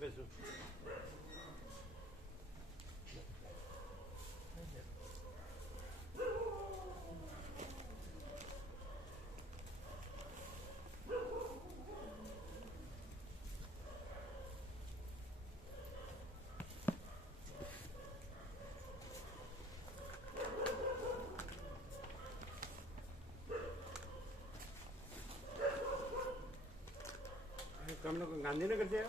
બેસો. ગાંધીનગર છે.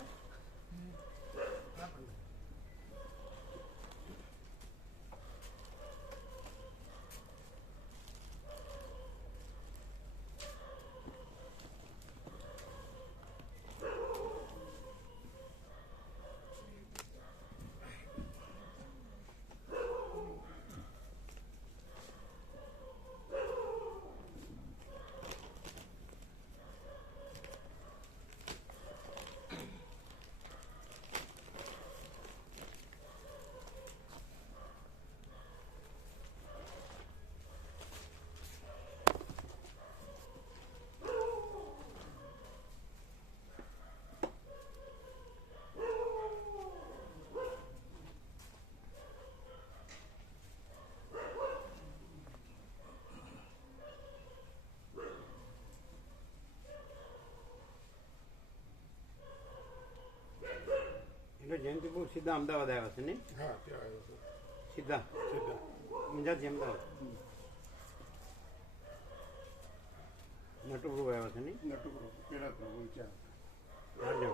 જયંતિપુર સીધા અમદાવાદ આવ્યા છે ને? હા, ત્યાં આવ્યો હતો. સીધા મુંજાથી અમદાવાદ નટુપુર આવ્યા છે ને? નટુપુર પેલા તો ચાર જણ.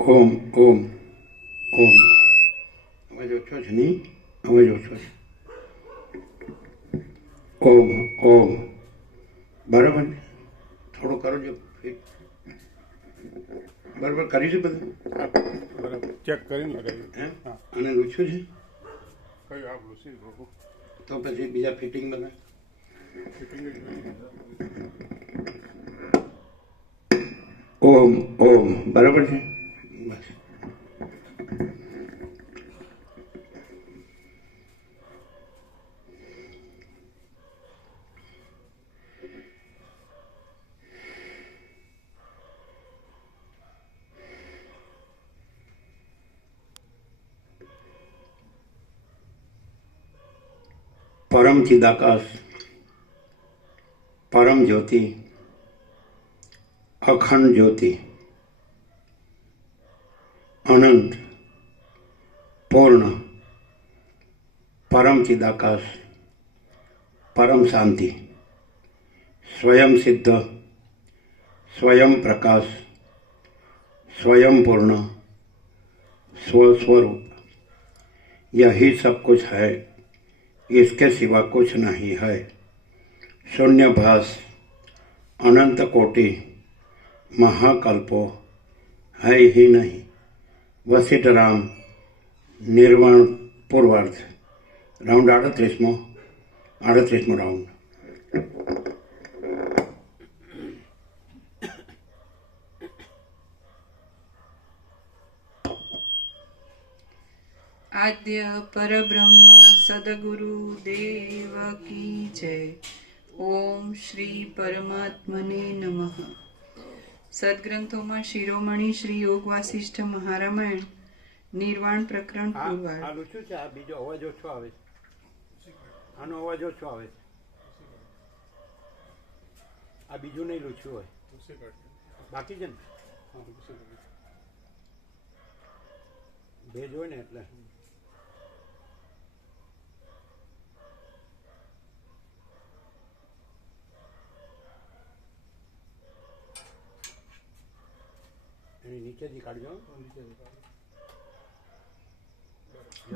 ઓમ ઓમ ઓમ. અવાજ ઓછો છે નહીં? અવાજ ઓછો છે. ઓમ ઓમ. બરાબર ને? થોડું કરો જો ફિટ. બરાબર કરીશું બધું? બરાબર ચેક કરીને લગાવ્યું. હે? હા. અને લૂછું છે કયું આપણું સી બાબુ તો પછી બીજા ફિટિંગ બધા ફિટિંગ જ ઓમ ઓમ. બરાબર છે? બસ. પરમ ચિદાકાશ, પરમ જ્યોતિ, અખંડ જ્યોતિ, અનંત, પૂર્ણ, પરમ ચિદાકાશ, પરમ શાંતિ, स्वयं सिद्ध, स्वयं प्रकाश, स्वयं पूर्ण, स्वस्वरूप, यही सब कुछ है, इसके सिवा कुछ नहीं है। शून्यभास, अनंत कोटि, महाकल्पो है ही नहीं। वशिष्ठ राम, निर्वाण पूर्वार्थ, राउंड 38मो राउंड। आद्य परब्रह्म सद्गुरु देव की जय। ओम श्री परमात्मने नमः। સદગ્રંથોમાં શિરોમણી શ્રી યોગ વાસિષ્ઠ મહારામાયણ નિર્વાણ પ્રકરણ આ પુરવાર. લૂછું છે, આ બીજો અવાજ ઓછો આવે છે, આનો અવાજ ઓછો આવે છે. આ બીજું નહીં લૂછ્યું હોય, ગુસ્સે કાઢી. બાકી છે ને હા, ગુસ્સે કાઢી. ભેજ હોય ને એટલે. એની નીચેથી કાઢજો. નીચે કાઢી.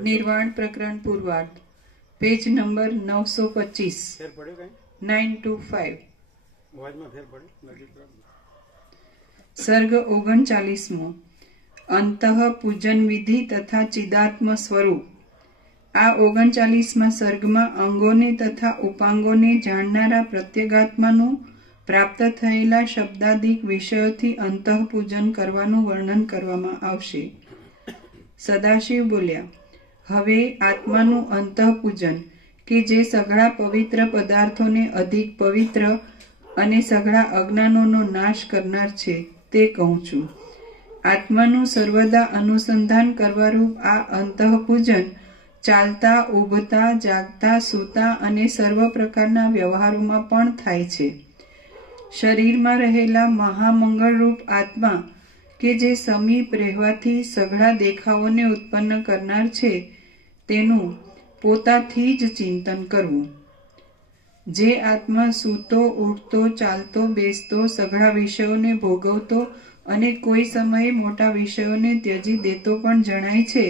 નિર્વાણ પ્રકરણ પુરવાર. Page number 925. ફેર પડ્યો કઈ? 925. અવાજમાં ફેર પડ્યો? નજીક રાખજો. સર્ગ 39મો. અંતઃ પૂજન વિધિ તથા ચિદાત્મ સ્વરૂપ. આ 39મા સર્ગમાં અંગોને તથા ઉપાંગોને જાણનારા પ્રત્યેગાત્માનું પ્રાપ્ત થયેલા શબ્દાદિક વિષયોથી અંતઃપૂજન કરવાનું વર્ણન કરવામાં આવશે. સદાશિવ બોલ્યા, હવે આત્માનું અંતઃપૂજન કે જે સઘળા પવિત્ર પદાર્થોને અધિક પવિત્ર અને સઘળા અજ્ઞાનોનો નાશ કરનાર છે તે કહું છું. આત્માનું સર્વદા અનુસંધાન કરવારૂપ આ અંતઃપૂજન ચાલતા, ઊભતા, જાગતા, સૂતા અને સર્વ પ્રકારના વ્યવહારોમાં પણ થાય છે. શરીરમાં રહેલા મહામંગળરૂપ આત્મા કે જે સમીપ રહેવાથી સઘળા દેખાવોને ઉત્પન્ન કરનાર છે તેનું પોતાથી જ ચિંતન કરવું. જે આત્મા સૂતો, ઉઠતો, ચાલતો, બેસતો, સઘળા વિષયોને ભોગવતો અને કોઈ સમયે મોટા વિષયોને ત્યજી દેતો પણ જણાય છે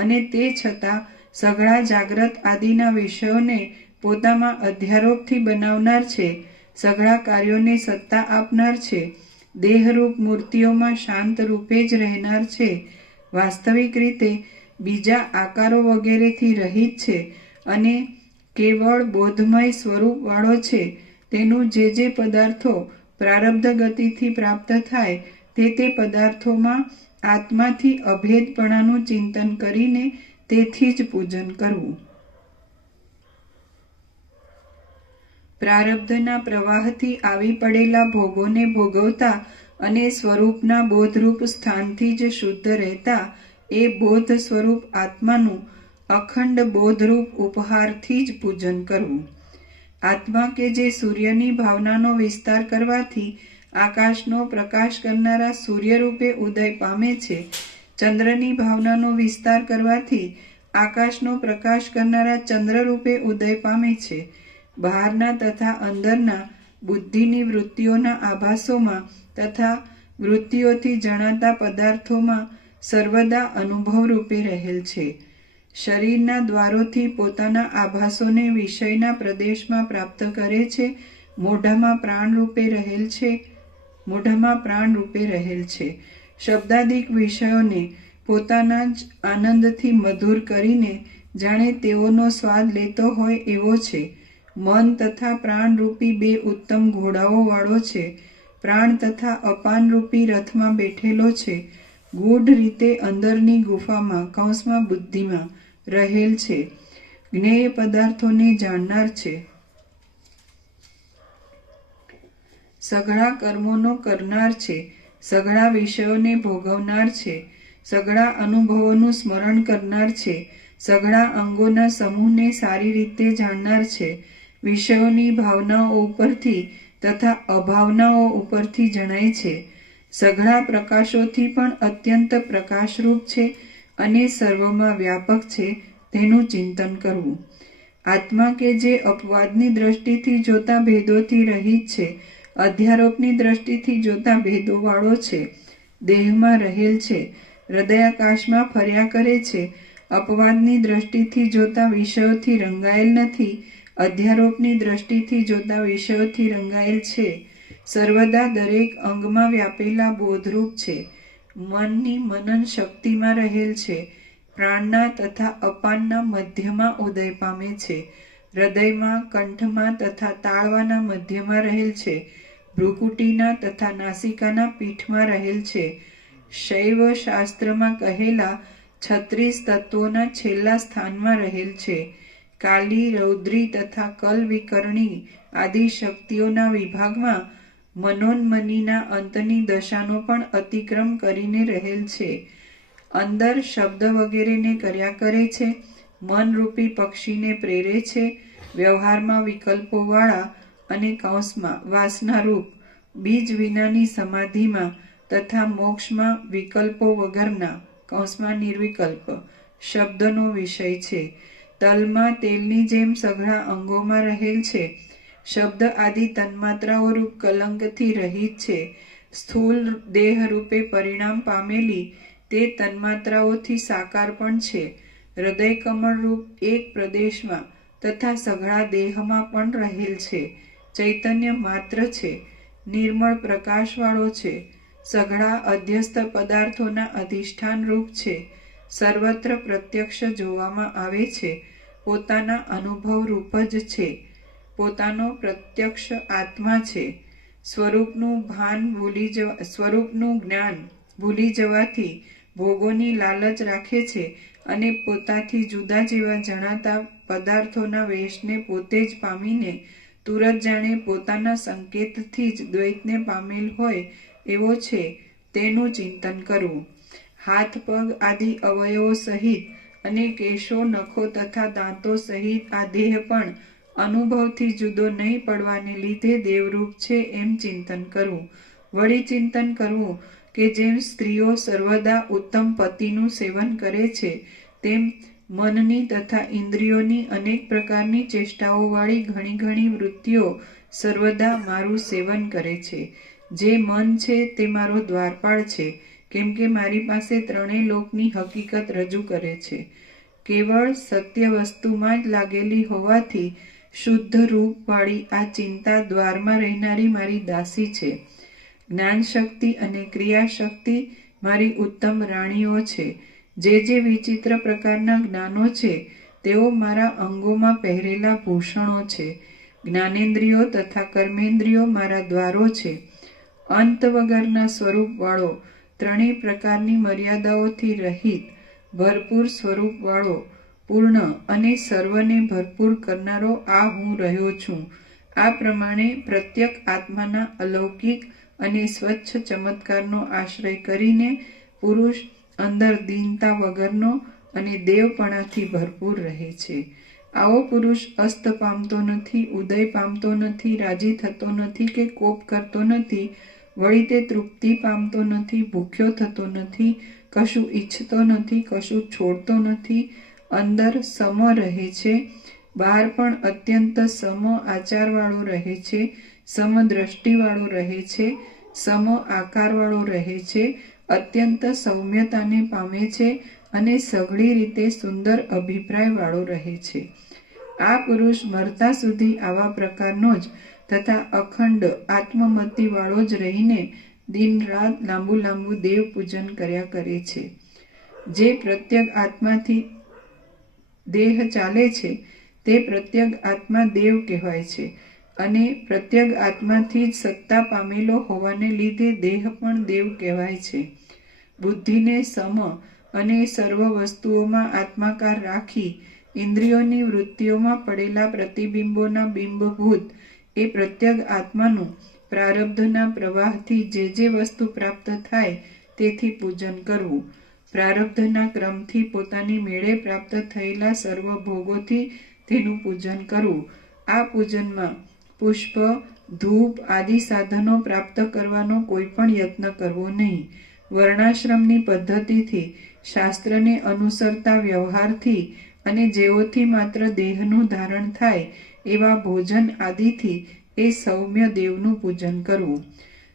અને તે છતાં સઘળા જાગ્રત આદિના વિષયોને પોતામાં અધ્યારોપથી બનાવનાર છે, સઘળા કાર્યોને સત્તા આપનાર છે, દેહરૂપ મૂર્તિઓમાં શાંત રૂપે જ રહેનાર છે, વાસ્તવિક રીતે બીજા આકારો વગેરેથી રહિત છે અને કેવળ બોધમય સ્વરૂપવાળો છે, તેનું જે પદાર્થો પ્રારબ્ધ ગતિથી પ્રાપ્ત થાય તે પદાર્થોમાં આત્માથી અભેદપણાનું ચિંતન કરીને તેથી જ પૂજન કરવું. પ્રારબ્ધના પ્રવાહથી આવી પડેલા ભોગોને ભોગવતા અને સ્વરૂપના બોધરૂપ સ્થાનથી જ શુદ્ધ રહેતા એ બોધ સ્વરૂપ આત્માનું અખંડ બોધરૂપ ઉપહારથી જ પૂજન કરવું. આત્મા કે જે સૂર્યની ભાવનાનો વિસ્તાર કરવાથી આકાશનો પ્રકાશ કરનારા સૂર્ય રૂપે ઉદય પામે છે, ચંદ્રની ભાવનાનો વિસ્તાર કરવાથી આકાશનો પ્રકાશ કરનારા ચંદ્ર રૂપે ઉદય પામે છે, બહારના તથા અંદરના બુદ્ધિની વૃત્તિઓના આભાસોમાં તથા વૃત્તિઓથી જણાતા પદાર્થોમાં સર્વદા અનુભવ રૂપે રહેલ છે, શરીરના દ્વારોથી પોતાના આભાસોને વિષયના પ્રદેશમાં પ્રાપ્ત કરે છે, મોઢામાં પ્રાણ રૂપે રહેલ છે, શબ્દાદિક વિષયોને પોતાના જ આનંદથી મધુર કરીને જાણે તેઓનો સ્વાદ લેતો હોય એવો છે, મન તથા પ્રાણ રૂપી બે ઉત્તમ ઘોડાઓ વાળો છે, પ્રાણ તથા અપાન રૂપી રથમાં બેઠેલો છે, ગૂઢ રીતે અંદરની ગુફામાં કૌંસમાં બુદ્ધિમાં રહેલ છે, જ્ઞેય પદાર્થોને જાણનાર છે, સઘળા કર્મોનો કરનાર છે, સઘળા વિષયોને ભોગવનાર છે, સઘળા અનુભવોનું સ્મરણ કરનાર છે, સઘળા અંગોના સમૂહને સારી રીતે જાણનાર છે, વિષયોની ભાવનાઓ ઉપરથી તથા અભાવનાઓ ઉપરથી જણાય છે, સઘળા પ્રકાશોથી પણ અત્યંત પ્રકાશરૂપ છે અને સર્વમાં વ્યાપક છે તેનું ચિંતન કરવું. આત્મા કે જે અપવાદની દ્રષ્ટિથી જોતા ભેદોથી રહિત છે, અધ્યારોપની દ્રષ્ટિથી જોતા ભેદોવાળો છે, દેહમાં રહેલ છે, હૃદયાકાશમાં ફર્યા કરે છે, અપવાદની દ્રષ્ટિથી જોતા વિષયોથી રંગાયેલ નથી, અધ્યારોપની દ્રષ્ટિથી જોતા વિષયોથી રંગાયેલ છે, સર્વદા દરેક અંગમાં વ્યાપેલા બોધરૂપ છે, મનની મનન શક્તિમાં રહેલ છે, પ્રાણના તથા અપાનના મધ્યમાં ઉદય પામે છે, હૃદયમાં, કંઠમાં તથા તાળવાના મધ્યમાં રહેલ છે, ભ્રુકુટીના તથા નાસિકાના પીઠમાં રહેલ છે, શૈવ શાસ્ત્રમાં કહેલા 36 તત્વોના છેલ્લા સ્થાનમાં રહેલ છે, કાલી, રૌદ્રી તથા કલ વિકરણી આદિ શક્તિઓના વિભાગમાં મનોન્મનીના અંતની દશાનો પણ અતિક્રમ કરીને રહેલ છે. અંદર શબ્દ વગેરેને કર્યા કરે છે, મનરૂપી પક્ષીને પ્રેરે છે, વ્યવહારમાં વિકલ્પોવાળા અને કૌંસમાં વાસનારૂપ બીજ વિનાની સમાધિમાં તથા મોક્ષમાં વિકલ્પો વગરના કૌંસમાં નિર્વિકલ્પ શબ્દનો વિષય છે. તલમાં તેલની જેમ સઘળા અંગોમાં રહેલ છે. શબ્દ આદિ તન્માત્રાઓ રૂપ કલંકથી રહિત છે. સ્થૂલ દેહ રૂપે પરિણામ પામેલી તે તન્માત્રાઓથી સાકાર પણ છે. હૃદય કમળ રૂપ એક પ્રદેશમાં તથા સઘળા દેહમાં પણ રહેલ છે. ચૈતન્ય માત્ર છે, નિર્મળ પ્રકાશવાળો છે, સઘળા અધ્યસ્થ પદાર્થોના અધિષ્ઠાન રૂપ છે, સર્વત્ર પ્રત્યક્ષ જોવામાં આવે છે, પોતાના અનુભવ રૂપ જ છે, પોતાનો પ્રત્યક્ષ આત્મા છે. સ્વરૂપનું જ્ઞાન ભૂલી જવાથી ભોગોની લાલચ રાખે છે અને પોતાથી જુદા જેવા જણાતા પદાર્થોના વેશને પોતે જ પામીને તુરત જાણે પોતાના સંકેતથી જ દ્વૈતને પામેલ હોય એવો છે તેનું ચિંતન કરવું. હાથ પગ આદિ અવયવો સહિત અને કેશો નખો તથા દાંતો સહિત આ દેહ પણ અનુભવથી જુદો નહીં પડવાને લીધે દેવરૂપ છે એમ ચિંતન કરવું. વળી ચિંતન કરવું કે જેમ સ્ત્રીઓ સર્વદા ઉત્તમ પતિનું સેવન કરે છે તેમ મનની તથા ઇન્દ્રિયોની અનેક પ્રકારની ચેષ્ટાઓવાળી ઘણી ઘણી વૃત્તિઓ સર્વદા મારું સેવન કરે છે. જે મન છે તે મારો દ્વારપાળ છે, કેમ કે મારી પાસે ત્રણેય લોકની હકીકત રજૂ કરે છે. કેવળ સત્ય વસ્તુમાં જ લાગેલી હોવાથી શુદ્ધ રૂપવાળી આ ચિંતા દ્વારમાં રહેનારી મારી દાસી છે. જ્ઞાન શક્તિ અને ક્રિયાશક્તિ મારી ઉત્તમ રાણીઓ છે. જે વિચિત્ર પ્રકારના જ્ઞાનો છે તેઓ મારા અંગોમાં પહેરેલા ભૂષણો છે. જ્ઞાનેન્દ્રિયો તથા કર્મેન્દ્રિયો મારા દ્વારો છે. અંત વગરના સ્વરૂપવાળો, ત્રણેય પ્રકારની મર્યાદાઓથી રહિત, ભરપૂર સ્વરૂપવાળો, પૂર્ણ અને સર્વને ભરપૂર કરનારો આ હું રહ્યો છું. આ પ્રમાણે પ્રત્યેક આત્માના અલૌકિક અને સ્વચ્છ ચમત્કારનો આશ્રય કરીને પુરુષ અંદર દીનતા વગરનો અને દેવપણાથી ભરપૂર રહે છે. આવો પુરુષ અસ્ત પામતો નથી, ઉદય પામતો નથી, રાજી થતો નથી કે કોપ કરતો નથી. વળી તે તૃપ્તિ પામતો નથી, ભૂખ્યો થતો નથી, કશું ઈચ્છતો નથી, કશું છોડતો નથી. અંદર સમ રહે છે, બહાર પણ અત્યંત સમ આચારવાળો રહે છે, સમ દ્રષ્ટિવાળો રહે છે, સમ આકારવાળો રહે છે, અત્યંત સૌમ્યતાને પામે છે અને સઘળી રીતે સુંદર અભિપ્રાયવાળો રહે છે. આ પુરુષ મરતા સુધી આવા પ્રકારનો જ તથા અખંડ આત્મમતિવાળો જ રહીને દિન રાત લાંબુ લાંબુ દેવ પૂજન કર્યા કરે છે. જે પ્રત્યેક આત્માથી દેહ ચાલે છે તે પ્રત્યેક આત્મા દેવ કહેવાય છે અને પ્રત્યેક આત્માથી જ સત્તા પામેલો હોવાને લીધે દેહ પણ દેવ કહેવાય છે. બુદ્ધિને સમ અને સર્વ વસ્તુઓમાં આત્માકાર રાખી ઇન્દ્રિયોની વૃત્તિઓમાં પડેલા પ્રતિબિંબોના બિંબભૂત એ પ્રત્યેક આત્માનું પ્રારબ્ધના પ્રવાહથી જે વસ્તુ પ્રાપ્ત થાય તેથી પૂજન કરવું. પ્રારબ્ધના ક્રમથી પોતાની મેળે પ્રાપ્ત થયેલા સર્વ ભોગોથી તેનું પૂજન કરવું. આ પૂજનમાં પુષ્પ, ધૂપ આદિ સાધનો પ્રાપ્ત કરવાનો કોઈ પણ યત્ન કરવો નહીં. વર્ણાશ્રમની પદ્ધતિથી, શાસ્ત્રને અનુસરતા વ્યવહારથી અને જેઓથી માત્ર દેહનું ધારણ થાય એવા ભોજન આદિથી એ સૌમ્ય દેવનું પૂજન કરવું.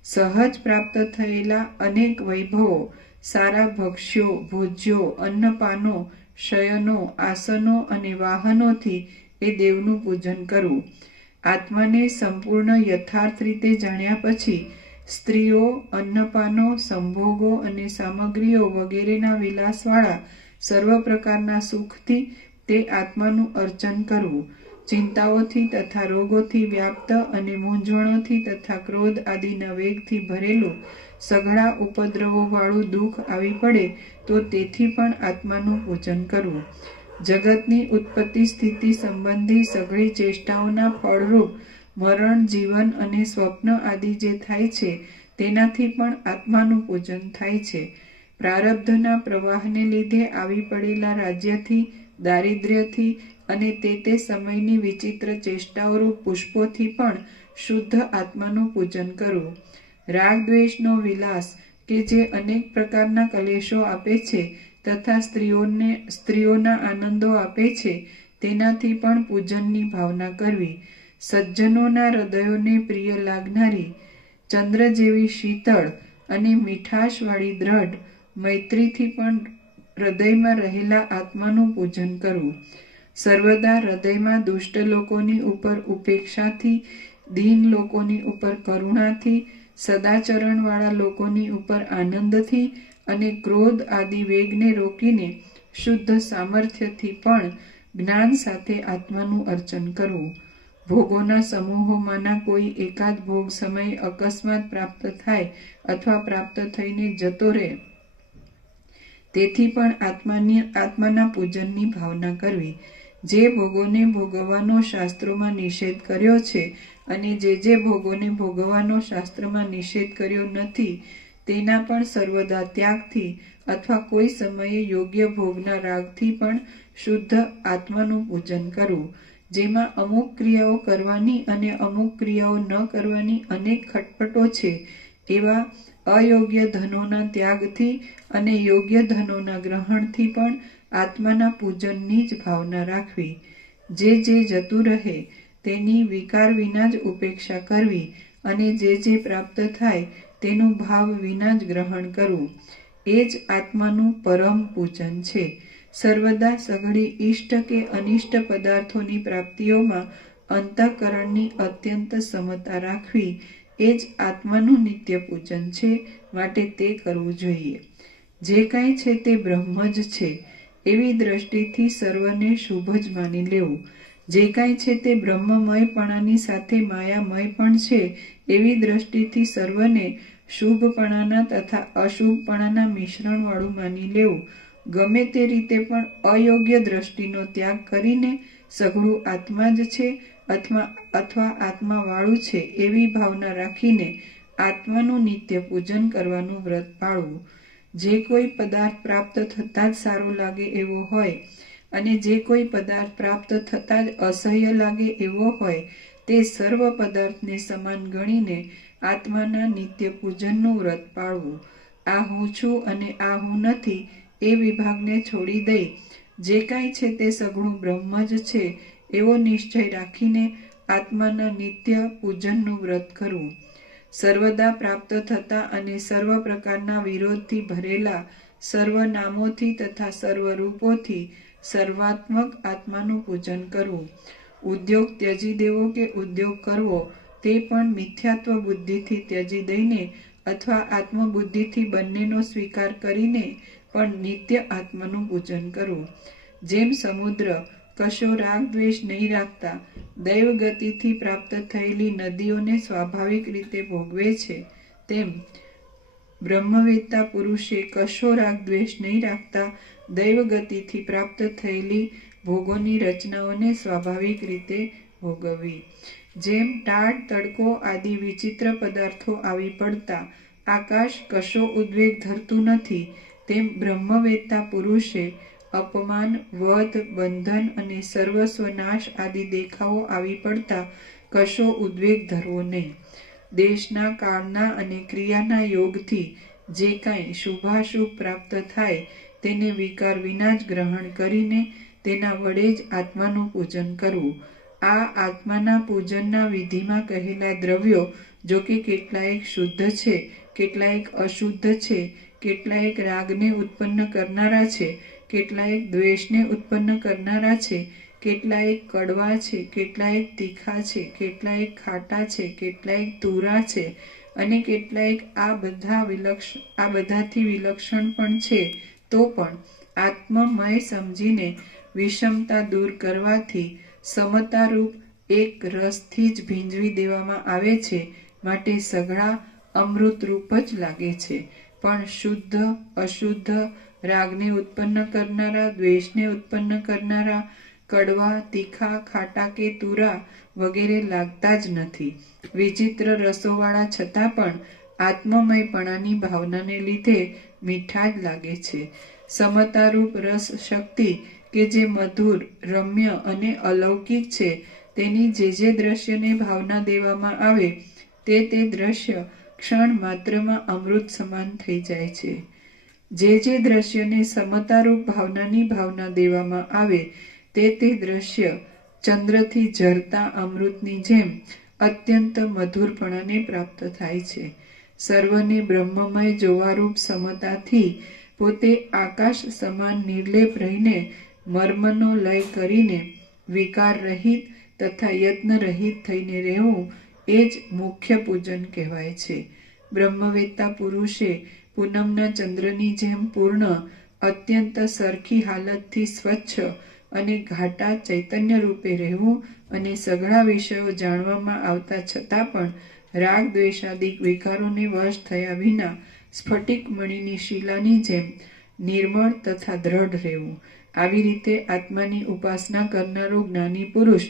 સહજ પ્રાપ્ત થયેલા અનેક વૈભવો, સારા ભક્ષ્યો, ભોજ્યો, અન્નપાનો, શયનો, આસનો અને વાહનોથી એ દેવનું પૂજન કરવું. આત્માને સંપૂર્ણ યથાર્થ રીતે જાણ્યા પછી સ્ત્રીઓ, અન્નપાનો, સંભોગો અને સામગ્રીઓ વગેરેના વિલાસવાળા સર્વ પ્રકારના સુખથી તે આત્માનું અર્ચન કરવું. ચિંતાઓથી તથા રોગોથી વ્યાપ્ત અને મૂંઝવણોથી તથા ક્રોધ આદિના વેગથી ભરેલું સઘળા ઉપદ્રવોવાળું દુઃખ આવી પડે તો તેથી પણ આત્માનું પૂજન કરવું. જગતની ઉત્પત્તિ સ્થિતિ સંબંધી સઘળી ચેષ્ટાઓના ફળરૂપ મરણ, જીવન અને સ્વપ્ન આદિ જે થાય છે તેનાથી પણ આત્માનું પૂજન થાય છે. પ્રારબ્ધના પ્રવાહને લીધે આવી પડેલા રાજ્યથી, દારિદ્ર્યથી અને તે સમયની વિચિત્ર ચેષ્ટાઓરૂપ પુષ્પોથી પણ શુદ્ધ આત્માનું પૂજન કરવું. રાગ દ્વેષનો વિલાસ કે જે અનેક પ્રકારના કલેશો આપે છે તથા સ્ત્રીઓના આનંદો આપે છે તેનાથી પણ પૂજનની ભાવના કરવી. સજ્જનોના હૃદયોને પ્રિય લાગનારી ચંદ્ર જેવી શીતળ અને મીઠાશવાળી દ્રઢ મૈત્રીથી પણ હૃદયમાં રહેલા આત્માનું પૂજન કરવું. સર્વદા હૃદયમાં દુષ્ટ લોકોની ઉપર ઉપેક્ષાથી, દીન લોકોની ઉપર કરુણાથી, સદાચરણવાળા લોકોની ઉપર આનંદથી અને ક્રોધ આદિ વેગને રોકીને શુદ્ધ સામર્થ્યથી પણ જ્ઞાન સાથે આત્માનું અર્ચન કરવું. ભોગોના સમૂહોમાંના કોઈ એકાદ ભોગ સમયે અકસ્માત પ્રાપ્ત થાય અથવા પ્રાપ્ત થઈને જતો રહે તેથી પણ આત્માના પૂજનની ભાવના કરવી. જે ભોગોને ભોગવવાનો શાસ્ત્રોમાં નિષેધ કર્યો છે અને જે ભોગોને ભોગવવાનો શાસ્ત્રમાં નિષેધ કર્યો નથી તેના પણ સર્વદા ત્યાગથી અથવા કોઈ સમયે યોગ્ય ભોગના રાગથી પણ શુદ્ધ આત્માનું પૂજન કરવું. જેમાં અમુક ક્રિયાઓ કરવાની અને અમુક ક્રિયાઓ ન કરવાની અનેક ખટપટો છે એવા અયોગ્ય ધનોના ત્યાગથી અને યોગ્ય ધનોના ગ્રહણથી પણ આત્માના પૂજનની જ ભાવના રાખવી. જે જતું રહે તેની વિકાર વિના જ ઉપેક્ષા કરવી અને જે પ્રાપ્ત થાય તેનું ભાવ વિના જ ગ્રહણ કરવું. એ જ આત્માનું પરમ પૂજન છે. સર્વદા સઘળી ઇષ્ટ કે અનિષ્ટ પદાર્થોની પ્રાપ્તિઓમાં અંતઃકરણની અત્યંત સમતા રાખવી એ જ આત્માનું નિત્ય પૂજન છે. માટે તે કરવું જોઈએ. જે કાંઈ છે તે બ્રહ્મ જ છે એવી દ્રષ્ટિથી સર્વને શુભ જ માની લેવું. જે કાંઈ છે તે બ્રહ્મમયપણાની સાથે માયામય પણ છે એવી દ્રષ્ટિથી સર્વને શુભપણાના તથા અશુભપણાના મિશ્રણવાળું માની લેવું. ગમે તે રીતે પણ અયોગ્ય દ્રષ્ટિનો ત્યાગ કરીને સઘળું આત્મા જ છે અથવા આત્માવાળું છે એવી ભાવના રાખીને આત્માનું નિત્ય પૂજન કરવાનું વ્રત પાળવું. જે કોઈ પદાર્થ પ્રાપ્ત થતાં જ સારો લાગે એવો હોય અને જે કોઈ પદાર્થ પ્રાપ્ત થતાં જ અસહ્ય લાગે એવો હોય તે સર્વ પદાર્થને સમાન ગણીને આત્માના નિત્ય પૂજનનું વ્રત પાળવું. આ હું છું અને આ હું નથી એ વિભાગને છોડી દઈ જે કાંઈ છે તે સઘળું બ્રહ્મ જ છે એવો નિશ્ચય રાખીને આત્માના નિત્ય પૂજનનું વ્રત કરવું. સર્વદા પ્રાપ્ત થતા અને સર્વ પ્રકારના વિરોધથી ભરેલા સર્વ નામોથી તથા સર્વ રૂપોથી સર્વાત્મક આત્માનું પૂજન કરવું. ઉદ્યોગ ત્યજી દેવો કે ઉદ્યોગ કરવો તે પણ મિથ્યાત્વ બુદ્ધિથી ત્યજી દઈને અથવા આત્મબુદ્ધિથી બંનેનો સ્વીકાર કરીને પણ નિત્ય આત્માનું પૂજન કરવું. જેમ સમુદ્ર કશો રાગ દ્વેષ નહીં રાખતા દૈવ ગતિથી પ્રાપ્ત થયેલી નદીઓને સ્વાભાવિક રીતે ભોગવે છે તેમ બ્રહ્મવેત્તા પુરુષે કશો રાગ દ્વેષ નહીં રાખતા દૈવ ગતિથી પ્રાપ્ત થયેલી ભોગોની રચનાઓને સ્વાભાવિક રીતે ભોગવવી. જેમ ટાઢ, તડકો આદિ વિચિત્ર પદાર્થો આવી પડતા આકાશ કશો ઉદ્વેગ ધરતું નથી તેમ બ્રહ્મવેત્તા પુરુષે અપમાન, વધ, બંધન અને સર્વસ્વ નાશ આદિ દેખાવો આવી પડતા કશો ઉદ્વેગ ધરવો નહીં. દેશના, કાળના અને ક્રિયાના યોગથી જે કાંઈ શુભાશુભ પ્રાપ્ત થાય તેને વિકાર વિના જ ગ્રહણ કરીને તેના વડે જ આત્માનું પૂજન કરવું. આ આત્માના પૂજનના વિધિમાં કહેલા દ્રવ્યો જો કે કેટલાયક શુદ્ધ છે, કેટલાયક અશુદ્ધ છે, કેટલાયક રાગને ઉત્પન્ન કરનારા છે, કેટલાયક દ્વેષને ઉત્પન્ન કરનારા છે, કેટલાયક કડવા છે, કેટલાયક તીખા છે, કેટલાયક ખાટા છે, કેટલાયક તુરા છે અને કેટલાયક આ બધાથી વિલક્ષણ પણ છે. તો પણ આત્મમય સમજીને વિષમતા દૂર કરવાથી સમતારૂપ એક રસથી જ ભીંજવી દેવામાં આવે છે. માટે સઘળા અમૃતરૂપ જ લાગે છે. પણ શુદ્ધ અશુદ્ધ, રાગને ઉત્પન્ન કરનારા, દ્વેષને ઉત્પન્ન કરનારા, કડવા, તીખા, ખાટા કે તુરા વગેરે લાગતા જ નથી. વિચિત્ર રસોવાળા છતાં પણ આત્મમયપણાની ભાવનાને લીધે મીઠા જ લાગે છે. સમતારૂપ રસ શક્તિ કે જે મધુર, રમ્ય અને અલૌકિક છે, તેની જે દ્રશ્યને ભાવના દેવામાં આવે તે દ્રશ્ય ક્ષણ માત્રમાં અમૃત સમાન થઈ જાય છે. જે દ્રશ્યને સમતારૂપ ભાવનાની ભાવના દેવામાં આવે તે દ્રશ્ય ચંદ્રથી ઝરતા અમૃતની જેમ અત્યંત મધુરપણાને પ્રાપ્ત થાય છે. સર્વને બ્રહ્મમય જોવારૂપ સમતાથી પોતે આકાશ સમાન નિર્લેપ રહીને મર્મનો લય કરીને વિકાર રહિત તથા યત્ન રહિત થઈને રહેવું એ જ મુખ્ય પૂજન કહેવાય છે. બ્રહ્મવેત્તા પુરુષે પૂનમના ચંદ્રની જેમ પૂર્ણ, અત્યંત સરખી હાલતથી સ્વચ્છ અને ઘાટા ચૈતન્ય રૂપે રહેવું અને સઘળા વિષયો જાણવામાં આવતા છતાં પણ રાગ દ્વેષાદિક વિકારોને વશ થયા વિના સ્ફટિક મણીની શિલાની જેમ નિર્મળ તથા દ્રઢ રહેવું. આવી રીતે આત્માની ઉપાસના કરનારો જ્ઞાની પુરુષ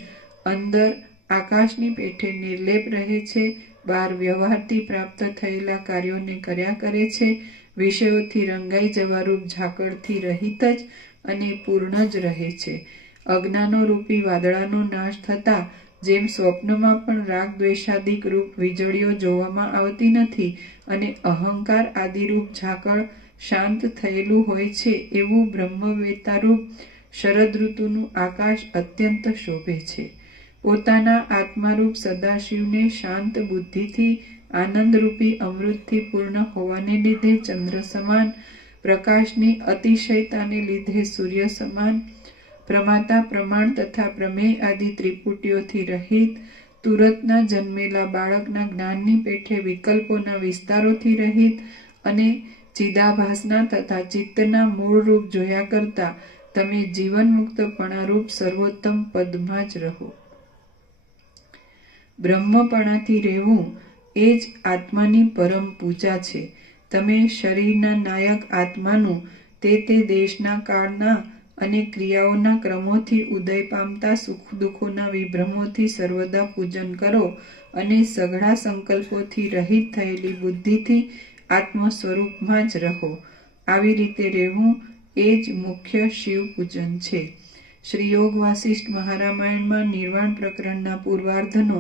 અંદર આકાશની પેઠે નિર્લેપ રહે છે, બહાર વ્યવહારથી પ્રાપ્ત થયેલા કાર્યોને કર્યા કરે છે, વિષયોથી રંગાઈ જવારૂપ ઝાકળથી રહિત જ અને પૂર્ણ જ રહે છે. અજ્ઞાનો રૂપી વાદળાનો નાશ થતા જેમ સ્વપ્નમાં પણ રાગ દ્વેષાદિક રૂપ વીજળીઓ જોવામાં આવતી નથી અને અહંકાર આદિરૂપ ઝાકળ શાંત થયેલું હોય છે, એવું બ્રહ્મવેત્તારૂપ શરદ ઋતુનું આકાશ અત્યંત શોભે છે. પોતાના આત્મારૂપ સદાશિવને શાંત બુદ્ધિથી આનંદરૂપી અમૃતથી પૂર્ણ હોવાને લીધે ચંદ્ર સમાન, પ્રકાશની અતિશયતાને લીધે સૂર્ય સમાન, પ્રમાતા, પ્રમાણ તથા પ્રમેય આદિ ત્રિપુટીઓથી રહિત, તુરતના જન્મેલા બાળકના જ્ઞાનની પેઠે વિકલ્પોના વિસ્તારોથી રહિત અને ચિદાભાસના તથા ચિત્તના મૂળ રૂપ જોયા કરતા તમે જીવન મુક્તપણારૂપ સર્વોત્તમ પદમાં જ રહો. બ્રહ્મપણાથી રહેવું એ જ આત્માની પરમ પૂજા છે. તમે શરીરના નાયક આત્માનું તે દેશના, કાળના અને ક્રિયાઓના ક્રમોથી ઉદય પામતા સુખ દુઃખોના વિભ્રમોથી સર્વદા પૂજન કરો અને સઘળા સંકલ્પોથી રહિત થયેલી બુદ્ધિથી આત્મ સ્વરૂપમાં જ રહો. આવી રીતે રહેવું એ જ મુખ્ય શિવ પૂજન છે. શ્રી યોગ વાસિષ્ઠ મહારામાયણમાં નિર્વાણ પ્રકરણના પૂર્વાર્ધનો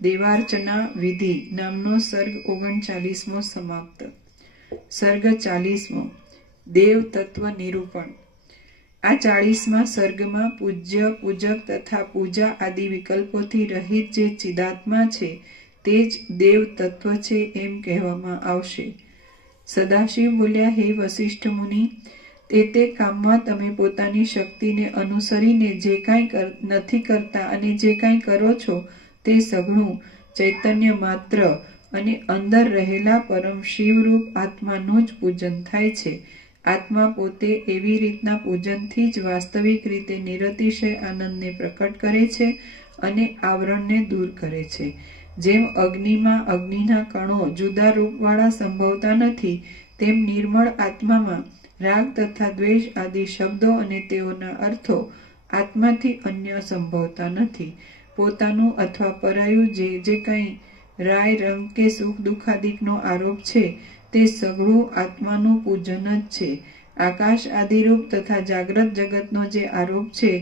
દેવાર્ચના વિધિ નામનો સર્ગ 39મો સમાપ્ત. સર્ગ 40મો દેવ તત્વ નિરૂપણ. આ 40મા સર્ગમાં પૂજ્ય, પૂજક તથા પૂજા આદિ વિકલ્પોથી રહિત જે ચિદાત્મા છે તે જ દેવ તત્વ છે એમ કહેવામાં આવશે. સદાશિવ બોલ્યા, હે વસિષ્ઠ મુનિ, તે કામમાં તમે પોતાની શક્તિને અનુસરીને જે કાંઈ નથી કરતા અને જે કાંઈ કરો છો તે સઘળું ચૈતન્ય માત્ર અને અંદર રહેલા પરમ શિવરૂપ આત્માનું જ પૂજન થાય છે. આત્મા પોતે એવી રીતના પૂજનથી જ વાસ્તવિક રીતે નિરતિશય આનંદને પ્રકટ કરે છે અને આવરણને દૂર કરે છે. જેમ અગ્નિમાં અગ્નિના કણો જુદા રૂપવાળા સંભવતા નથી, તેમ નિર્મળ આત્મામાં રાગ તથા દ્વેષ આદિ શબ્દો અને તેઓના અર્થો આત્માથી અન્ય સંભવતા નથી. પોતાનું અથવા પરાયું જે કંઈ રાય, રંગ કે સુખ દુઃખાદિકનો આરોપ છે તે સઘળું આત્માનું પૂજન જ છે. આકાશ આદિરૂપ તથા જાગ્રત જગતનો જે આરોપ છે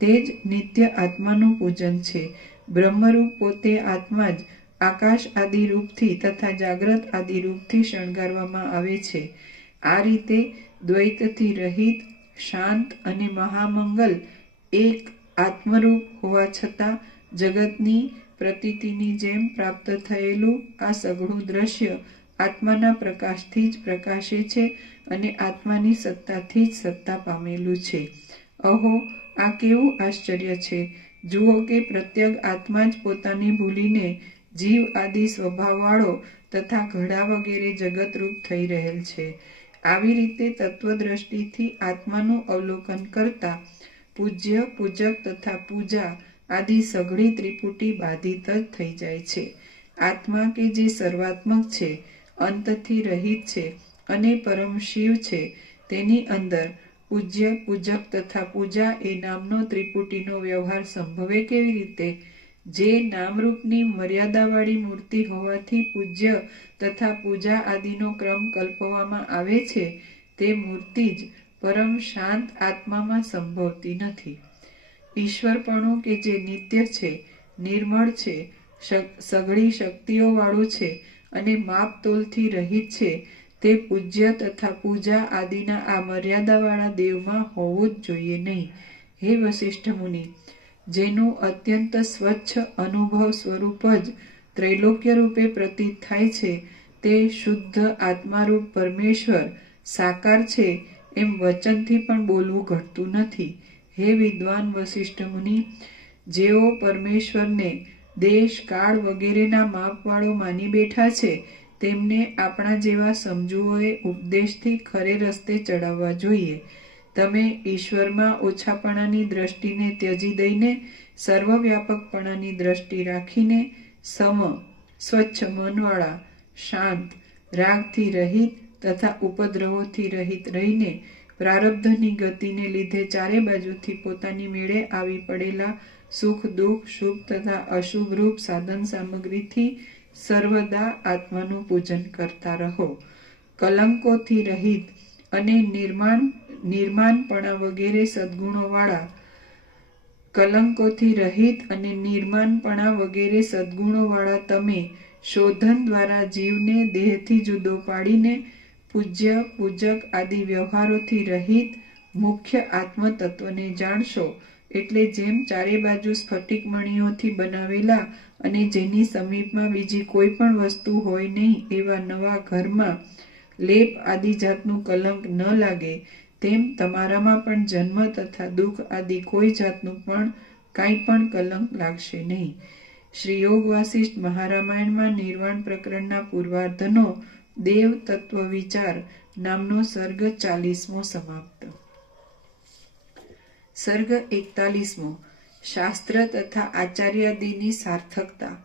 તે જ નિત્ય આત્માનું પૂજન છે. બ્રહ્મરૂપ પોતે આત્મા જ આકાશ આદિ રૂપથી તથા જાગ્રત આદિ રૂપથી શણગારવામાં આવે છે. આ રીતે દ્વૈતથી રહિત, શાંત અને મહામંગલ એક આત્મરૂપ હોવા છતાં જગતની પ્રતીતિની જેમ પ્રાપ્ત થયેલું આ સઘળું દ્રશ્ય આત્માના પ્રકાશથી જ પ્રકાશે છે અને આત્માની સત્તાથી જ સત્તા પામેલું છે. અહો, આ કેવું આશ્ચર્ય છે! જુઓ કે પ્રત્યગ આત્મા જ પોતાને ભૂલીને જીવ આદિ સ્વભાવવાળો તથા ઘડા વગેરે જગતરૂપ થઈ રહેલ છે. આવી રીતે તત્વદ્રષ્ટિથી આત્માનું અવલોકન કરતા પૂજ્ય, પૂજક તથા પૂજા આદિ સઘળી ત્રિપુટી બાધિત જ થઈ જાય છે. આત્મા કે જે સર્વાત્મક છે, અંતથી રહિત છે અને પરમ શિવ છે, તેની અંદર પૂજ્ય, પૂજક તથા પૂજા એ નામનો ત્રિપુટીનો વ્યવહાર સંભવે કેવી રીતે? જે નામરૂપની મર્યાદાવાળી મૂર્તિ હોવાથી પૂજ્ય તથા પૂજા આદિનો ક્રમ કલ્પવામાં આવે છે, તે મૂર્તિ જ પરમ શાંત આત્મામાં સંભવતી નથી. ઈશ્વરપણું કે જે નિત્ય છે, નિર્મળ છે, સઘળી શક્તિઓવાળું છે અને માપતોલથી રહિત છે, તે પૂજ્ય તથા પૂજા આદિના આ મર્યાદાવાળા દેવમાં હોવું જ જોઈએ નહીં. હે વસિષ્ઠ મુનિ, જેનું અત્યંત સ્વચ્છ અનુભવ સ્વરૂપ જ ત્રૈલોક્ય રૂપે પ્રતીત થાય છે, તે શુદ્ધ આત્મારૂપ પરમેશ્વર સાકાર છે એમ વચનથી પણ બોલવું ઘટતું નથી. હે વિદ્વાન વસિષ્ઠ મુનિ, જેઓ પરમેશ્વરને દેશ, કાળ વગેરેના માપવાળો માની બેઠા છે, તેમને આપણા જેવા સમજુઓએ ઉપદેશથી ખરે રસ્તે ચડાવવા જોઈએ. તમે ઈશ્વરમાં ઓછાપણાની દ્રષ્ટિને ત્યજી દઈને સર્વવ્યાપકપણાની દ્રષ્ટિ રાખીને સમ, સ્વચ્છ મનવાળા, શાંત, રાગથી રહિત તથા ઉપદ્રવોથી રહિત રહીને પ્રારબ્ધની ગતિને લીધે ચારે બાજુથી પોતાની મેળે આવી પડેલા સુખ, દુઃખ, શુભ તથા અશુભ રૂપ સાધન સામગ્રીથી સર્વદા આત્માનું પૂજન કરતા રહો. કલંકોથી રહિત અને નિર્માનપણા વગેરે સદ્ગુણોવાળા તમે શોધન દ્વારા જીવને દેહથી જુદો પાડીને પૂજ્ય, પૂજક આદિ વ્યવહારોથી રહિત મુખ્ય આત્મતત્વને જાણશો. એટલે જેમ ચારે બાજુ સ્ફટિક મણીઓથી બનાવેલા અને જેની સમીપમાં બીજી કોઈ પણ વસ્તુ હોય નહીં એવા નવા ઘરમાં લેપ આદિ જાતનું કલંક ન લાગે, તેમ તમારામાં પણ જન્મ તથા દુઃખ આદિ કોઈ જાતનું પણ કાંઈ પણ કલંક લાગશે નહીં. શ્રી યોગ વાસિષ્ઠ મહારામાયણમાં નિર્વાણ પ્રકરણના પૂર્વાર્ધનો દેવ તત્વ વિચાર નામનો સર્ગ 40મો સમાપ્ત. સર્ગ 41મો. શાસ્ત્ર તથા આચાર્યાદિની સાર્થકતા.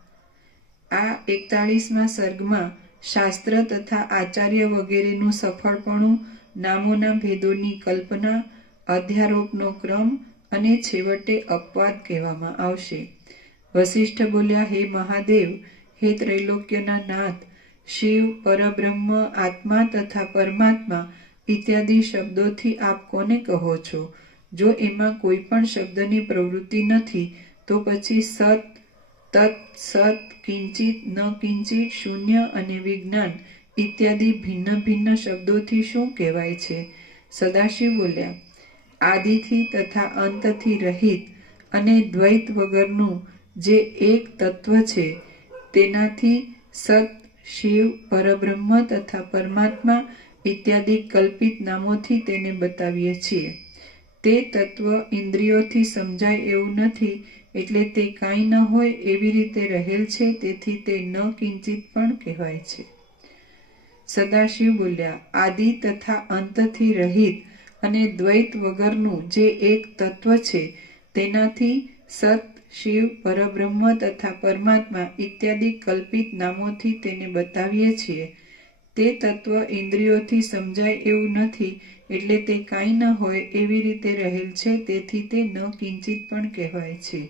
આ 41મા સર્ગમાં શાસ્ત્ર તથા આચાર્ય વગેરેનું સફળપણું, નામોના ભેદોની કલ્પના, અધ્યારોપનો ક્રમ અને છેવટે અપવાદ કહેવામાં આવશે. વસિષ્ઠ બોલ્યા, હે મહાદેવ, હે ત્રૈલોક્યના નાથ, શિવ, પરબ્રહ્મ, આત્મા તથા પરમાત્મા ઇત્યાદિ શબ્દોથી આપ કોને કહો છો? જો એમાં કોઈ પણ શબ્દની પ્રવૃત્તિ નથી, તો પછી સત, તત, સત, કિંચિત, ન કિંચિત, શૂન્ય અને વિજ્ઞાન ઇત્યાદિ ભિન્ન ભિન્ન શબ્દોથી શું કહેવાય છે? સદાશિવ બોલ્યા, આદિથી તથા અંતથી રહિત અને દ્વૈત વગરનું જે એક તત્વ છે, તેનાથી સત, શિવ, પરબ્રહ્મ તથા પરમાત્મા ઇત્યાદિ કલ્પિત નામોથી તેને બતાવીએ છીએ. તે તત્વ ઇન્દ્રિયોથી સમજાય એવું નથી, એટલે તે કાંઈ ન હોય એવી રીતે રહેલ છે, તેથી તે ન કિંચિત પણ કહેવાય છે. સદાશિવ બોલ્યા, આદિ તથા અંતથી રહિત અને દ્વૈત વગરનું જે એક તત્વ છે, તેનાથી સત, શિવ, પરબ્રહ્મ તથા પરમાત્મા ઇત્યાદિ કલ્પિત નામોથી તેને બતાવીએ છીએ. તે તત્વ ઇન્દ્રિયોથી સમજાય એવું નથી, એટલે તે કાંઈ ન હોય એવી રીતે રહેલ છે, તેથી તે ન કિંચિત પણ કહેવાય છે.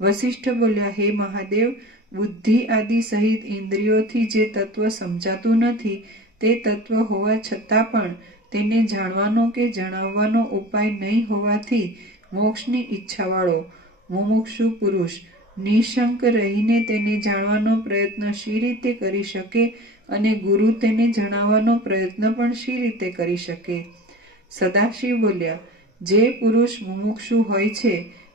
વસિષ્ઠ બોલ્યા, હે મહાદેવ, બુદ્ધિ આદિ સહિત ઇન્દ્રિયોથી જે તત્વ સમજાતું નથી, તે તત્વ હોવા છતાં પણ તેને જાણવાનો કે જણાવવાનો ઉપાય નહીં હોવાથી મોક્ષની ઈચ્છાવાળો મુમુક્ષુ પુરુષ નિઃશંક રહીને તેને જાણવાનો પ્રયત્ન શી રીતે કરી શકે અને ગુરુ તેને જણાવવાનો પ્રયત્ન પણ શી રીતે કરી શકે? સદાશિવ બોલ્યા, જે પુરુષ મુમુક્ષુ હોય છે,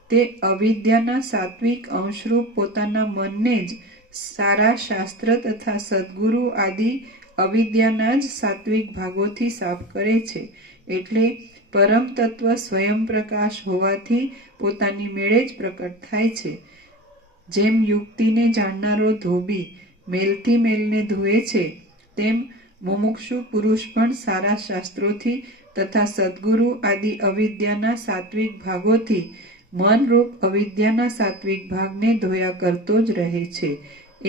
તે અવિદ્યાના સાત્વિક અંશરૂપ પોતાના મનને જ સારા શાસ્ત્ર તથા સદ્ગુરુ આદિ અવિદ્યાના જ સાત્વિક ભાગોથી સાફ કરે છે. એટલે પરમ તત્વ સ્વયં પ્રકાશ હોવાથી પોતાની મેળે જ પ્રકટ થાય છે. જેમ યુક્તિને જાણનારો ધોબી મેલથી મેલને ધુએ છે, તેમ મુમુક્ષુ પુરુષ પણ સારા શાસ્ત્રોથી તથા સદ્ગુરુ આદિ અવિદ્યાના સાત્વિક ભાગોથી મનરૂપ અવિદ્યાના સાત્વિક ભાગને ધોયા કરતો જ રહે છે.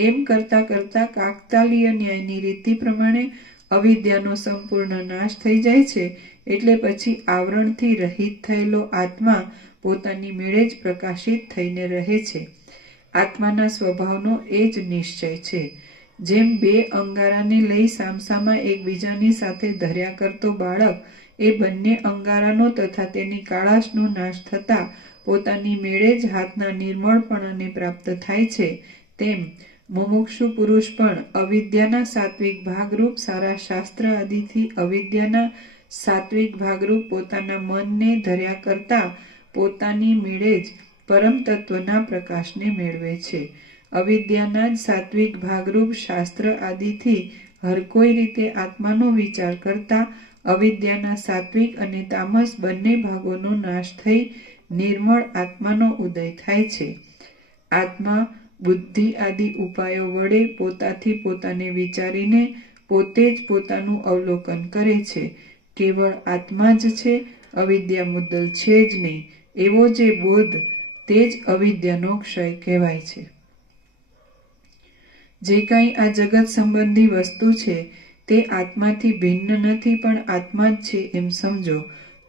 એમ કરતા કરતા કાકતાલીય ન્યાયની રીતિ પ્રમાણે અવિદ્યાનો સંપૂર્ણ નાશ થઈ જાય છે એટલે પછી આવરણથી રહિત થયેલો આત્મા પોતાની મેળે જ પ્રકાશિત થઈને રહે છે. આત્માના સ્વભાવનો એ જ નિશ્ચય છે. જેમ બે અંગારાને લઈ સામસામા એકબીજાની સાથે ધર્યા કરતો બાળક એ બંને અંગારાનો તથા તેની કાળાશનો નાશ થતા પોતાની મેળે જ હાથના નિર્મળપણાને પ્રાપ્ત થાય છે, તેમ મુમુક્ષુ પુરુષ પણ અવિદ્યાના સાત્વિક ભાગરૂપ સારા શાસ્ત્ર આદિથી અવિદ્યાના સાત્વિક ભાગરૂપ પોતાના મનને ધર્યા કરતા પોતાની મેળે જ પરમ તત્વના પ્રકાશને મેળવે છે. અવિદ્યાના જ સાત્વિક ભાગરૂપ શાસ્ત્ર આદિથી હરકોઈ રીતે આત્માનો વિચાર કરતા અવિદ્યાના સાત્વિક અને તામસ બંને ભાગોનો નાશ થઈ નિર્મળ આત્માનો ઉદય થાય છે. આત્મા બુદ્ધિ આદિ ઉપાયો વડે પોતાથી પોતાને વિચારીને પોતે જ પોતાનું અવલોકન કરે છે. કેવળ આત્મા જ છે, અવિદ્યા મુદ્દલ છે જ નહીં, એવો જે બોધ તે જ અવિદ્યાનો ક્ષય કહેવાય છે. જે કાંઈ આ જગત સંબંધી વસ્તુ છે તે આત્માથી ભિન્ન નથી, પણ આત્મા જ છે એમ સમજો.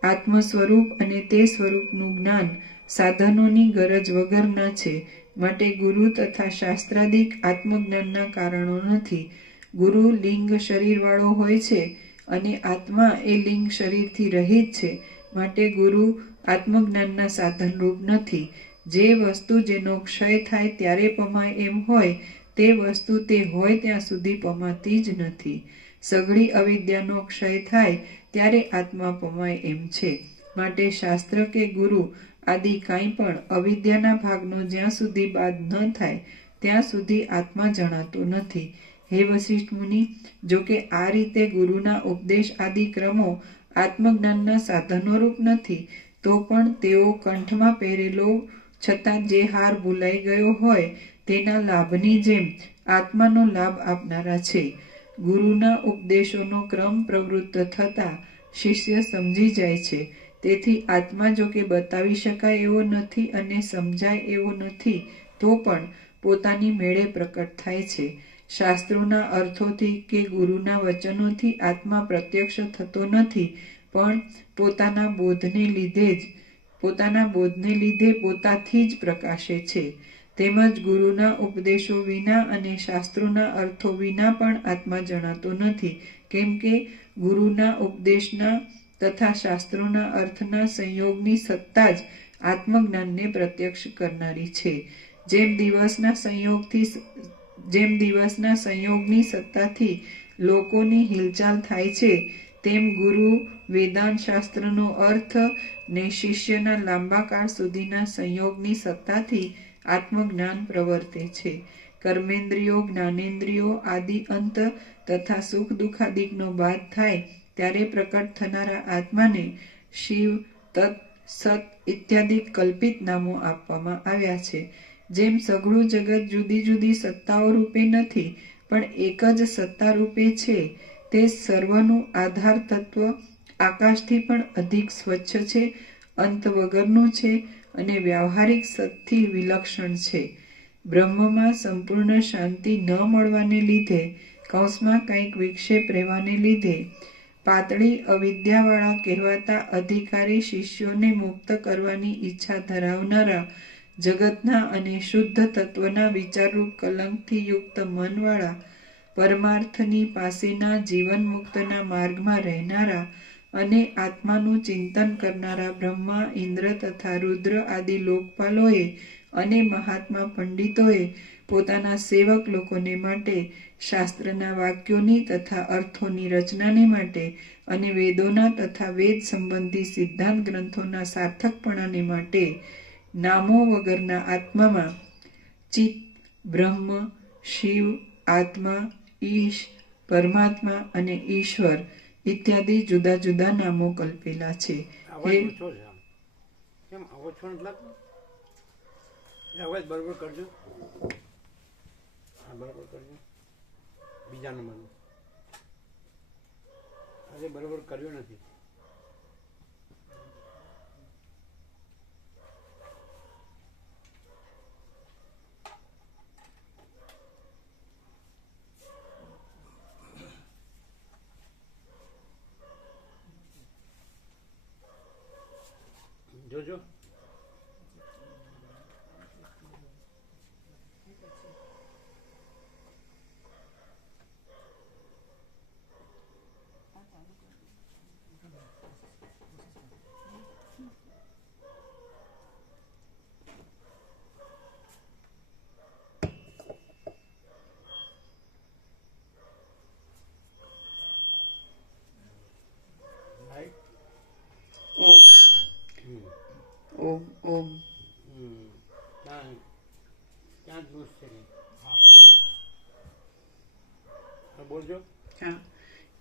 આત્મ સ્વરૂપ અને તે સ્વરૂપનું જ્ઞાન સાધનોની ગરજ વગરના છે, માટે ગુરુ તથા શાસ્ત્રાદિક આત્મજ્ઞાનના કારણો નથી. ગુરુ લિંગ શરીરવાળો હોય છે અને આત્મા એ લિંગ શરીરથી રહિત છે, માટે ગુરુ આત્મજ્ઞાનના સાધનરૂપ નથી. જે વસ્તુ જેનો ક્ષય થાય ત્યારે પમાય એમ હોય તે વસ્તુ તે હોય ત્યાં સુધી પમાતી જ નથી. સઘળી અવિદ્યાનો ક્ષય થાય ત્યારે આત્મા પમાય એમ છે. માટે શાસ્ત્ર કે ગુરુ આદિ કાંઈ પણ અવિદ્યાના ભાગનો જ્યાં સુધી બાદ ન થાય ત્યાં સુધી આત્મા જણાતો નથી. હે વશિષ્ઠ મુનિ, જો કે આ રીતે ગુરુના ઉપદેશ આદિ ક્રમો આત્મજ્ઞાનના સાધનોરૂપ નથી, તો પણ તેઓ કંઠમાં પહેરેલો છતાં જે હાર ભૂલાઈ ગયો હોય તેના લાભની જેમ આત્માનો લાભ આપનારા છે. ગુરુના ઉપદેશોનો ક્રમ પ્રવૃત્ત થતા શિષ્ય સમજી જાય છે. તેથી આત્મા જો કે બતાવી શકાય એવો નથી અને સમજાય એવો નથી, તો પણ પોતાની મેળે પ્રકટ થાય છે. શાસ્ત્રોના અર્થોથી કે ગુરુના વચનોથી આત્મા પ્રત્યક્ષ થતો નથી, પણ પોતાના બોધને લીધે પોતાથી જ પ્રકાશે છે. તેમજ ગુરુના ઉપદેશો વિના અને શાસ્ત્રોના અર્થો વિના પણ આત્મા જણાતો નથી, કેમ કે ગુરુના ઉપદેશના તથા શાસ્ત્રોના અર્થના સંયોગની સત્તા જ આત્મજ્ઞાનને પ્રત્યક્ષ કરનારી છે. જેમ દિવસના સંયોગની સત્તાથી લોકોની હિલચાલ થાય છે, તેમ ગુરુ વેદાંત શાસ્ત્રનો અર્થ ને શિષ્યના લાંબા કાળ સુધીના સંયોગની સત્તાથી આત્મજ્ઞાન પ્રવર્તે છે. કર્મેન્દ્રિયો જ્ઞાનેન્દ્રિયો આદિ અંત તથા સુખ દુઃખાદિકનો બાદ થાય ત્યારે પ્રકટ થનારા આત્માને શિવ, તત્, સત ઇત્યાદિ કલ્પિત નામો આપવામાં આવ્યા છે. જેમ સઘળું જગત જુદી જુદી સત્તાઓ રૂપે નથી, પણ એક જ સત્તા રૂપે છે, તે સર્વનું આધાર તત્વ આકાશથી પણ અધિક સ્વચ્છ છે, અંત વગરનું છે અને વ્યાવહારિક સતથી વિલક્ષણ છે. બ્રહ્મમાં સંપૂર્ણ શાંતિ ન મળવાને લીધે, કૌંસમાં કંઈક વિક્ષેપ રહેવાને લીધે, પાતળી અવિદ્યાવાળા કહેવાતા અધિકારી શિષ્યોને મુક્ત કરવાની ઈચ્છા ધરાવનારા જગતના અને શુદ્ધ તત્વના વિચારરૂપ કલંકથી યુક્ત મનવાળા પરમાર્થની પાસેના જીવન મુક્તના માર્ગમાં રહેનારા અને આત્માનું ચિંતન કરનારા બ્રહ્મા, ઇન્દ્ર તથા રુદ્ર આદિ લોકપાલોએ અને મહાત્મા પંડિતોએ પોતાના સેવક લોકોને માટે શાસ્ત્રના વાક્યોની તથા અર્થોની રચનાને માટે અને વેદોના તથા વેદ સંબંધી સિદ્ધાંત ગ્રંથોના સાર્થકપણાને માટે નામો વગરના આત્મામાં ચિત્ત, બ્રહ્મ, શિવ, આત્મા, ઈશ, પરમાત્મા અને ઈશ્વર ઇત્યાદિ જુદા જુદા નામો કલ્પેલા છે. અવાજ બરોબર કરજો. હા, બરોબર કરજો. બીજા નંબરનું આજે બરોબર કર્યું નથી. જોજો. ઓમ ઓમ ઓમ. ક્યાં દોષ છે? બોલજો. હા.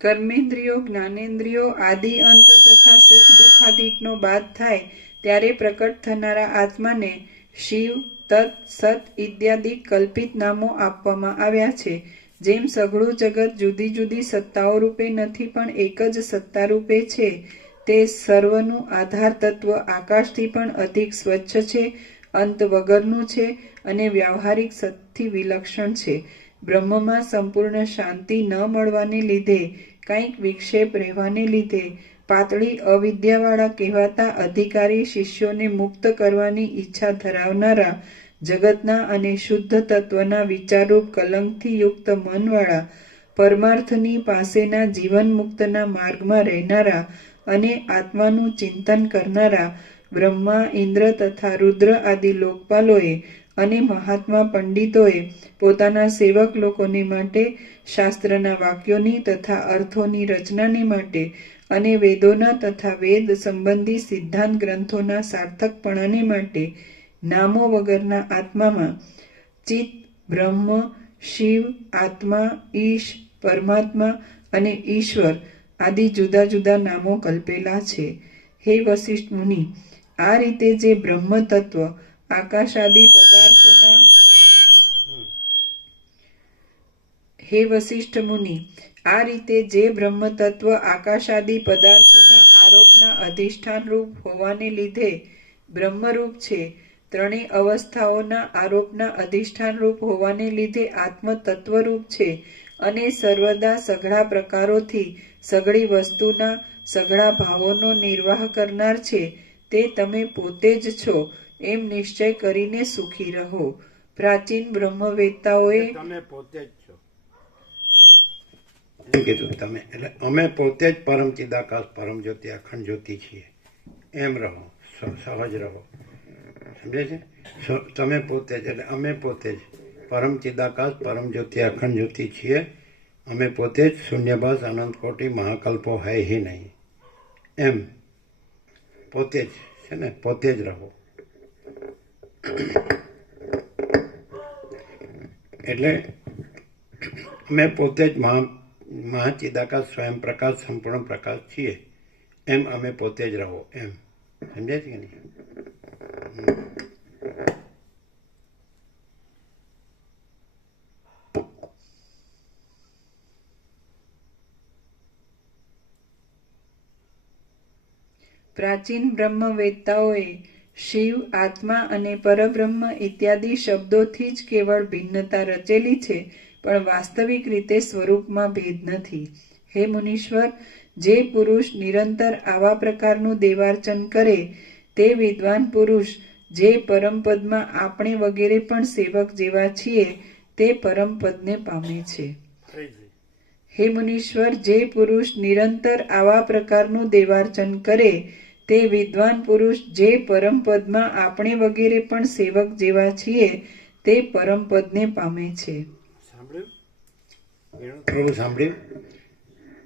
કર્મેન્દ્રિયો જ્ઞાનેન્દ્રિયો આદિ અંત તથા સુખ દુઃખાદિકનો બાદ થાય ત્યારે પ્રકટ થનારા આત્માને શિવ તત્ સત ઇત્યાદિ કલ્પિત નામો આપવામાં આવ્યા છે. જેમ સઘળું જગત જુદી જુદી સત્તાઓ રૂપે નથી પણ એક જ સત્તા રૂપે છે, તે સર્વનું આધાર તત્વ આકાશથી પણ અધિક સ્વચ્છ છે, અંત વગરનું છે અને વ્યવહારિક સતથી વિલક્ષણ છે. બ્રહ્મમાં સંપૂર્ણ શાંતિ ન મળવાને લીધે, કંઈક વિક્ષેપ રહેવાને લીધે પાતળી અવિદ્યાવાળા કહેવાતા અધિકારી શિષ્યોને મુક્ત કરવાની ઈચ્છા ધરાવનારા જગતના અને શુદ્ધ તત્વના વિચારરૂપ કલંકથી યુક્ત મનવાળા પરમાર્થની પાસેના જીવન મુક્તના માર્ગમાં રહેનારા અને આત્માનું ચિંતન કરનારા બ્રહ્મા ઇન્દ્ર તથા રુદ્ર આદિ લોકપાલોએ અને મહાત્મા પંડિતોએ પોતાના સેવક લોકોને માટે શાસ્ત્રના વાક્યોની તથા અર્થોની રચનાને માટે અને વેદોના તથા વેદ સંબંધી સિદ્ધાંત ગ્રંથોના સાર્થકપણાને માટે નામો વગરના આત્મામાં ચિત્ત, બ્રહ્મ, શિવ, આત્મા, ઈશ, પરમાત્મા અને ઈશ્વર આદિ જુદા જુદા નામો કલ્પેલા છે. હે વશિષ્ઠ મુનિ, આ રીતે જે બ્રહ્મ તત્વ આકાશાદિ પદાર્થોના હે વશિષ્ઠ મુનિ, આ રીતે જે બ્રહ્મ તત્વ આકાશાદિ પદાર્થોના આરોપના અધિષ્ઠાન રૂપ હોવાને લીધે બ્રહ્મરૂપ છે, ત્રણેય અવસ્થાઓના આરોપના અધિષ્ઠાન રૂપ હોવાને લીધે આત્મ તત્વરૂપ છે અને સર્વદા સઘળા પ્રકારોથી સઘળી વસ્તુના સઘળા ભાવોનો નિર્વાહ કરનાર છે, તે તમે પોતે જ છો એમ નિશ્ચય કરીને સુખી રહો. પ્રાચીન બ્રહ્મવેત્તાઓએ તમે પોતે જ છો એમ કીધું. તમે એટલે અમે પોતે જ પરમ ચિદાકાશ પરમ જ્યોતિ અખંડ જ્યોતિ છીએ એમ રહો, સહજ રહો. સમજે છે? તમે પોતે જ એટલે અમે પોતે જ પરમ ચિદાકાશ પરમ જ્યોતિ અખંડ જ્યોતિ છીએ. અમે પોતે જ શૂન્યભાસ અનંત કોટી મહાકલ્પો હૈ હી નહીં એમ પોતે જ છે ને, પોતે જ રહો. એટલે અમે પોતે જ મહાચિદાકાશ સ્વયં પ્રકાશ સંપૂર્ણ પ્રકાશ છીએ એમ અમે પોતે જ રહો એમ. સમજાય છે કે નહીં? પ્રાચીન બ્રહ્મવેત્તાઓએ શિવ, આત્મા અને પરબ્રહ્મ ઇત્યાદિ શબ્દોથી જ કેવળ ભિન્નતા રચેલી છે, પણ વાસ્તવિક રીતે સ્વરૂપમાં ભેદ નથી. હે મુનીશ્વર, જે પુરુષ નિરંતર આવા પ્રકારનું દેવાર્ચન કરે તે વિદ્વાન પુરુષ જે પરમપદમાં આપણે વગેરે પણ સેવક જેવા છીએ તે પરમપદને પામે છે. હે મુનીશ્વર, જે પુરુષ નિરંતર આવા પ્રકારનું દેવાર્ચન કરે તે વિદ્વાન પુરુષ જે પરમપદમાં આપણે વગેરે પણ સેવક જેવા છીએ તે પરમપદને પામે છે. સાંભળ્યું?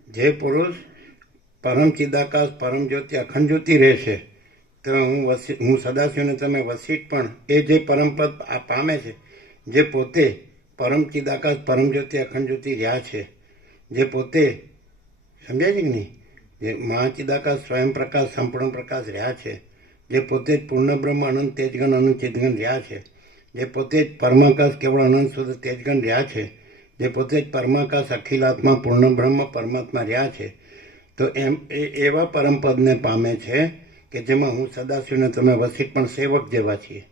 જે પુરુષ પરમ ચિદાકાશ પરમ જ્યોતિ અખંડ જ્યોતિ રહેશે તો હું સદાશિવને તમે વસિષ્ઠ પણ એ જે પરમપદ પામે છે, જે પોતે પરમ ચિદાકાશ પરમ જ્યોતિ અખંડ જ્યોતિ રહ્યા છે, જે પોતે સમજાય છે કે નહીં, જે મહાચિદાકાશ સ્વયં પ્રકાશ સંપૂર્ણ પ્રકાશ રહ્યા છે, જે પોતે જ પૂર્ણ બ્રહ્મ અનંત તેજગણ અનંત ચિદગણ રહ્યા છે, જે પોતે જ પરમાકાશ કેવળ અનંત શુદ્ધ તેજગણ રહ્યા છે, જે પોતે જ પરમાકાશ અખિલાત્મા પૂર્ણ બ્રહ્મ પરમાત્મા રહ્યા છે, તો એમ એવા પરમપદને પામે છે કે જેમાં હું સદાશિવને તમે વસિષ્ઠ પણ સેવક જેવા છીએ.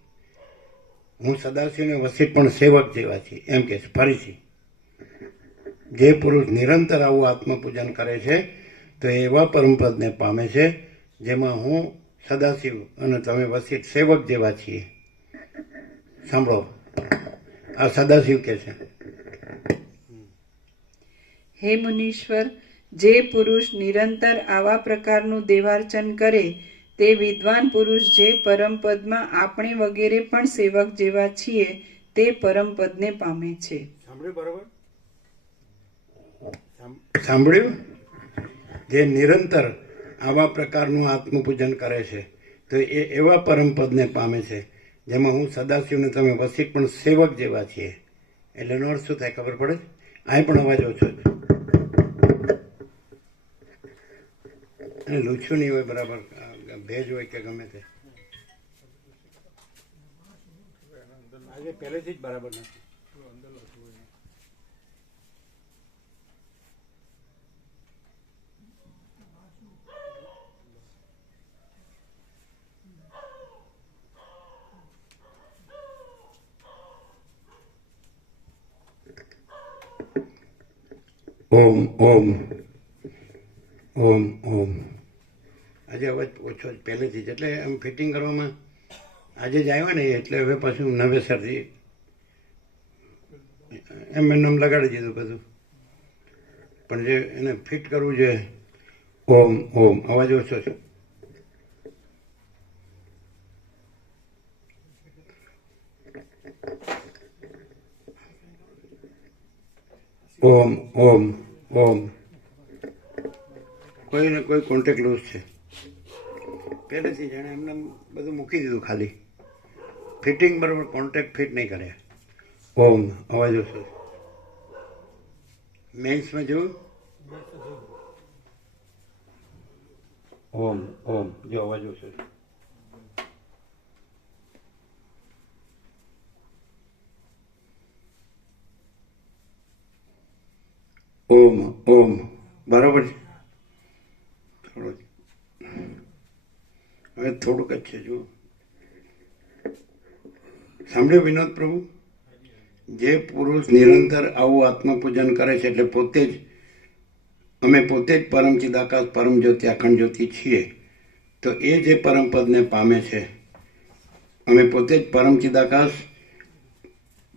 હું સદાશિવને વસિષ્ઠ પણ સેવક જેવા છીએ એમ કે છે. ફરીથી જે પુરુષ નિરંતર આવું આત્મપૂજન કરે છે તો એવા પરમપદને પામે છે જેમાં હું સદાશિવ અને તમે વસિષ્ઠ સેવક જેવા છીએ. સાંભળો, આ સદાશિવ કે છે, હે મુનીશ્વર, જે પુરુષ નિરંતર આવા પ્રકારનું દેવાર્ચન કરે તે વિદ્વાન પુરુષ જે પરમપદમાં આપણે વગેરે પણ સેવક જેવા છીએ તે પરમપદને પામે છે. સાંભળ્યું બરાબર? સાંભળ્યું? જે નિરંતર આવા પ્રકારનું આત્મપૂજન કરે છે તો એ એવા પરમપદને પામે છે જેમાં હું સદાશિવને તમે વસિષ્ઠ પણ સેવક જેવા છીએ. એટલે એનો અર્થ શું થાય ખબર પડે? અહીં પણ અવાજ ઓછો છે અને લૂછું નહીં હોય બરાબર, ભેજ હોય કે ગમે તે. આજે પહેલેથી જ બરાબર નથી. અંદર લખવું હોય. ઓમ ઓમ ઓમ ઓમ. આજે અવાજ ઓછો જ પહેલેથી જ, એટલે એમ ફિટિંગ કરવામાં આજે જ આવ્યા ને એટલે હવે પાછું નવેસરથી એમ એમ લગાડી દીધું બધું. પણ જે એને ફિટ કરવું છે, ઓમ ઓમ અવાજ ઓછો છે. ઓમ ઓમ ઓમ. કોઈને કોઈ કોન્ટેક્ટ લૂઝ છે પહેલેથી જાણે એમને બધું મૂકી દીધું, ખાલી ફિટિંગ બરાબર કોન્ટેક્ટ ફિટ નહીં કરે. ઓમ અવાજ ઓછો. મેન્સમાં જોયું? ઓમ ઓમ જો અવાજ ઓછો છે. ઓમ ઓમ બરાબર છે. હવે થોડુંક જ છે. જુઓ, સાંભળ્યું વિનોદ પ્રભુ? જે પુરુષ નિરંતર આવું આત્મપૂજન કરે છે એટલે પોતે જ અમે પોતે જ પરમ ચિદાકાશ પરમ જ્યોતિ અખંડ જ્યોતિ છીએ, તો એ જે પરમ પદને પામે છે, અમે પોતે જ પરમ ચિદાકાશ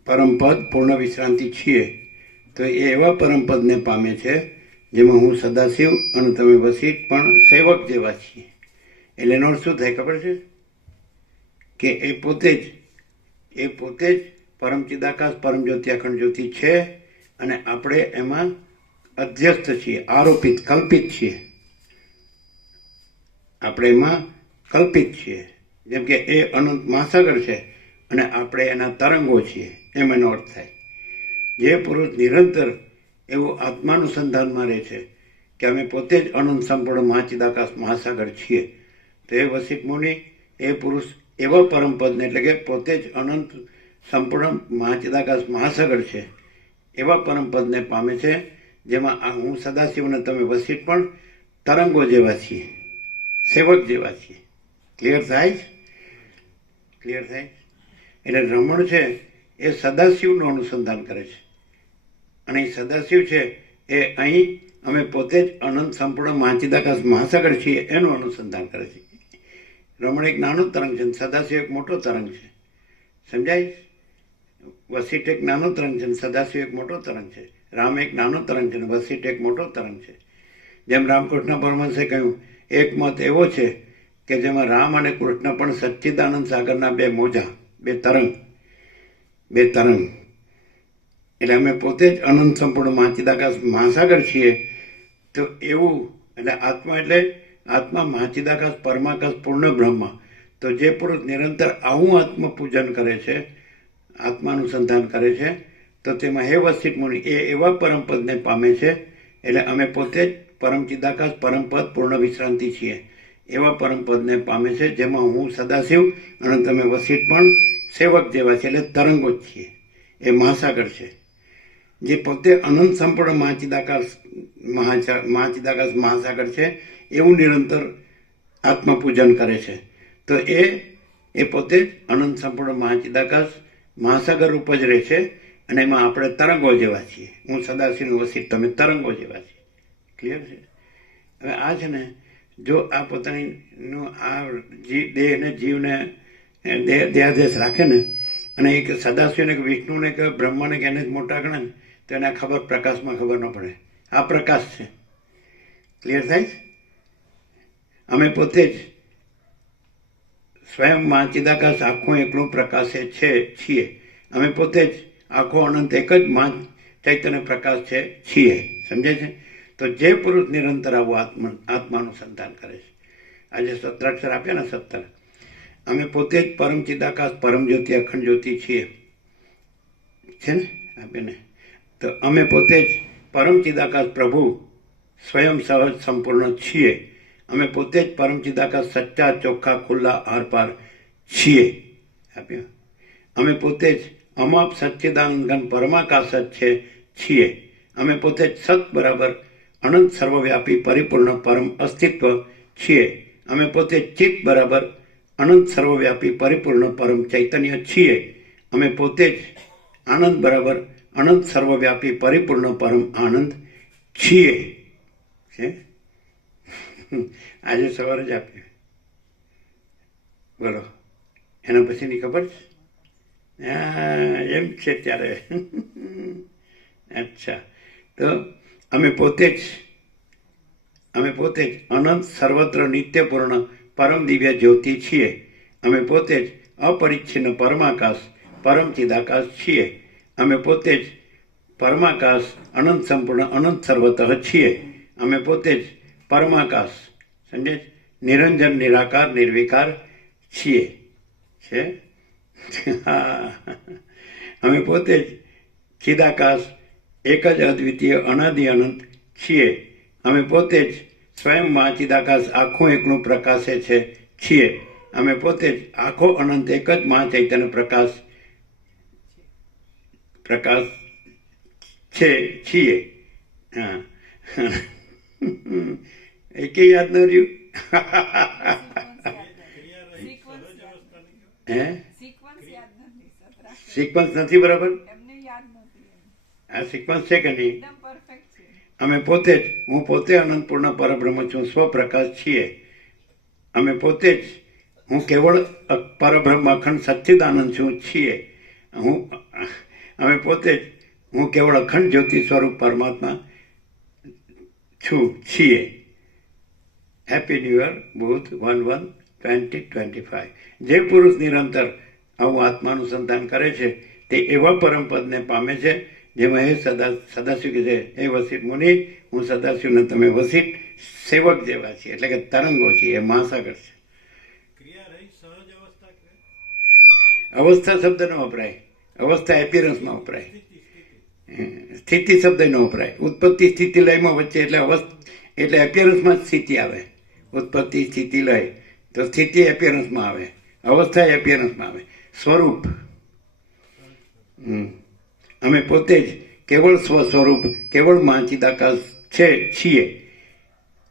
પરમ પદ પૂર્ણ વિશ્રાંતિ છીએ, તો એ એવા પરમ પદને પામે છે જેમાં હું સદાશિવ અને તમે વસિષ્ઠ પણ સેવક જેવા છીએ. એટલે એનો અર્થ શું થાય ખબર છે? કે એ પોતે જ પરમ ચિદાકાશ પરમ જ્યોતિ અખંડ જ્યોતિ છે અને આપણે એમાં અધ્યસ્થ છીએ, આરોપિત કલ્પિત છીએ. આપણે એમાં કલ્પિત છીએ, જેમ કે એ અનંત મહાસાગર છે અને આપણે એના તરંગો છીએ, એમ એનો અર્થ થાય. જે પુરુષ નિરંતર એવું આત્માનુસંધાનમાં રહે છે કે અમે પોતે જ અનંત સંપૂર્ણ મહાચિદાકાશ મહાસાગર છીએ, તો એ વસિષ્ઠ મુનિ એ પુરુષ એવા પરમપદને એટલે કે પોતે જ અનંત સંપૂર્ણ મહાચિદાકાશ મહાસાગર છે એવા પરમપદને પામે છે જેમાં હું સદાશિવ અને તમે વસિષ્ઠ પણ તરંગો જેવા છીએ, સેવક જેવા છીએ. ક્લિયર થાય? ક્લિયર થાય? એટલે રમણ છે એ સદાશિવનું અનુસંધાન કરે છે અને એ સદાશિવ છે એ અહીં અમે પોતે જ અનંત સંપૂર્ણ મહાચિદાકાશ મહાસાગર છીએ એનું અનુસંધાન કરે છે. રમણ એક નાનો તરંગ છે, સદાશિવ એક મોટો તરંગ છે. સમજાય? વસિષ્ઠ એક નાનો તરંગ છે, સદાશિવ એક મોટો તરંગ છે. રામ એક નાનો તરંગ છે, વસિષ્ઠ એક મોટો તરંગ છે. જેમ રામકૃષ્ણ પરમહંસે કહ્યું, એક મત એવો છે કે જેમાં રામ અને કૃષ્ણ પણ સચ્ચિદાનંદ સાગરના બે મોજા, બે તરંગ. એટલે અમે પોતે જ અનંત સંપૂર્ણ મહાચિદાકાશ મહાસાગર છીએ. તો એવું એટલે આત્મા મહાચિદાકાશ પરમાકાશ પૂર્ણ બ્રહ્મ. તો જે પુરુષ નિરંતર આવું આત્મપૂજન કરે છે, આત્માનુસંધાન કરે છે, તો તેમાં હે વસિષ્ઠ મુનિ એ એવા પરમપદને પામે છે. એટલે અમે પોતે જ પરમ ચિદાકાશ પરમપદ પૂર્ણ વિશ્રાંતિ છીએ એવા પરમપદને પામે છે જેમાં હું સદાશિવ અને તમે વસિષ્ઠ પણ સેવક જેવા છે, એટલે તરંગો જ છીએ. એ મહાસાગર છે જે પોતે અનંત સંપૂર્ણ મહાચિદાકાશ મહાસાગર છે એવું નિરંતર આત્મપૂજન કરે છે. તો એ પોતે જ અનંત સંપૂર્ણ મહાચિદાકાશ મહાસાગર રૂપ જ રહે છે અને એમાં આપણે તરંગો જેવા છીએ. હું સદાશિવ વસિષ્ઠ તમે તરંગો જેવા છીએ. ક્લિયર છે? હવે આ છે ને જો આ પોતાની આ દેહ ને જીવને દેહાદેશ રાખે ને અને એક સદાશિવને કે વિષ્ણુને કે બ્રહ્માને કે એને જ મોટા ગણે ને તો એને ખબર પ્રકાશમાં ખબર ન પડે. આ પ્રકાશ છે. ક્લિયર થાય છે? અમે પોતે જ સ્વયંમાં ચિદાકાશ આખું એકલું પ્રકાશે છીએ. અમે પોતે જ આખો અનંત એક જ માં ચૈતન્ય પ્રકાશ છે છીએ. સમજે છે? તો જે પુરુષ નિરંતર આવું આત્માનું સંધાન કરે છે, આજે 17 અક્ષર આપ્યા ને 17, અમે પોતે જ પરમ ચિદાકાશ પરમ જ્યોતિ અખંડ જ્યોતિ છીએ. છે ને આપીને? તો અમે પોતે જ પરમ ચિદાકાશ પ્રભુ સ્વયં સહજ સંપૂર્ણ છીએ. અમે પોતે જ પરમ ચિદાકાશ સચ્ચા ચોખ્ખા ખુલ્લા આરપાર છીએ. આપ્યું. અમે પોતે જ અમાપ સચ્ચિદાનંદ ઘન પરમાકાશ જ છીએ. અમે પોતે જ સત બરાબર અનંત સર્વવ્યાપી પરિપૂર્ણ પરમ અસ્તિત્વ છીએ. અમે પોતે ચિત્ત બરાબર અનંત સર્વવ્યાપી પરિપૂર્ણ પરમ ચૈતન્ય છીએ. અમે પોતે જ આનંદ બરાબર અનંત સર્વવ્યાપી પરિપૂર્ણ પરમ આનંદ છીએ. છે આજે સવારે જ આપ્યું. બોલો એના પછીની ખબર છે? એમ છે ત્યારે. અચ્છા, તો અમે પોતે જ અનંત સર્વત્ર નિત્યપૂર્ણ પરમ દિવ્ય જ્યોતિ છીએ. અમે પોતે જ અપરિચ્છિન્ન પરમાકાશ પરમ ચિદાકાશ છીએ. અમે પોતે જ પરમાકાશ અનંત સંપૂર્ણ અનંત સર્વતઃ છીએ. અમે પોતે જ પરમાકાશ સમજે નિરંજન નિરાકાર નિર્વિકાર છીએ. છે અમે પોતે જ ચિદાકાશ એક જ અદ્વિતીય અનાદિ અનંત છીએ. અમે પોતે જ સ્વયંમાં ચિદાકાશ આખું એકલું પ્રકાશે છીએ. અમે પોતે જ આખો અનંત એક જ મહાચૈતન્ય પ્રકાશ છીએ. હા, એકે યાદ ન રહ્યું. હે સિક્વન્સ નથી બરાબર? આ સિક્વન્સ છે કે નહીં? અમે પોતે જ હું પોતે અનંતપૂર્ણ પરબ્રહ્મ છું, સ્વપ્રકાશ છીએ. અમે પોતે જ હું કેવળ પરબ્રહ્મ અખંડ સચ્ચિદાનંદ છું છીએ. અમે પોતે જ હું કેવળ અખંડ જ્યોતિ સ્વરૂપ પરમાત્મા છું છીએ. હેપી ન્યૂ યર બુધ 1/1/2025. જે પુરુષ નિરંતર આવું આત્માનું સંધાન કરે છે તે એવા પરમપદને પામે છે જેમાં એ સદાશિવ કે છે, એ વસિત મુનિ, હું સદાશિવને તમે વસિત સેવક જેવા છીએ, એટલે કે તરંગો છીએ. એ મહાસાગર છે. અવસ્થા શબ્દ ન વપરાય. અવસ્થા એપિયરન્સમાં વપરાય. સ્થિતિ શબ્દ ન વપરાય. ઉત્પત્તિ સ્થિતિ લયમાં વચ્ચે એટલે એપિયરન્સમાં જ સ્થિતિ આવે. ઉત્પત્તિ સ્થિતિ લય તો સ્થિતિ એપિયરન્સમાં આવે, અવસ્થા એપિયરન્સમાં આવે. સ્વરૂપ અમે પોતે જ કેવળ સ્વસ્વરૂપ કેવળ મહાચિદાકાશ છીએ.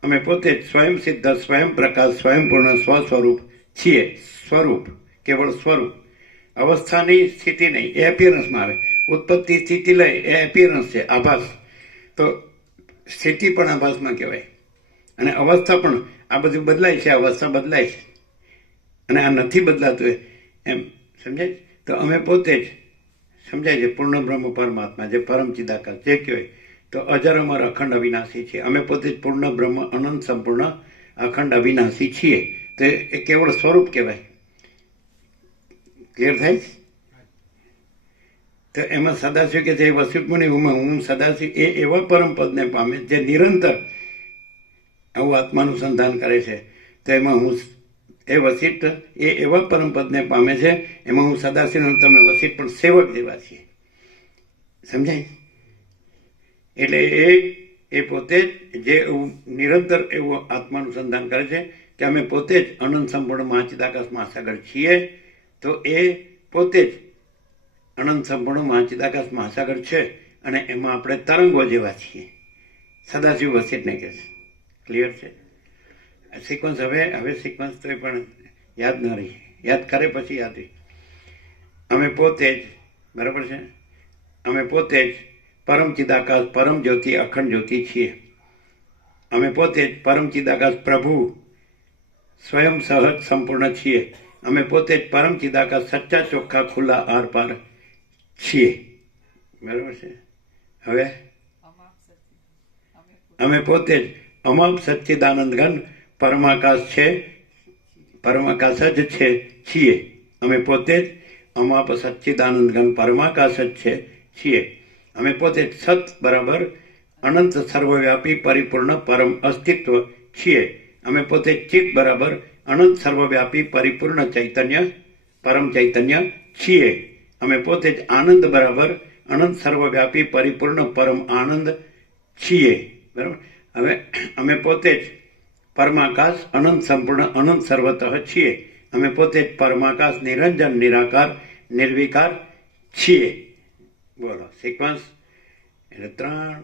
અમે પોતે જ સ્વયં સિદ્ધ સ્વયં પ્રકાશ સ્વયંપૂર્ણ સ્વસ્વરૂપ છીએ. સ્વરૂપ કેવળ સ્વરૂપ. અવસ્થાની સ્થિતિ નહીં, એ એપિયરન્સમાં આવે. ઉત્પત્તિ સ્થિતિ લય એ એપિયરન્સ છે, આભાસ. તો સ્થિતિ પણ આભાસમાં કહેવાય અને અવસ્થા પણ. આ બધું બદલાય છે, અવસ્થા બદલાય છે અને આ નથી બદલાતું એમ સમજાય. તો અમે પોતે જ સમજાય છે પૂર્ણ બ્રહ્મ પરમાત્મા, જે પરમ ચિદાકાશ જે કહેવાય તો અજર અમર અખંડ અવિનાશી છે. અમે પોતે જ પૂર્ણ બ્રહ્મ અનંત સંપૂર્ણ અખંડ અવિનાશી છીએ. તો એ કેવળ સ્વરૂપ કહેવાય. ક્લિયર થાય છે? તો એમાં સદાશિવ કે જે વસિત મુનિ હું સદાશિવ એ એવા પરમ પદને પામે જે નિરંતર આવું આત્માનું સંધાન કરે છે. તો એમાં હું એ વસિત એ એવા પરમ પદને પામે છે. એમાં હું સદાશિવ તમે વસિત પણ સેવક જેવા છીએ. સમજાય? એટલે એ પોતે જ જે નિરંતર એવું આત્માનું સંધાન કરે છે કે અમે પોતે જ અનંત સંપૂર્ણ મહાચિદાકાશ મહાસાગર છીએ. તો એ પોતે જ અનંત સંપૂર્ણ મહાચિદાકાશ મહાસાગર છે અને એમાં આપણે તરંગો જેવા છીએ. સદાશિવ વસિતને કહે છે. ક્લિયર છે? સિક્વન્સ હવે સિક્વન્સ તો પણ યાદ ન રહી. યાદ કરે પછી યાદ રહી. અમે પોતે જ બરાબર છે. અમે પોતે જ પરમ ચિદાકાશ પરમ જ્યોતિ અખંડ જ્યોતિ છીએ. અમે પોતે જ પરમ ચિદાકાશ પ્રભુ સ્વયં સહજ સંપૂર્ણ છીએ. અમે પોતે જ પરમ ચિદાકાશ સચ્ચા ચોખ્ખા ખુલ્લા આર પાર છીએ. બરાબર છે. હવે અમે પોતે જ અમાપ સચ્ચિદાનંદ ઘન પરમાકાશ છે, પરમાકાશ જ છે છીએ. અમે પોતે જ અમાપ સચ્ચિદાનંદ ઘન પરમાકાશ જ છે છીએ. અમે પોતે જ સત બરાબર અનંત સર્વવ્યાપી પરિપૂર્ણ પરમ અસ્તિત્વ છીએ. અમે પોતે જ ચિત્ત બરાબર અનંત સર્વવ્યાપી પરિપૂર્ણ ચૈતન્ય પરમ ચૈતન્ય છીએ. અમે પોતે જ આનંદ બરાબર અનંત સર્વવ્યાપી પરિપૂર્ણ પરમ આનંદ છીએ. બરાબર. હવે અમે પોતે જ પરમાકાશ અનંત સંપૂર્ણ અનંત સર્વતઃ છીએ. અમે પોતે જ પરમાકાશ નિરંજન નિરાકાર નિર્વિકાર છીએ. બોલો સિક્વન્સ એટલે 3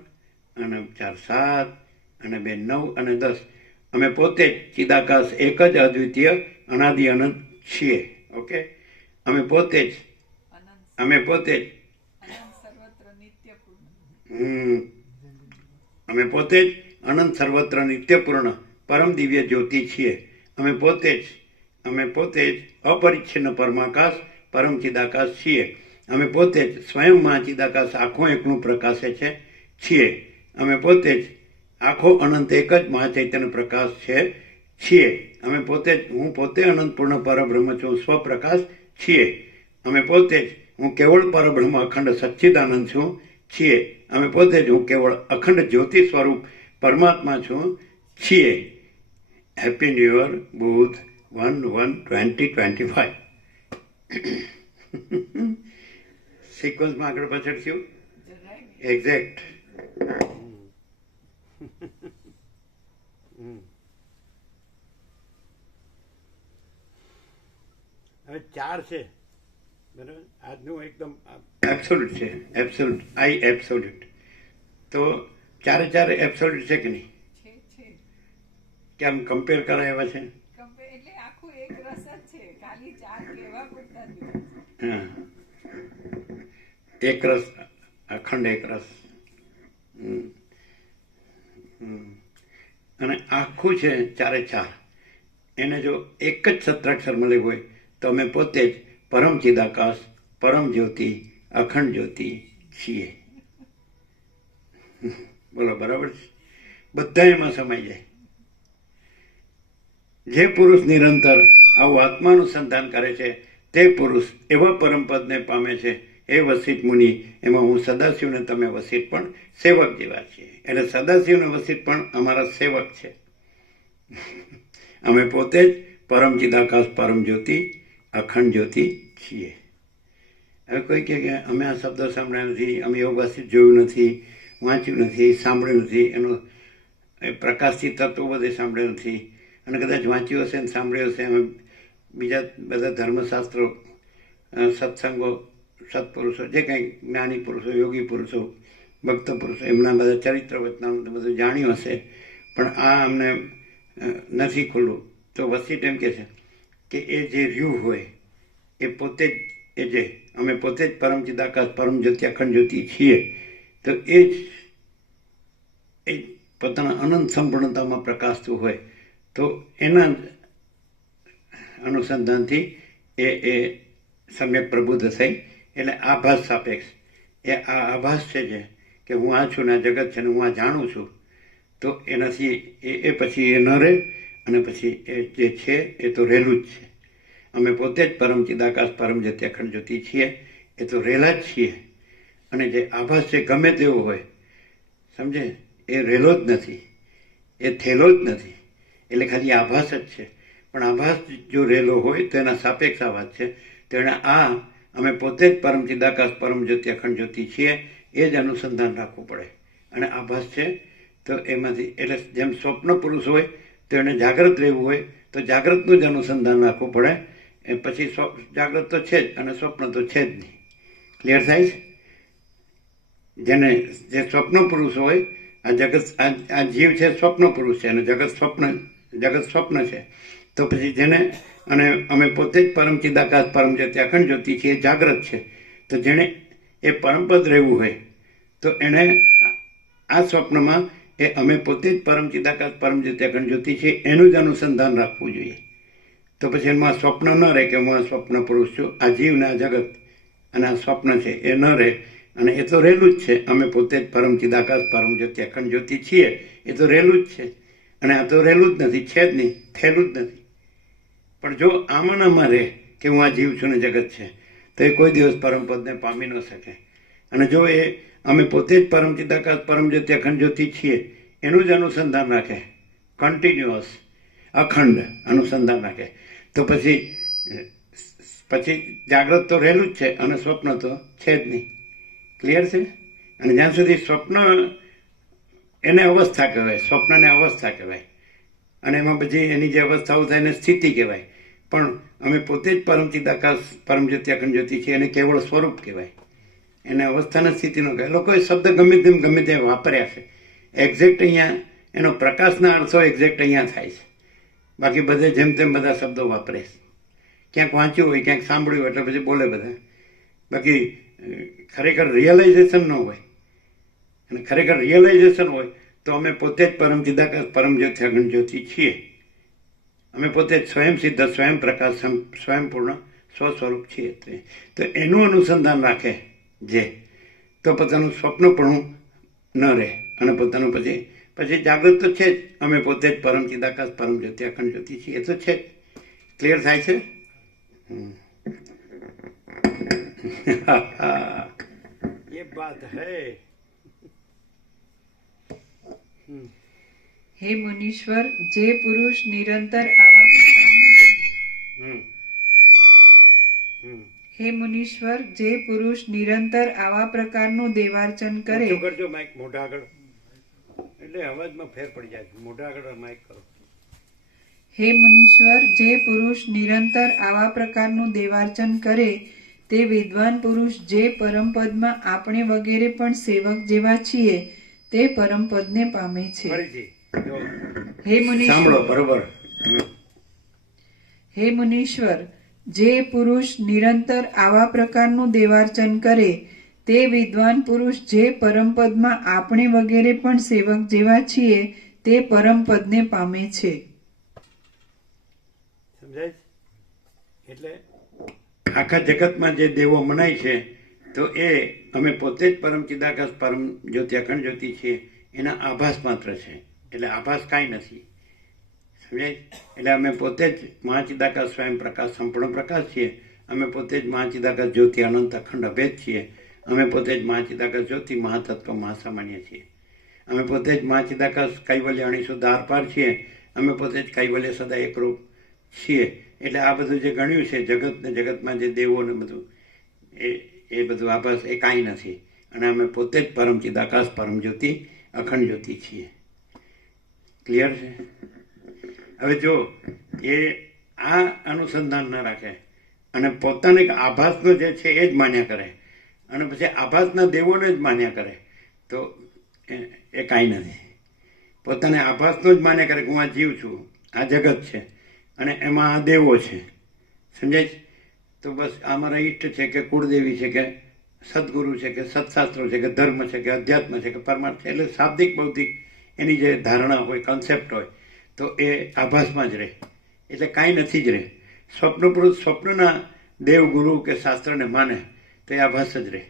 અને 4 7 અને 2 9 અને 10. અમે પોતે જ ચિદાકાશ એક જ અદ્વિતીય અનાદિ અનંત છીએ. ઓકે. અમે પોતે જ અમે પોતે જ અમે પોતે જ અનંત સર્વત્ર નિત્યપૂર્ણ પરમ દિવ્ય જ્યોતિ છીએ. અમે પોતે જ અપરિચ્છિન્ન પરમાકાશ પરમ ચિદાકાશ છીએ. અમે પોતે જ સ્વયંમાં ચિદાકાશ આખો એકનું પ્રકાશે છે છીએ. અમે પોતે જ આખો અનંત એક જ મહાચૈતન્ય પ્રકાશ છે છીએ. અમે પોતે જ હું પોતે અનંત પૂર્ણ પરબ્રહ્મ છું સ્વપ્રકાશ છીએ. અમે પોતે જ હું કેવળ પરબ્રહ્મ અખંડ સચ્ચિદાનંદ છું છીએ. અમે પોતે જ હું કેવળ અખંડ જ્યોતિ સ્વરૂપ પરમાત્મા છું છીએ. હેપી ન્યુ યર બુધ 1/1/2025. સિક્વન્સમાં આગળ પાછળ થયું એક્ઝેક્ટ. હવે 4 છે બરાબર. આજનું એકદમ એબ્સોલ્યુટ છે. એબ્સોલ્યુટ આઈ એબ્સોલ્યુટ. તો ચારે ચારે એબ્સોલ્યુટ છે કે નહીં? કેમ કમ્પેર કરાય છે? હા, એક રસ અખંડ એક રસ. અને આખું છે ચારે ચાર. એને જો એક જ સત્રાક્ષર મળે હોય તો અમે પોતે જ પરમ ચિદાકાશ પરમ જ્યોતિ અખંડ જ્યોતિ છીએ. બોલો બરાબર છે? બધા એમાં સમાઈ જાય. જે પુરુષ નિરંતર આવું આત્માનું સંધાન કરે છે તે પુરુષ એવા પરમપદને પામે છે. એ વસિત મુનિ, એમાં હું સદાશિવ ને તમે વસિત પણ સેવક જેવા છીએ. એટલે સદાશિવ ને વસિત પણ અમારા સેવક છે. અમે પોતે જ પરમ ચિદાકાશ પરમ જ્યોતિ અખંડ જ્યોતિ છીએ. હવે કોઈ કહે કે અમે આ શબ્દો સાંભળ્યા નથી, અમે એવું વસિત જોયું નથી, વાંચ્યું નથી, સાંભળ્યું નથી, એનું પ્રકાશથી તત્વો બધે સાંભળ્યું નથી, અને કદાચ વાંચ્યું હશે ને સાંભળ્યું હશે. અમે બીજા બધા ધર્મશાસ્ત્રો, સત્સંગો, સત્પુરુષો, જે કંઈ જ્ઞાની પુરુષો, યોગી પુરુષો, ભક્ત પુરુષો, એમના બધા ચરિત્ર વચનાનું બધું જાણ્યું હશે, પણ આ અમને નથી ખુલ્લું. તો વસિત એમ કહે છે કે એ જે રહ્યું હોય એ પોતે જ, એ જે અમે પોતે જ પરમ ચિદાકાશ પરમ જ્યોતિ અખંડ જ્યોતિ છીએ, તો એ જ પોતાના અનંત સંપૂર્ણતામાં પ્રકાશતું હોય, તો એના અનુસંધાનથી એ સમ્યક પ્રબુદ્ધ થઈ. એટલે આભાસ સાપેક્ષ એ આ આભાસ છે જે કે હું આ છું ને આ જગત છે ને હું આ જાણું છું, તો એનાથી એ પછી એ ન રહે, અને પછી એ જે છે એ તો રહેલું જ છે. અમે પોતે જ પરમ ચિદાકાશ પરમ જ્યોતિ અખંડ જ્યોતિ છીએ, એ તો રહેલા જ છીએ. અને જે આભાસ છે ગમે તેવો હોય, સમજે, એ રહેલો જ નથી, એ થયેલો જ નથી, એટલે ખાલી આભાસ જ છે. પણ આભાસ જો રહેલો હોય તો એના સાપેક્ષ આભાસ છે. તો એને આ અમે પોતે જ પરમ ચિદાકાશ પરમ જ્યોતિ અખંડ જ્યોતિ છીએ એ જ અનુસંધાન રાખવું પડે. અને આભાસ છે તો એમાંથી, એટલે જેમ સ્વપ્ન પુરુષ હોય તો એને જાગ્રત રહેવું હોય તો જાગ્રતનું જ અનુસંધાન રાખવું પડે. એ પછી જાગ્રત તો છે જ અને સ્વપ્ન તો છે જ નહીં. ક્લિયર થાય છે? જે સ્વપ્ન પુરુષ હોય, આ જગત, આ જીવ છે સ્વપ્ન પુરુષ છે, અને જગત સ્વપ્ન છે. તો પછી જેને, અને અમે પોતે જ પરમ ચિદાકાશ પરમ જ્યોતિ અખંડ જ્યોતિ છીએ, જાગ્રત છે. તો જેણે એ પરમપદ રહેવું હોય તો એણે આ સ્વપ્નમાં એ અમે પોતે જ પરમ ચિદાકાશ પરમ જ્યોતિ અખંડ જ્યોતિ છે એનું જ અનુસંધાન રાખવું જોઈએ. તો પછી એમાં સ્વપ્ન ન રહે કે હું આ સ્વપ્ન પુરુષ છું, આ જીવ ને આ જગત અને આ સ્વપ્ન છે એ ન રહે. અને એ તો રહેલું જ છે, અમે પોતે જ પરમ ચિદાકાશ પરમ જ્યોતિ અખંડ જ્યોતિ છીએ, એ તો રહેલું જ છે. અને આ તો રહેલું જ નથી, છે જ નહીં, થયેલું જ નથી. પણ જો આમાં આમાં રહે કે હું આ જીવ છું ને જગત છે, તો એ કોઈ દિવસ પરમપદને પામી ન શકે. અને જો એ અમે પોતે જ પરમ ચિદાકાશ પરમ જ્યોતિ અખંડ જ્યોતિ છીએ એનું જ અનુસંધાન રાખે, કન્ટિન્યુઅસ અખંડ અનુસંધાન રાખે, તો પછી જાગ્રત તો રહેલું જ છે અને સ્વપ્ન તો છે જ નહીં. ક્લિયર છે? અને જ્યાં સુધી સ્વપ્ન એને અવસ્થા કહેવાય, સ્વપ્નને અવસ્થા કહેવાય, અને એમાં પછી એની જે અવસ્થાઓ થાય એને સ્થિતિ કહેવાય. પણ અમે પોતે જ પરમ ચિદાકાશ પરમ જ્યોતિ અખંડ જ્યોતિ છીએ એને કેવળ સ્વરૂપ કહેવાય, એને અવસ્થાના સ્થિતિનો કહેવાય. લોકોએ શબ્દ ગમે તે વાપર્યા છે. એક્ઝેક્ટ અહીંયા એનો પ્રકાશના અર્થો એક્ઝેક્ટ અહીંયા થાય છે. બાકી બધે જેમ તેમ બધા શબ્દો વાપરે છે. ક્યાંક વાંચ્યું હોય, ક્યાંક સાંભળ્યું હોય એટલે પછી બોલે બધા. બાકી ખરેખર રિયલાઇઝેશન ન હોય. અને ખરેખર રિયલાઇઝેશન હોય તો અમે પોતે જ પરમ ચિદાકાશ પરમ જ્યોતિ અખંડ જ્યોતિ છીએ. અમે પોતે જ સ્વયં સિદ્ધ, સ્વયં પ્રકાશ, સ્વયંપૂર્ણ સ્વસ્વરૂપ છીએ. તો એનું અનુસંધાન રાખે જે, તો પોતાનું સ્વપ્નપણું ન રહે. અને પોતાનું પછી જાગૃત તો છે જ, અમે પોતે જ પરમ ચિદાકાશ પરમ જ્યોતિ અખંડ જ્યોતિ છીએ, એ તો છે જ. ક્લિયર થાય છે? ये बात है. હે મુનીશ્વર, જે પુરુષ નિરંતર આવા પ્રકારનું હે મુનીશ્વર, જે પુરુષ નિરંતર આવા પ્રકારનું દેવાર્ચન કરે. ઊંચું કરજો માઇક મોઢા આગળ, એટલે અવાજમાં ફેર પડી જાય છે. મોઢા આગળ માઇક કરો. હે મુનીશ્વર, જે પુરુષ નિરંતર આવા પ્રકારનું દેવાર્ચન કરે તે વિદ્વાન પુરુષ જે પરમપદમાં આપણે વગેરે પણ સેવક જેવા છીએ તે પરમપદને પામે છે. ફરીથી જો. હે મુનીશ્વર, સાંભળો બરોબર. હે મુનીશ્વર, જે પુરુષ નિરંતર આવા પ્રકારનું દેવાર્ચન કરે તે વિદ્વાન પુરુષ જે પરમપદમાં આપણે વગેરે પણ સેવક જેવા છીએ તે પરમપદને પામે છે. સમજાય છે? એટલે આખા જગતમાં જે દેવો મનાય છે તો એ અમે પોતે જ પરમ ચિદાકાશ પરમ જ્યોતિ અખંડ જ્યોતિ છીએ એના આભાસ માત્ર છે. એટલે આભાસ કાંઈ નથી. સમજાય? એટલે અમે પોતે જ મહાચિદાકાશ સ્વયં પ્રકાશ સંપૂર્ણ પ્રકાશ છીએ. અમે પોતે જ મહાચિદાકાશ જ્યોતિ અનંત અખંડ અભેદ છીએ. અમે પોતે જ મહાચિદાકાશ જ્યોતિ મહાતત્વ મહાસામાન્ય છીએ. અમે પોતે જ મહાચિદાકાશ કૈવલ્ય અણીશુદ્ધ આરપાર છીએ. અમે પોતે જ કૈવલ્ય સદા એકરૂપ છીએ. એટલે આ બધું જે ગણ્યું છે જગત ને જગતમાં જે દેવો ને બધું એ બધું આભાસ એ કાંઈ નથી. અને અમે પોતે જ પરમ ચિદાકાશ પરમ જ્યોતિ અખંડ જ્યોતિ છીએ. ક્લિયર છે? હવે જો એ આ અનુસંધાન ન રાખે અને પોતાને આભાસનો જે છે એ જ માન્યા કરે અને પછી આભાસના દેવોને જ માન્યા કરે તો એ કાંઈ નથી. પોતાને આભાસનો જ માન્યા કરે કે હું આ જીવ છું, આ જગત છે અને એમાં આ દેવો છે. સમજાય છે? તો બસ આ મારા ઈષ્ટ છે કે કુળદેવી છે કે સદગુરુ છે કે સત્શાસ્ત્રો છે કે ધર્મ છે કે અધ્યાત્મ છે કે પરમાર્થ છે, એટલે શાબ્દિક ભૌતિક એની જે ધારણા હોય, કન્સેપ્ટ હોય તો એ આભાસમાં જ રહે. એટલે કાંઈ નથી જ રહે. સ્વપ્ન પુરુષ સ્વપ્નના દેવ ગુરુ કે શાસ્ત્રને માને તો એ આભાસ જ રહે.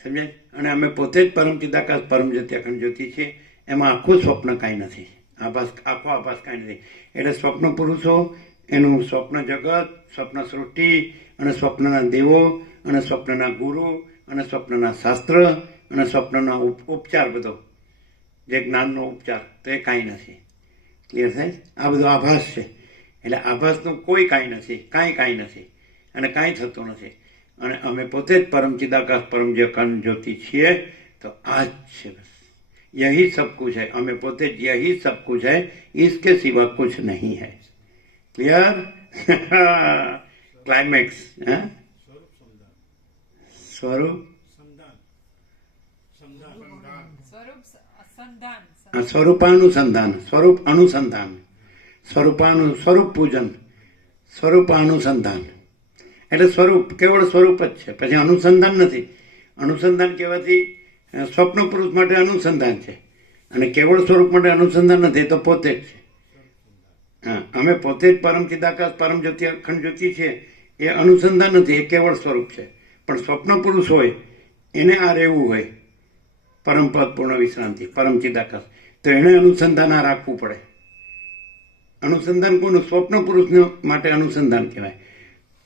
સમજાય? અને અમે પોતે જ પરમ ચિદાકાશ પરમ જ્યોતિ અખંડ જ્યોતિ છીએ. એમાં આખું સ્વપ્ન કાંઈ નથી. આખો આભાસ કાંઈ નથી. એટલે સ્વપ્ન પુરુષો એનું સ્વપ્ન જગત, સ્વપ્ન સૃષ્ટિ અને સ્વપ્નના દેવો અને સ્વપ્નના ગુરુ અને સ્વપ્નના શાસ્ત્ર અને સ્વપ્નના ઉપચાર બધો જે જ્ઞાનનો ઉપચાર તો એ કાંઈ નથી. ક્લિયર થાય? આ બધો આભાસ છે. એટલે આભાસનું કોઈ કાંઈ નથી, કાંઈ નથી અને કાંઈ થતું નથી. અને અમે પોતે જ પરમ ચિદાકાશ પરમ જે અખંડ જ્યોતિ છીએ તો આ જ છે. બસ यही सब कुछ है. हमें पोते यही सब कुछ है, इसके सिवा कुछ नहीं है. क्लियर? क्लाइमेक्स. स्वरूप સ્વરૂપાનુસંધાન, સ્વરૂપ અનુસંધાન, સ્વરૂપ પૂજન, સ્વરૂપાનુસંધાન. એટલે સ્વરૂપ કેવળ સ્વરૂપ જ છે, પછી અનુસંધાન નથી. અનુસંધાન કહેવાથી સ્વપ્ન પુરુષ માટે અનુસંધાન છે અને કેવળ સ્વરૂપ માટે અનુસંધાન નથી, એ તો પોતે જ છે. હા, અમે પોતે જ પરમ ચિદાકાશ પરમ જ્યોતિ અખંડ જ્યોતિ છે, એ અનુસંધાન નથી, એ કેવળ સ્વરૂપ છે. પણ સ્વપ્ન પુરુષ હોય એને આ રહેવું હોય પરમ પદ પૂર્ણ વિશ્રાંતિ પરમ ચિદાકાશ, તો એને અનુસંધાન આ રાખવું પડે. અનુસંધાન કોનું? સ્વપ્ન પુરુષ માટે અનુસંધાન કહેવાય.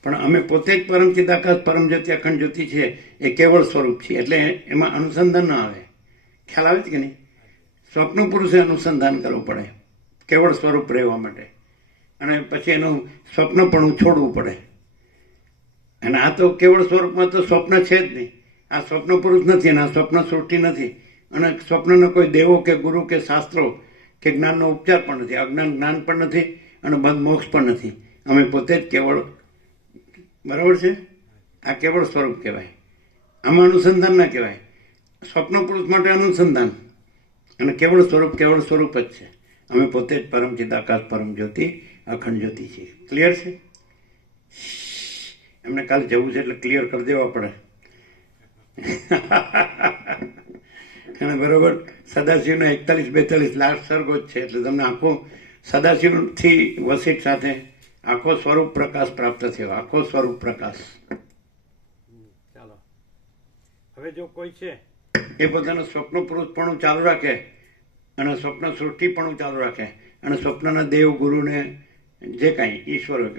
પણ અમે પોતે જ પરમ ચિદાકાશ પરમ જ્યોતિ અખંડ જ્યોતિ છે, એ કેવળ સ્વરૂપ છે, એટલે એમાં અનુસંધાન ન આવે. ખ્યાલ આવે છે કે નહીં? સ્વપ્ન પુરુષે અનુસંધાન કરવું પડે કેવળ સ્વરૂપ રહેવા માટે, અને પછી એનું સ્વપ્નપણું છોડવું પડે. અને આ તો કેવળ સ્વરૂપમાં તો સ્વપ્ન છે જ નહીં. આ સ્વપ્ન પુરુષ નથી, અને આ સ્વપ્ન સૃષ્ટિ નથી, અને સ્વપ્નનો કોઈ દેવો કે ગુરુ કે શાસ્ત્રો કે જ્ઞાનનો ઉપચાર પણ નથી, અજ્ઞાન જ્ઞાન પણ નથી, અને બંધ મોક્ષ પણ નથી. અમે પોતે જ કેવળ, બરાબર છે? આ કેવળ સ્વરૂપ કહેવાય. આમાં અનુસંધાન ના કહેવાય. સ્વપ્ન પુરુષ માટે અનુસંધાન, અને કેવળ સ્વરૂપ જ છે. અમે પોતે જ પરમ ચિદાકાશ પરમ જ્યોતિ અખંડ જ્યોતિ છીએ. ક્લિયર છે? એમને કાલે જવું છે એટલે ક્લિયર કરી દેવા પડે. અને બરોબર સદાશિવના 41-42 લાસ્ટ સર્ગો જ છે, એટલે તમને આખો સદાશિવથી વસિષ્ઠ સાથે આખો સ્વરૂપ પ્રકાશ પ્રાપ્ત થયો. આખો સ્વરૂપ પ્રકાશ. ચાલો, હવે જો કોઈ છે એ પોતાનું સ્વપ્ન પુરુષપણું ચાલુ રાખે, અને સ્વપ્ન સૃષ્ટિપણું ચાલુ રાખે, અને સ્વપ્નના દેવ ગુરુને જે કાંઈ ઈશ્વર હોય,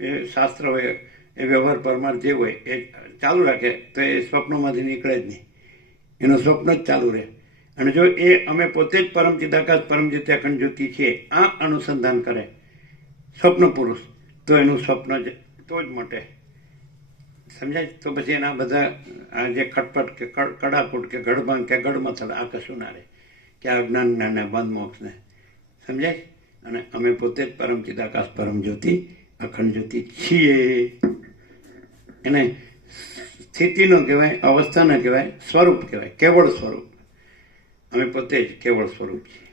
એ શાસ્ત્ર હોય, એ વ્યવહાર પરમાર્થ જે હોય એ ચાલુ રાખે, તો એ સ્વપ્નોમાંથી નીકળે જ નહીં. એનું સ્વપ્ન જ ચાલુ રહે. અને જો એ અમે પોતે જ પરમ ચિદાકાશ પરમ જ્યોતિ અખંડ જ્યોતિ છીએ, આ અનુસંધાન કરે સ્વપ્ન પુરુષ, તો એનું સ્વપ્ન જ તો જ મટે. સમજાય? તો પછી એના બધા આ જે ખટપટ કે કડાકૂટ કે ગડબાંગ કે ગડમથલ આ કશું ના રહે, કે આ જ્ઞાન જ્ઞાનને બંધ મોક્ષને. સમજાય? અને અમે પોતે જ પરમ ચિદાકાશ પરમ જ્યોતિ અખંડ જ્યોતિ છીએ. એને સ્થિતિ ન કહેવાય, અવસ્થા ન કહેવાય, સ્વરૂપ કહેવાય, કેવળ સ્વરૂપ. અમે પોતે જ કેવળ સ્વરૂપ છીએ.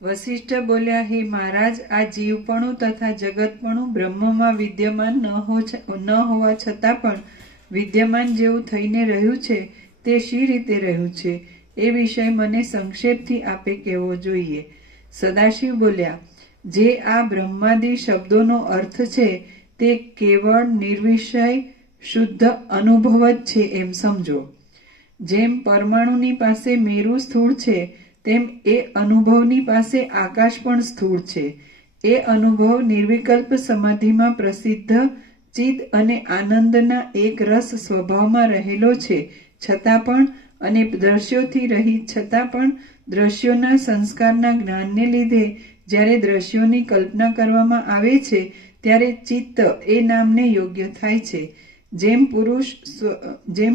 વશિષ્ઠ બોલ્યા, હે મહારાજ, આ જીવપણું તથા જગતપણું બ્રહ્મમાં વિદ્યમાન ન હોવા છતાં પણ વિદ્યમાન જેવું થઈને રહ્યું છે, તે શી રીતે રહ્યું છે એ વિષય મને સંક્ષેપથી આપે કહેવો જોઈએ. સદાશિવ બોલ્યા, જે આ બ્રહ્માદિ શબ્દોનો અર્થ છે તે કેવળ નિર્વિષય શુદ્ધ અનુભવ જ છે એમ સમજો. જેમ પરમાણુની પાસે મેરુ સ્થૂળ છે, તેમ એ અનુભવની પાસે આકાશ પણ સ્થૂળ છે. એ અનુભવ નિર્વિકલ્પ સમાધિમાં પ્રસિદ્ધ ચિદ અને આનંદના એક રસ સ્વભાવમાં રહેલો છે, છતાં પણ, અને દ્રશ્યોથી રહિત છતાં પણ, દ્રશ્યોના સંસ્કારના જ્ઞાનને લીધે જ્યારે દ્રશ્યોની કલ્પના કરવામાં આવે છે ત્યારે ચિત્ત એ નામને યોગ્ય થાય છે. જેમ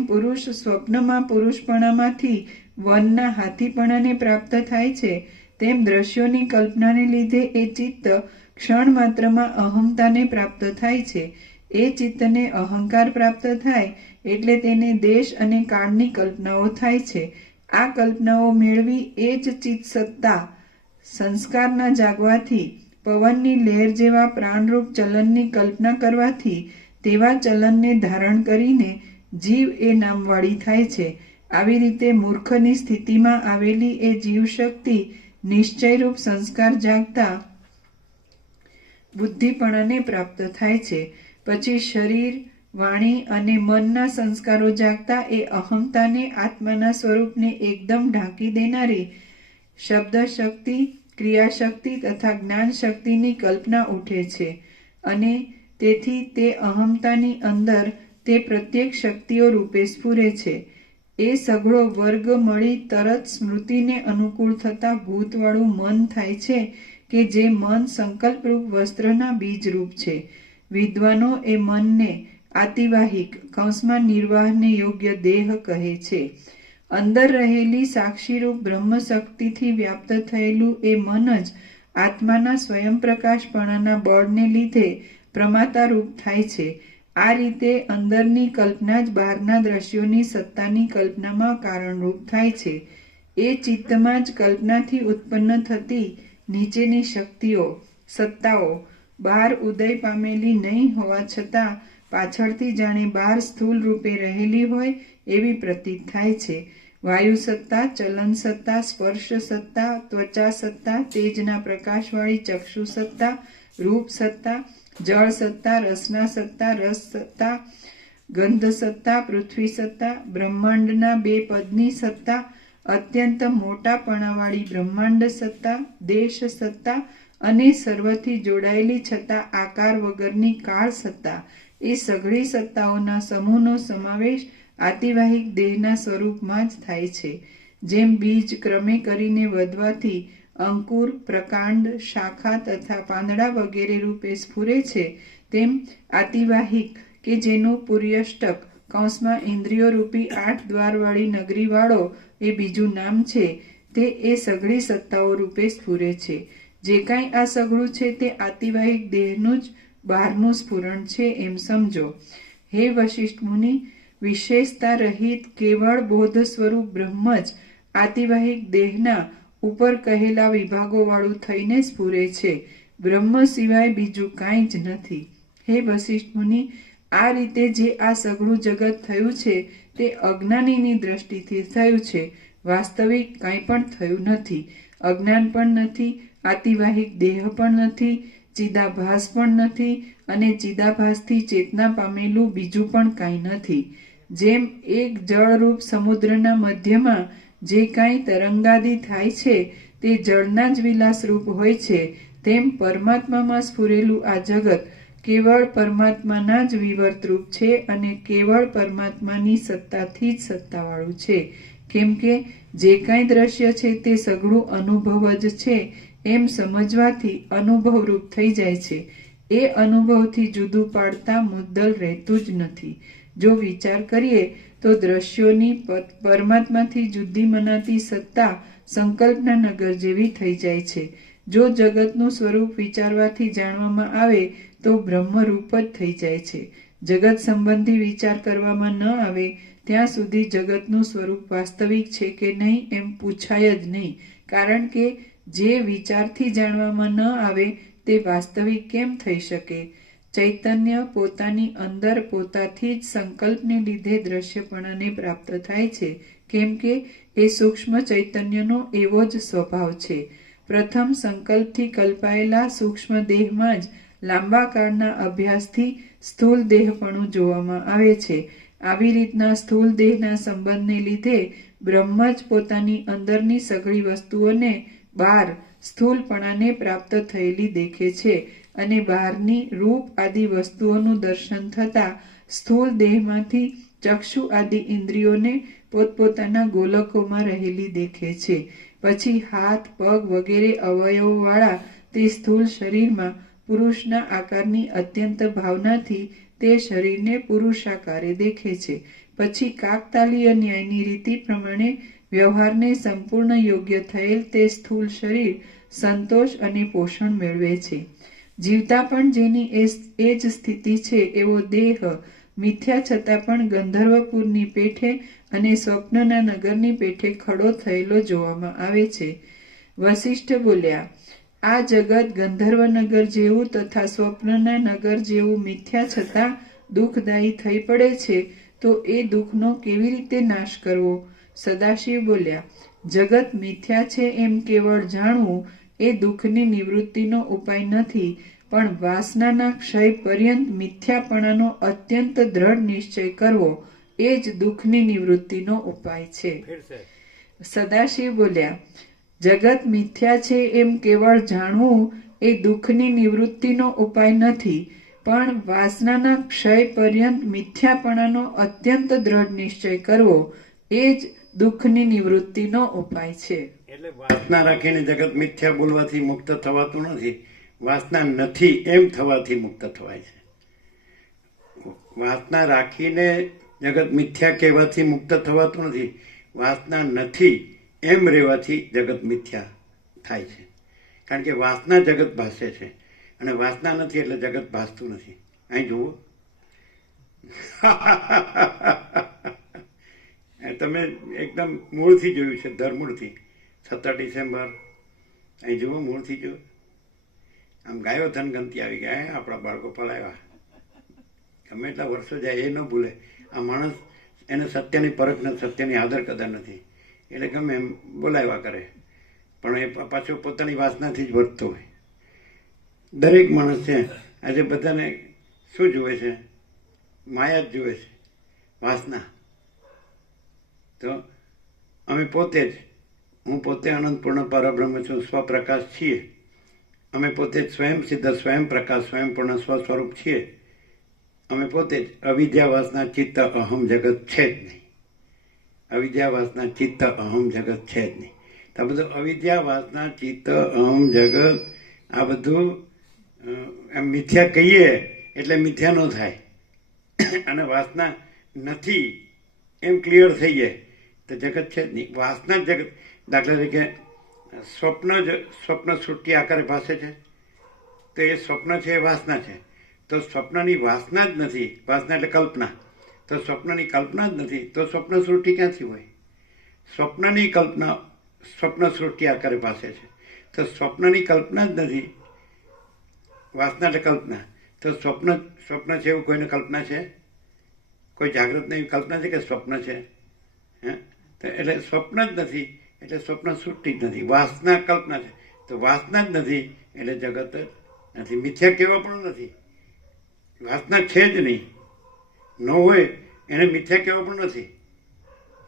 પુરુષ સ્વપ્નમાં પુરુષપણામાંથી વનના હાથીપણાને પ્રાપ્ત થાય છે, તેમ દ્રશ્યોની કલ્પનાને લીધે એ ચિત્ત ક્ષણ માત્રમાં અહમતાને પ્રાપ્ત થાય છે. એ ચિત્તને અહંકાર પ્રાપ્ત થાય એટલે તેને દેશ અને કાળની કલ્પનાઓ થાય છે. આ કલ્પનાઓ મેળવી એ જ ચિત્ત સત્તા સંસ્કારના જાગવાથી, પવનની લહેર જેવા પ્રાણરૂપ ચલનની કલ્પના કરવાથી, તેવા ચલનને ધારણ કરીને જીવ એ નામવાળી થાય છે. આવી રીતે મૂર્ખની સ્થિતિમાં આવેલી એ જીવશક્તિ નિશ્ચયરૂપ સંસ્કાર જાગતા બુદ્ધિપણાને પ્રાપ્ત થાય છે. પછી શરીર, વાણી અને મનના સંસ્કારો જાગતા એ અહમતાને, આત્માના સ્વરૂપને એકદમ ઢાંકી દેનારી શબ્દ શક્તિ, ક્રિયાશક્તિ તથા જ્ઞાન શક્તિની કલ્પના ઉઠે છે. અને તેથી તે અહમતાની અંદર તે પ્રત્યેક શક્તિઓ રૂપે સ્ફુરે છે. એ સઘળો વર્ગ મળી તરત સ્મૃતિને અનુકૂળ થતા ભૂતવાળું મન થાય છે, કે જે મન સંકલ્પરૂપ વસ્ત્રના બીજરૂપ છે. વિદ્વાનો એ મનને આતિવાહિક નિર્વાહને યોગ્ય દેહ કહે છે. અંદર રહેલી સાક્ષીરૂપ બ્રહ્મ શક્તિથી વ્યાપ્ત થયેલું એ મન જ આત્માના સ્વયં પ્રકાશપણાના બળને લીધે પ્રમાતારૂપ થાય છે. આ રીતે અંદરની કલ્પના જ બહારના દ્રશ્યોની સત્તાની કલ્પનામાં કારણરૂપ થાય છે. એ ચિત્તમાં જ કલ્પનાથી ઉત્પન્ન થતી નીચેની શક્તિઓ, સત્તાઓ બહાર ઉદય પામેલી નહીં હોવા છતાં પાછળથી જાણે બહાર સ્થૂળ રૂપે રહેલી હોય એવી પ્રતીત થાય છે. વાયુ સત્તા, ચલન સત્તા, સ્પર્શ સત્તા, ત્વચા સત્તા, તેજના પ્રકાશવાળી ચક્ષુ સત્તા, રૂપ સત્તા, જળ સત્તા, રસના સત્તા, રસ સત્તા, ગંધ સત્તા, પૃથ્વી સત્તા, બ્રહ્માંડના 2 પદની સત્તા, અત્યંત મોટાપણાવાળી બ્રહ્માંડ સત્તા, દેશ સત્તા અને સર્વથી જોડાયેલી છતાં આકાર વગરની કાળ સત્તા, એ સઘળી સત્તાઓના સમૂહનો સમાવેશ આતિવાહિક દેહના સ્વરૂપમાં જ થાય છે. જેમ બીજ ક્રમે કરીને વધવાથી અંકુર, પ્રકાંડ, શાખા તથા પાંદડા વગેરે રૂપે સ્ફુરે છે, તેમ આતિવાહિક કે જેનું પુર્યષ્ટક કૌંસમાં ઇન્દ્રિયો રૂપી 8 દ્વારવાળી નગરીવાળો એ બીજું નામ છે, તે એ સઘળી સત્તાઓ રૂપે સ્ફુરે છે. જે કાંઈ આ સઘળું છે તે આતિવાહિક દેહનું જ બહારનું સ્ફુરણ છે એમ સમજો. હે વશિષ્ઠ મુનિ, વિશેષતા રહિત કેવળ બોધ સ્વરૂપ બ્રહ્મ જ આતિવાહિક દેહના ઉપર કહેલા વિભાગોવાળું થઈને સ્ફુરે છે. બ્રહ્મ સિવાય બીજું કાંઈ જ નથી. હે વશિષ્ઠ મુનિ, આ રીતે જે આ સઘળું જગત થયું છે તે અજ્ઞાનીની દ્રષ્ટિથી થયું છે. વાસ્તવિક કાંઈ પણ થયું નથી. અજ્ઞાન પણ નથી, આતિવાહિક દેહ પણ નથી, ચિદાભાસ પણ નથી અને ચિદાભાસથી ચેતના પામેલું બીજું પણ કાંઈ નથી. જેમ એક જળરૂપ સમુદ્રના મધ્યમાં જે કાંઈ તરંગાદી થાય છે તે જળના જ વિલાસરૂપ હોય છે, તેમ પરમાત્મામાં સ્ફુરેલું આ જગત કેવળ પરમાત્માના જ વિવર્તરૂપ છે અને કેવળ પરમાત્માની સત્તાથી જ સત્તાવાળું છે. કેમ કે જે કાંઈ દ્રશ્ય છે તે સઘળું અનુભવ જ છે એમ સમજવાથી અનુભવરૂપ થઈ જાય છે. એ અનુભવથી જુદું પાડતા મુદ્દલ રહેતું જ નથી. જો વિચાર કરીએ તો દ્રશ્યોની પરમાત્માથી જુદી મનાતી સત્તા સંકલ્પના નગર જેવી થઈ જાય છે. જો જગતનું સ્વરૂપ વિચારવાથી જાણવામાં આવે તો બ્રહ્મરૂપ જ થઈ જાય છે. જગત સંબંધી વિચાર કરવામાં ન આવે ત્યાં સુધી જગતનું સ્વરૂપ વાસ્તવિક છે કે નહીં એમ પૂછાય જ નહીં. કારણ કે જે વિચારથી જાણવામાં ન આવે તે વાસ્તવિક કેમ થઈ શકે? ચૈતન્ય પોતાની અંદર પોતાથી જ સંકલ્પને લીધે દ્રશ્યપણાને પ્રાપ્ત થાય છે, કેમ કે એ સૂક્ષ્મ ચૈતન્યનો એવો જ સ્વભાવ છે. પ્રથમ સંકલ્પથી કલ્પાયેલા સૂક્ષ્મ દેહમાં જ લાંબા કાળના અભ્યાસથી સ્થૂળ દેહપણું જોવામાં આવે છે. આવી રીતના સ્થૂળ દેહના સંબંધને લીધે બ્રહ્મ જ પોતાની અંદરની સઘળી વસ્તુઓને બહાર સ્થૂળપણાને પ્રાપ્ત થયેલી દેખે છે અને બહારની રૂપ આદિ વસ્તુઓનું દર્શન થતાં સ્થૂળ દેહમાંથી ચક્ષુ આદિ ઇન્દ્રિયોને પોતપોતાના ગોલકોમાં રહેલી દેખે છે. પછી હાથ, પગ વગેરે અવયવોવાળા તે સ્થૂળ શરીરમાં પુરુષના આકારની અત્યંત ભાવનાથી તે શરીરને પુરુષાકારે દેખે છે. પછી કાકતાલીય ન્યાયની રીતિ પ્રમાણે વ્યવહારને સંપૂર્ણ યોગ્ય થયેલ તે સ્થૂળ શરીર સંતોષ અને પોષણ મેળવે છે. જીવતા પણ જેની એ જ સ્થિતિ છે એવો દેહ મિથ્યા છતાં પણ ગંધર્વપુરની પેઠે અને સ્વપ્નના નગરની પેઠે ખડો થયેલો જોવામાં આવે છે. વશિષ્ઠ બોલ્યા, આ જગત ગંધર્વનગર જેવું તથા સ્વપ્નના નગર જેવું મિથ્યા છતાં દુઃખદાયી થઈ પડે છે, તો એ દુઃખનો કેવી રીતે નાશ કરવો? સદાશિવ બોલ્યા, જગત મિથ્યા છે એમ કેવળ જાણવું એ દુઃખની નિવૃત્તિનો ઉપાય નથી, પણ વાસનાના ક્ષય પર્યંત મિથ્યાપણાનો અત્યંત દ્રઢ નિશ્ચય કરવો એ જ દુઃખની નિવૃત્તિનો ઉપાય છે. સદાશિવ બોલ્યા, જગત મિથ્યા છે એમ કેવળ જાણવું એ દુઃખની નિવૃત્તિનો ઉપાય નથી, પણ વાસનાના ક્ષય પર્યંત મિથ્યાપણાનો અત્યંત દ્રઢ નિશ્ચય કરવો એ જ દુઃખની નિવૃત્તિનો ઉપાય છે. એટલે વાસના રાખીને જગત મિથ્યા બોલવાથી મુક્ત થવાતું નથી, વાસના નથી એમ થવાથી મુક્ત થવાય છે. વાસના રાખીને જગત મિથ્યા કહેવાથી મુક્ત થવાતું નથી, વાસના નથી એમ રહેવાથી જગત મિથ્યા થાય છે. કારણ કે વાસના જગત ભાસે છે અને વાસના નથી એટલે જગત ભાસતું નથી. અહીં જુઓ, તમે એકદમ મૂળથી જોયું છે, ધરમૂળથી. 17 ડિસેમ્બર અહીં જુઓ, મૂળથી જુઓ. આમ ગાયો ધન ગમતી આવી ગયા, આપણા બાળકો પલાવ્યા. ગમે એટલા વર્ષો જાય એ ન ભૂલે. આ માણસ એને સત્યની પરખ નથી, સત્યની આદર કદર નથી, એટલે ગમે એમ બોલાવ્યા કરે, પણ એ પાછો પોતાની વાસનાથી જ વર્તતો હોય. દરેક માણસ છે આજે બધાને શું જુએ છે? માયા જ જુએ છે, વાસના. તો અમે પોતે જ, હું પોતે અનંતપૂર્ણ પરબ્રહ્મ છું, સ્વપ્રકાશ છીએ. અમે પોતે જ સ્વયં સિદ્ધ, સ્વયં પ્રકાશ, સ્વયં પૂર્ણ સ્વ સ્વરૂપ છીએ. અમે પોતે જ અવિદ્યા વાસના ચિત્ત અહમ જગત છે જ નહીં. અવિદ્યા વાસના ચિત્ત અહમ જગત છે જ નહીં. તો આ બધું અવિદ્યા વાસના ચિત્ત અહમ જગત, આ બધું એમ મિથ્યા કહીએ એટલે મિથ્યા ન થાય, અને વાસના નથી એમ ક્લિયર થઈ જાય તો જગત છે જ નહીં. વાસના જ જગત. દાખલા તરીકે સ્વપ્ન સૃષ્ટિ આકારે ભાસે છે, તો એ સ્વપ્ન છે એ વાસના છે. તો સ્વપ્નની વાસના જ નથી, વાસના એટલે કલ્પના, તો સ્વપ્નની કલ્પના જ નથી, તો સ્વપ્ન સૃષ્ટિ ક્યાંથી હોય? સ્વપ્નની કલ્પના સ્વપ્ન સૃષ્ટિ આકારે ભાસે છે, તો સ્વપ્નની કલ્પના જ નથી, વાસના એટલે કલ્પના. તો સ્વપ્ન છે એવું કોઈને કલ્પના છે? કોઈ જાગૃતને એવી કલ્પના છે કે સ્વપ્ન છે? હે? તો એટલે સ્વપ્ન જ નથી એટલે સ્વપ્ન સૃષ્ટિ જ નથી. વાસના કલ્પના છે, તો વાસના જ નથી એટલે જગત જ નથી. મિથ્યા કહેવા પણ નથી, વાસના છે જ નહીં, ન હોય એને મિથ્યા કહેવા પણ નથી.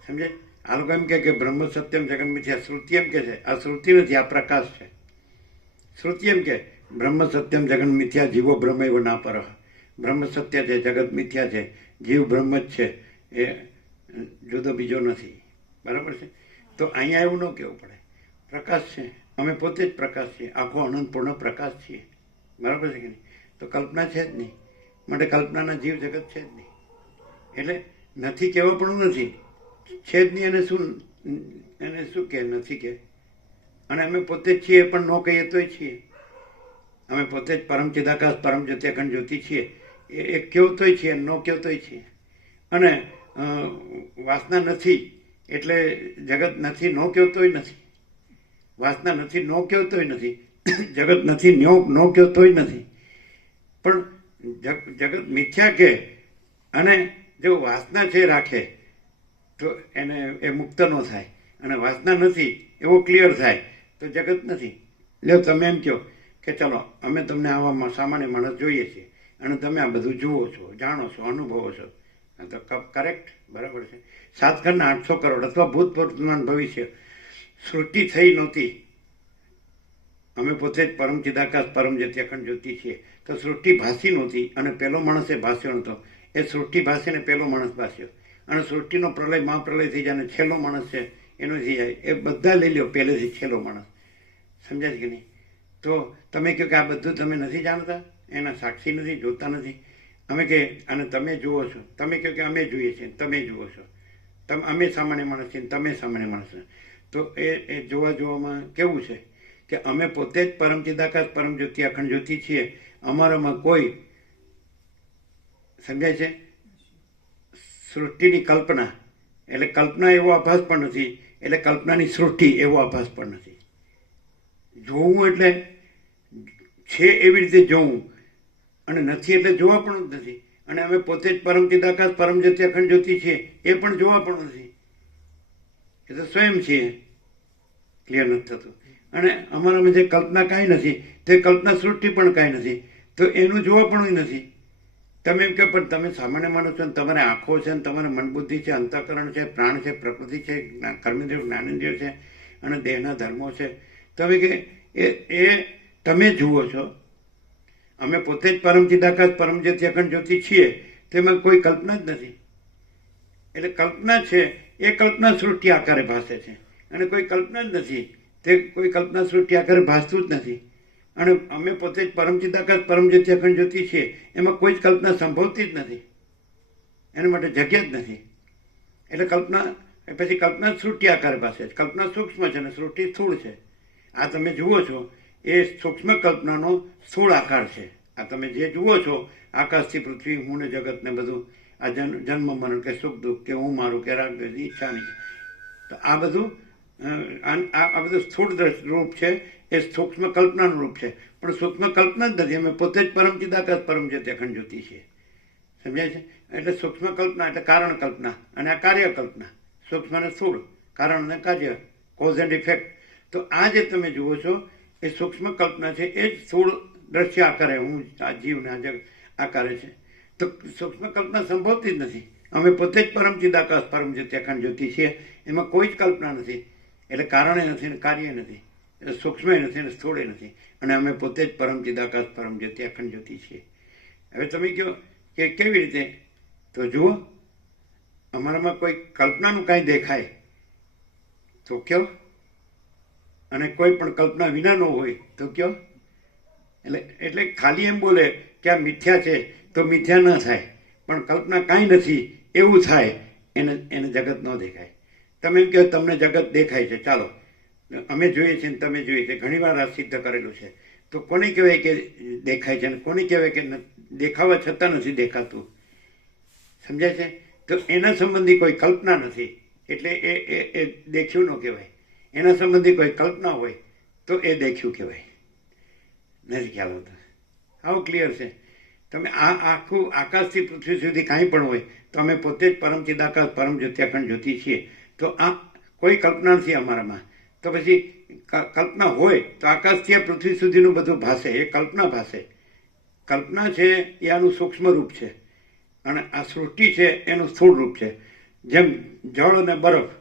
સમજે? આ લોકો એમ કે બ્રહ્મ સત્યમ જગન મિથ્યા, શ્રુતિ એમ કે છે. આ શ્રુતિ નથી, આ પ્રકાશ છે. શ્રુતિ એમ કે બ્રહ્મ સત્યમ જગન મિથ્યા, જીવો બ્રહ્મ એવ ના પર. બ્રહ્મ સત્ય છે, જગત મિથ્યા છે, જીવ બ્રહ્મ જ છે, એ જુદો બીજો નથી. બરાબર છે? તો અહીંયા એવું ન કહેવું પડે. પ્રકાશ છે, અમે પોતે જ પ્રકાશ છીએ, આખો અનંતપૂર્ણ પ્રકાશ છીએ. બરાબર છે કે નહીં? તો કલ્પના છે જ નહીં, માટે કલ્પનાના જીવ જગત છે જ નહીં. એટલે નથી કહેવા પણ નથી, છે જ નહીં. એને શું કે નથી કે? અને અમે પોતે જ છીએ પણ ન કહીએ તોય છીએ. અમે પોતે જ પરમ ચિદાકાશ પરમ જ્યોતિ અખંડ જ્યોતિ છીએ, એ કયો તોય છીએ, ન કયો તોય છીએ. અને વાસના નથી એટલે જગત નથી, ન કયો તોય નથી. વાસના નથી, ન કયો તોય નથી. જગત નથી, ન કયો તોય નથી. પણ જગત મિથ્યા કે અને જો વાસના છે રાખે તો એને એ મુક્ત ન થાય, અને વાસના નથી એવો ક્લિયર થાય તો જગત નથી. લ્યો તમે એમ કહો કે ચલો અમે તમને આવા સામાન્ય માણસ જોઈએ છીએ અને તમે આ બધું જુઓ છો, જાણો છો, અનુભવો છો, તો કરેક્ટ, બરાબર છે. 7 ખંડના 800 કરોડ અથવા ભૂત વર્તમાન ભવિષ્ય સૃષ્ટિ થઈ નહોતી. અમે પોતે જ પરમ ચિદાકાશ પરમ જ્યોતિ અખંડ જ્યોતિ છીએ, તો સૃષ્ટિ ભાસી નહોતી અને પહેલો માણસ એ ભાસ્યો નહોતો. એ સૃષ્ટિ ભાસીને પહેલો માણસ ભાસ્યો, અને સૃષ્ટિનો પ્રલય મહાપ્રલય થઈ જાય અને છેલ્લો માણસ છે એનો થઈ જાય. એ બધા લઈ લ્યો, પહેલેથી છેલ્લો માણસ. સમજાય કે નહીં? તો તમે કહો કે આ બધું તમે નથી જાણતા, એના સાક્ષી નથી, જોતા નથી. અમે કે અને તમે જુઓ છો, તમે કહો કે અમે જોઈએ છીએ, તમે જુઓ છો, અમે સામાન્ય માણસ છીએ, તમે સામાન્ય માણસ છો. તો એ જોવામાં કેવું છે કે અમે પોતે જ પરમ ચિદાકાશ પરમ જ્યોતિ અખંડ જ્યોતિ છીએ. અમારામાં કોઈ, સમજાય છે, સૃષ્ટિની કલ્પના એટલે કલ્પના એવો આભાસ પણ નથી, એટલે કલ્પનાની સૃષ્ટિ એવો આભાસ પણ નથી. જોવું એટલે છે એવી રીતે જોવું, અને નથી એટલે જોવા પણ જ નથી. અને અમે પોતે જ પરમ ચિદાકાશ પરમ જ્યોતિ અખંડ જ્યોતિ છીએ, એ પણ જોવા પણ નથી. એ તો સ્વયં છીએ, ક્લિયર નથી થતું. અને અમારામાં જે કલ્પના કાંઈ નથી, તે કલ્પના સૃષ્ટિ પણ કાંઈ નથી, તો એનું જોવા પણ નથી. તમે એમ કહો પણ તમે સામાન્ય માણસ છો, તમારે આંખો છે, તમારે મન બુદ્ધિ છે, અંતઃકરણ છે, પ્રાણ છે, પ્રકૃતિ છે, કર્મેન્દ્રિય જ્ઞાનેન્દ્રિય છે, અને દેહના ધર્મો છે. તમે કે એ તમે જુઓ છો. અમે પોતે જ પરમ ચિદાકાશ પરમ જ્યોતિ અખંડ જ્યોતિ છીએ, તેમાં કોઈ કલ્પના જ નથી. એટલે કલ્પના છે એ કલ્પના સૃષ્ટિ આકારે ભાસે છે, અને કોઈ કલ્પના જ નથી, તે કોઈ કલ્પના સૃષ્ટિ આકારે ભાસતું જ નથી. અને અમે પોતે જ પરમ ચિદાકાશ પરમ જ્યોતિ અખંડ જ્યોતિ છીએ, એમાં કોઈ જ કલ્પના સંભવતી જ નથી, એના માટે જગ્યા જ નથી. એટલે કલ્પના પછી કલ્પના સૃષ્ટિ આકારે ભાસે છે. કલ્પના સૂક્ષ્મ છે અને સૃષ્ટિ સ્થૂળ છે. આ તમે જુઓ છો એ સૂક્ષ્મ કલ્પનાનો સ્થૂળ આકાર છે. આ તમે જે જુઓ છો, આકાશથી પૃથ્વી, હું ને જગત ને બધું, આ જન્મ મરણ કે સુખ દુઃખ કે હું મારું કે રાગ ઈચ્છાની, તો આ બધું સ્થૂળ રૂપ છે, એ સૂક્ષ્મ કલ્પનાનું રૂપ છે. પણ સૂક્ષ્મ કલ્પના જ નથી. અમે પોતે જ પરમ ચિદાકાશ પરમ જ્યોતિ અખંડ જ્યોતિ છીએ. સમજાય છે? એટલે સૂક્ષ્મ કલ્પના એટલે કારણ કલ્પના, અને આ કાર્ય કલ્પના. સૂક્ષ્મ અને સ્થૂળ, કારણ અને કાર્ય, કોઝ એન્ડ ઇફેક્ટ. તો આ જે તમે જુઓ છો એ સૂક્ષ્મ કલ્પના છે, એ જ સ્થૂળ દ્રશ્ય આકારે હું આ જીવને આ જગત આકારે છે. તો સૂક્ષ્મ કલ્પના સંભવતી જ નથી. અમે પોતે જ પરમ ચિદાકાશ પરમ જ્યોતિ અખંડ જ્યોતિ છીએ, એમાં કોઈ જ કલ્પના નથી. એટલે કારણે નથી ને કાર્ય નથી, સૂક્ષ્મ નથી ને સ્થૂળ નથી, અને અમે પોતે જ પરમ ચિદાકાશ પરમ જ્યોતિ અખંડ જ્યોતિ છીએ. હવે તમે કહો કે કેવી રીતે? તો જુઓ, અમારામાં કોઈ કલ્પનાનું કાંઈ દેખાય તો કયો, અને કોઈ પણ કલ્પના વિના નો હોય તો કયો. એટલે ખાલી એમ બોલે કે આ મિથ્યા છે તો મિથ્યા ન થાય, પણ કલ્પના કાંઈ નથી એવું થાય, એને જગત ન દેખાય. તમે એમ કહો તમને જગત દેખાય છે, ચાલો અમે જોઈએ છીએ ને તમે જોઈએ છે, ઘણીવાર આ સિદ્ધ કરેલું છે. તો કોને કહેવાય કે દેખાય છે, અને કોને કહેવાય કે દેખાવા છતાં નથી દેખાતું? સમજાય છે? તો એના સંબંધી કોઈ કલ્પના નથી, એટલે એ દેખ્યું ન કહેવાય. એના સંબંધી કોઈ કલ્પના હોય તો એ દેખ્યું કહેવાય. નથી ખ્યાલ આવતો? હાવ ક્લિયર છે? તમે આ આખું આકાશથી પૃથ્વી સુધી કાંઈ પણ હોય તો અમે પોતે જ પરમ ચિદાકાશ પરમ જ્યોતિ અખંડ જ્યોતિ છીએ. તો આ કોઈ કલ્પના નથી અમારામાં. તો પછી કલ્પના હોય તો આકાશથી આ પૃથ્વી સુધીનું બધું ભાષે, એ કલ્પના ભાષે. કલ્પના છે એ આનું સૂક્ષ્મ રૂપ છે, અને આ સૃષ્ટિ છે એનું સ્થૂળ રૂપ છે. જેમ જળ અને બરફ,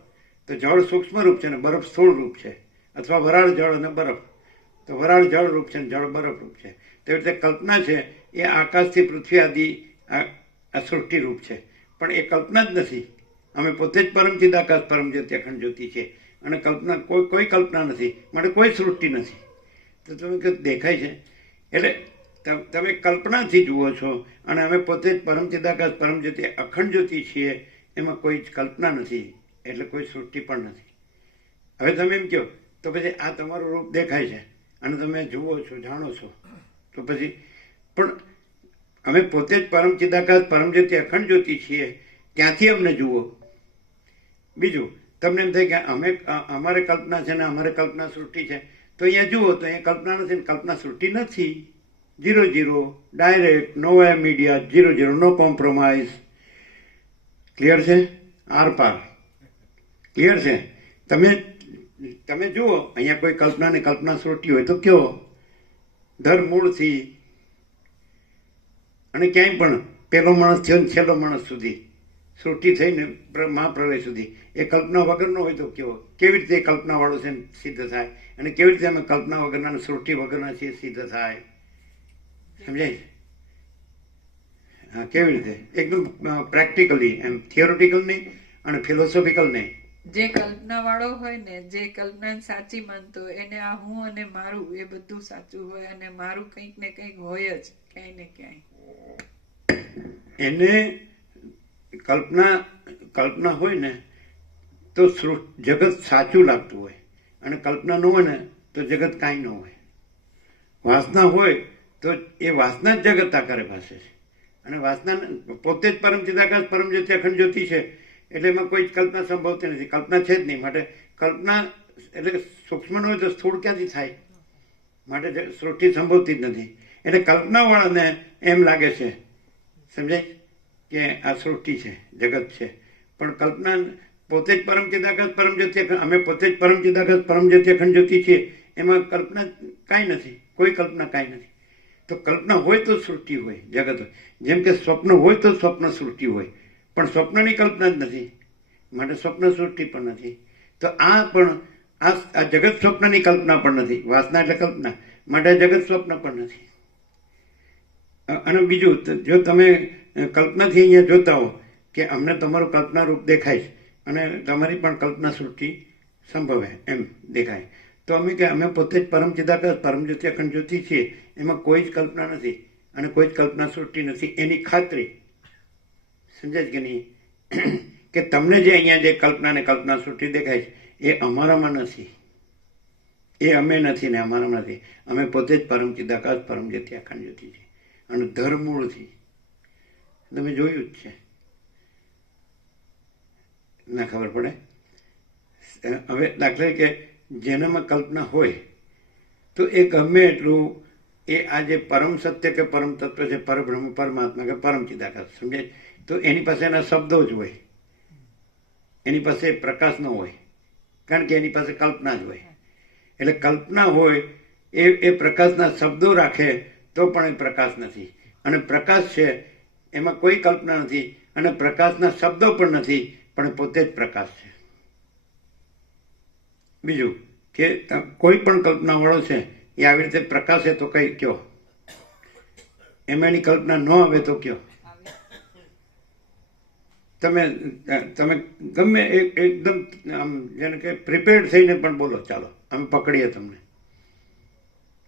તો જળ સૂક્ષ્મ રૂપ છે અને બરફ સ્થૂળ રૂપ છે, અથવા વરાળ જળ અને બરફ, તો વરાળ જળ રૂપ છે અને જળ બરફ રૂપ છે. તેવી રીતે કલ્પના છે એ આકાશથી પૃથ્વી આદિ આ સૃષ્ટિ રૂપ છે, પણ એ કલ્પના જ નથી. અમે પોતે જ પરમ ચિદાકાશ પરમ જ્યોતિ અખંડ જ્યોતિ છે, અને કલ્પના કોઈ કલ્પના નથી, માટે કોઈ સૃષ્ટિ નથી. તો તમે કહો દેખાય છે, એટલે તમે કલ્પનાથી જુઓ છો, અને અમે પોતે જ પરમ ચિદાકાશ પરમ જ્યોતિ અખંડ જ્યોતિ છીએ, એમાં કોઈ જ કલ્પના નથી, એટલે કોઈ સૃષ્ટિ પણ નથી. હવે તમે એમ કહો તો પછી આ તમારું રૂપ દેખાય છે અને તમે જુઓ છો, જાણો છો, તો પછી પણ અમે પોતે જ પરમ ચિદાકાશ પરમ જ્યોતિ અખંડ જ્યોતિ છીએ, ત્યાંથી અમને જુઓ. બીજું તમને એમ થાય કે અમારે કલ્પના છે ને અમારે કલ્પના સૃષ્ટિ છે, તો અહીંયા જુઓ તો અહીંયા કલ્પના નથી ને કલ્પના સૃષ્ટિ નથી. 0-0 ડાયરેક્ટ, નો મીડિયા, 0-0 નો કોમ્પ્રોમાઇઝ. ક્લિયર છે? આર પાર ક્લિયર છે? તમે જુઓ અહીંયા કોઈ કલ્પના ને કલ્પના સૃષ્ટિ હોય તો કયો, ધર મૂળથી અને ક્યાંય પણ પહેલો માણસ થયો ને છેલ્લો માણસ સુધી, સૃષ્ટિ થઈને મહાપ્રલય સુધી, એ કલ્પના વગરનો હોય તો કયો. કેવી રીતે કલ્પના વાળો છે સિદ્ધ થાય, અને કેવી રીતે અમે કલ્પના વગરના સૃષ્ટિ વગરના છીએ સિદ્ધ થાય? સમજાય? હા, કેવી રીતે? એકદમ પ્રેક્ટિકલી, એમ થિયોરિટિકલ નહીં અને ફિલોસોફિકલ નહીં. જે કલ્પના વાળો હોય ને, જે કલ્પના સાચી માનતો હોય, એને આ હું અને મારું એ બધું સાચું હોય, અને મારું કંઈક ને કંઈક હોય જ ક્યાંય ને ક્યાંય. એને કલ્પના હોય ને તો જગત સાચું લાગતું હોય, અને કલ્પના ન હોય ને તો જગત કાંઈ ન હોય. વાસના હોય તો એ વાસના જ જગત આકારે ભાસે છે, અને વાસના પોતે જ પરમ ચિદાકાશ પરમ જ્યોતિ અખંડ જ્યોતિ છે, એટલે એમાં કોઈ જ કલ્પના સંભવતી નથી. કલ્પના છે જ નહીં, માટે કલ્પના એટલે સૂક્ષ્મ ન હોય તો સ્થૂળ ક્યાંથી થાય? માટે સૃષ્ટિ સંભવતી જ નથી. એટલે કલ્પનાવાળાને એમ લાગે છે, સમજાય, કે આ સૃષ્ટિ છે, જગત છે, પણ કલ્પના પોતે જ પરમ ચિદાકાશ પરમ જ્યોતિ, અમે પોતે જ પરમ ચિદાકાશ પરમ જ્યોતિ અખંડ જ્યોતિ છીએ, એમાં કલ્પના કાંઈ નથી, કોઈ કલ્પના કાંઈ નથી. તો કલ્પના હોય તો સૃષ્ટિ હોય, જગત હોય. જેમ કે સ્વપ્ન હોય તો સ્વપ્ન સૃષ્ટિ હોય, પણ સ્વપ્નની કલ્પના જ નથી, માટે સ્વપ્ન સૃષ્ટિ પણ નથી. તો આ જગત સ્વપ્નની કલ્પના પણ નથી. વાસના એટલે કલ્પના, માટે જગત સ્વપ્ન પણ નથી. અને બીજું, જો તમે કલ્પનાથી અહીંયા જોતા હો કે અમને તમારું કલ્પના રૂપ દેખાય અને તમારી પણ કલ્પના સૃષ્ટિ સંભવે એમ દેખાય, તો અમે પોતે જ પરમ ચિદાકાશ પરમ જ્યોતિ અખંડ જ્યોતિ છીએ, એમાં કોઈ જ કલ્પના નથી અને કોઈ જ કલ્પના સૃષ્ટિ નથી, એની ખાતરી. સમજાય કે નહીં? કે તમને જે અહીંયા જે કલ્પના ને કલ્પના સૃષ્ટિ દેખાય છે એ અમારામાં નથી, એ અમે નથી ને અમારામાં નથી. અમે પોતે જ પરમ ચિદાકાશ પરમ જ્યોતિ અખંડ જ્યોતિ છે, અને ધરમૂળથી. તમે જોયું જ છે, ના ખબર પડે? હવે દાખલા કે જેનામાં કલ્પના હોય તો એ ગમે એટલું એ આ જે પરમ સત્ય કે પરમ તત્વ છે, પરબ્રહ્મ, પરમાત્મા કે પરમ ચિદાકાશ, સમજાય? તો એની પાસે એના શબ્દો જ હોય, એની પાસે પ્રકાશ ન હોય, કારણ કે એની પાસે કલ્પના જ હોય. એટલે કલ્પના હોય એ પ્રકાશના શબ્દો રાખે તો પણ એ પ્રકાશ નથી. અને પ્રકાશ છે એમાં કોઈ કલ્પના નથી, અને પ્રકાશના શબ્દો પણ નથી, પણ પોતે જ પ્રકાશ છે. બીજું કે કોઈ પણ કલ્પના વાળો છે એ આવી રીતે પ્રકાશે તો કઈ કયો, એમાં એની કલ્પના ન આવે તો કયો. તમે ગમે એકદમ આમ જેને કે પ્રિપેર્ડ થઈને પણ બોલો, ચાલો અમે પકડીએ તમને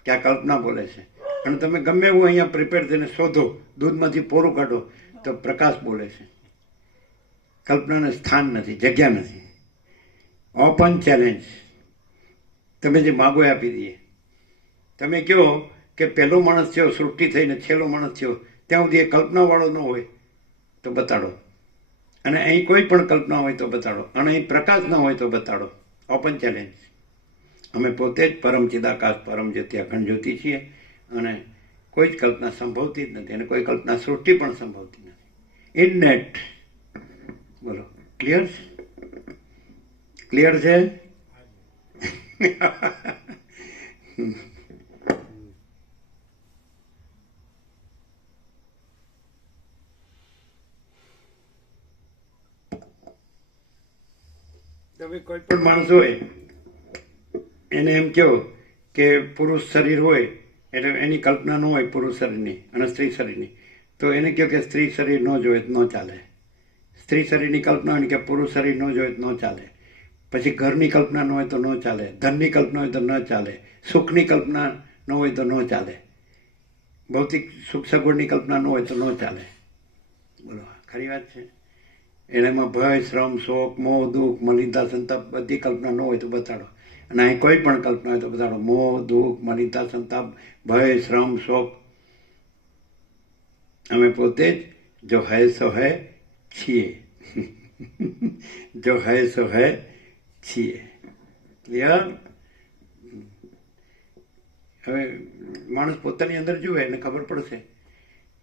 કે આ કલ્પના બોલે છે, અને તમે ગમે એવું અહીંયા પ્રિપેર થઈને શોધો, દૂધમાંથી પોરું કાઢો, તો પ્રકાશ બોલે છે. કલ્પનાને સ્થાન નથી, જગ્યા નથી. ઓપન ચેલેન્જ, તમે જે માગો એ આપી દઈએ. તમે કહો કે પહેલો માણસ થયો સૃષ્ટિ થઈને છેલ્લો માણસ થયો, ત્યાં સુધી એ કલ્પના વાળો ન હોય તો બતાડો, અને અહીં કોઈ પણ કલ્પના હોય તો બતાડો, અને અહીં પ્રકાશ ન હોય તો બતાડો. Open challenge. અમે પોતે જ પરમ ચિદાકાશ, પરમ જ્યોતિ, અખંડ જ્યોતિ છીએ, અને કોઈ જ કલ્પના સંભવતી જ નથી, અને કોઈ કલ્પના સૃષ્ટિ પણ સંભવતી નથી. ઇનનેટ. બોલો, ક્લિયર? ક્લિયર છે? તમે કોઈ પણ માણસ હોય એને એમ કહો કે પુરુષ શરીર હોય એટલે એની કલ્પના ન હોય પુરુષ શરીરની અને સ્ત્રી શરીરની, તો એને કહો કે સ્ત્રી શરીર ન જોઈએ તો ન ચાલે. સ્ત્રી શરીરની કલ્પના હોય કે પુરુષ શરીર ન જોઈએ તો ન ચાલે. પછી ઘરની કલ્પના ન હોય તો ન ચાલે, ધનની કલ્પના હોય તો ન ચાલે, સુખની કલ્પના ન હોય તો ન ચાલે, ભૌતિક સુખ સગવડની કલ્પના ન હોય તો ન ચાલે. બોલો, ખરી વાત છે? એટલે એમાં ભય, શ્રમ, શોક, મોહ, દુઃખ, મલિનતા, સંતાપ બધી કલ્પના ન હોય તો બતાડો, અને અહીં કોઈ પણ કલ્પના હોય તો બતાડો. મોહ, દુઃખ, મલિનતા, સંતાપ, ભય, શ્રમ, શોક, અમે પોતે જ જો હૈ સો હૈ છીએ. જો હૈ સો હૈ છીએ. ક્લિયર? હવે માણસ પોતાની અંદર જુએ એને ખબર પડશે.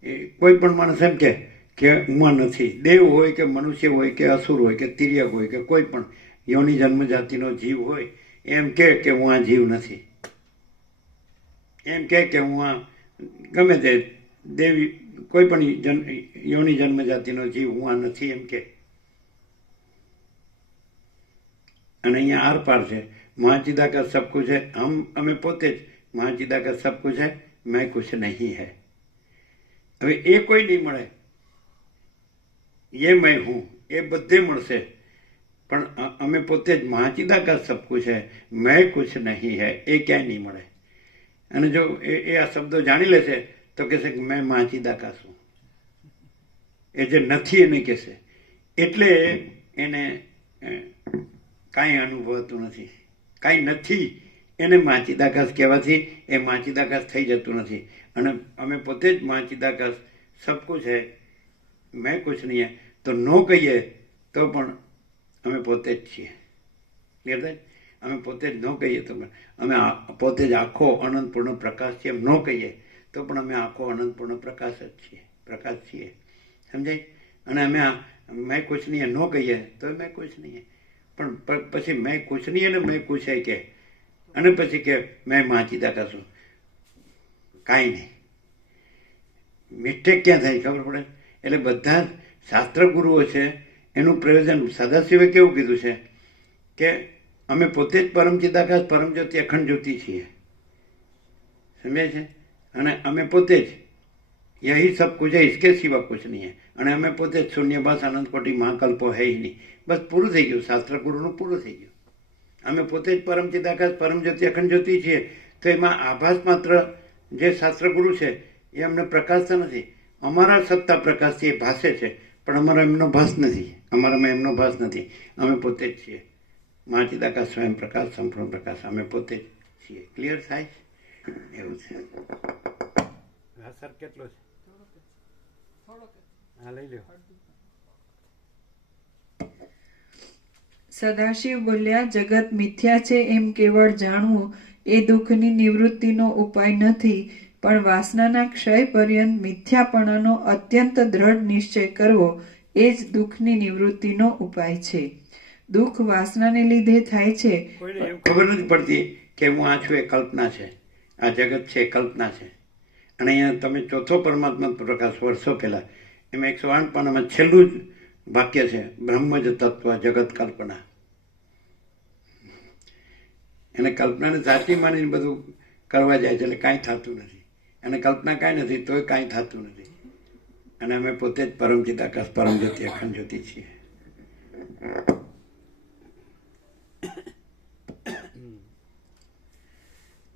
એ કોઈ પણ માણસ એમ કે હું નથી, દેવ હોય કે મનુષ્ય હોય કે અસુર હોય કે તિર્યક હોય કે કોઈ પણ યોની જન્મ જાતિનો જીવ હોય, એમ કે હું આ જીવ નથી, એમ કે હું આ ગમે તે દેવી કોઈ પણ યોની જન્મ જાતિનો જીવ હું આ નથી, એમ કે. અને અહીંયા આર પાર છે, મહાચિદાકાશ સબ કુછ है, અમે પોતે જ મહાચિદાકાશ સબ કુછ है, मैं कुछ नहीं है. હવે એ કોઈ નહીં મળે, ये मैं હું, એ બધે મળશે, પણ અમે પોતે જ મહાચિદાકાશ સબ કુછ है, मैं कुछ नहीं है, એ ક્યાંય નહીં મળે. અને જો એ આ શબ્દો જાણી લેશે તો કહેશે કે મેં મહાચિદાકાશ છું. એ જે નથી એને કહેશે, એટલે એને કાંઈ અનુભવતું નથી. કાંઈ નથી એને મહાચિદાકાશ કહેવાથી એ મહાચિદાકાશ થઈ જતું નથી. અને અમે પોતે જ મહાચિદાકાશ સબ કુછ है, મેં કુછ નહીં હે, તો ન કહીએ તો પણ અમે પોતે જ છીએ. ક્લિયર થાય? અમે પોતે જ ન કહીએ તો અમે પોતે જ આખો અનંતપૂર્ણ પ્રકાશ છીએ, એમ ન કહીએ તો પણ અમે આખો અનંતપૂર્ણ પ્રકાશ જ છીએ, પ્રકાશ છીએ. સમજાય? અને અમે મેં કુછ નહીં ન કહીએ તો મેં કુછ નહીં, પણ પછી મેં કુછ નહીં ને મેં કુછ હે કે, અને પછી કે મેં મહાચિદાકાશ છું. કાંઈ નહીં. મિસ્ટેક ક્યાં થાય ખબર પડે? એટલે બધા જ શાસ્ત્ર ગુરુઓ છે એનું પ્રયોજન સદાશિવે કેવું કીધું છે કે અમે પોતે જ પરમ ચિદાકાશ, પરમ જ્યોતિ, અખંડ જ્યોતિ છીએ. સમજે છે? અને અમે પોતે જ યહી સબ કુછ હૈ, इसके सिवा कुछ नहीं है. અને અમે પોતે જ શૂન્યભાસ અનંત કોટી મહાકલ્પો હૈ નહીં. બસ પૂરું થઈ ગયું, શાસ્ત્ર ગુરુનું પૂરું થઈ ગયું. અમે પોતે જ પરમ ચિદાકાશ, પરમ જ્યોતિ, અખંડ જ્યોતિ છીએ. તો એમાં આભાસ માત્ર જે શાસ્ત્ર ગુરુ છે એ અમને પ્રકાશતા નથી. અમારા સત્તા પ્રકાશથી એ ભાસે છે, પણ અમારો એમનો ભાસ નથી, અમારામાં એમનો ભાસ નથી. અમે પોતે જ છીએ મહાચિદાકાશ, સ્વયં પ્રકાશ, સંપૂર્ણ પ્રકાશ. અમે પોતે જ છીએ. ક્લિયર થાય? એવું છે. હા સર, કેટલો છે? હા, લઈ લો. સદાશિવ બોલ્યા, જગત મિથ્યા છે એમ કેવળ જાણવું એ દુઃખની નિવૃત્તિનો ઉપાય નથી, પણ વાસનાના ક્ષય પર્યંત મિથ્યાપણાનો અત્યંત દ્રઢ નિશ્ચય કરવો એ જ દુઃખની નિવૃત્તિનો ઉપાય છે. દુઃખ વાસનાને લીધે થાય છે. કોઈને એમ ખબર નથી પડતી કે હું આ છું એ કલ્પના છે, આ જગત છે એ કલ્પના છે. અને અહીંયા તમે ચોથો પરમાત્મા પ્રકાશ વર્ષો પહેલા એમાં 108 પાનામાં છેલ્લું જ વાક્ય છે, બ્રહ્મ જ તત્વ જગત કલ્પના. એને કલ્પનાને સાચી માનીને બધું કરવા જાય છે એટલે કાંઈ થતું નથી. અને કલ્પના કાંઈ નથી તોય કાંઈ થતું નથી. અને અમે પોતે જ પરમ ચિદાકાશ પરમ જ્યોતિ અખંડ જ્યોતિ છીએ.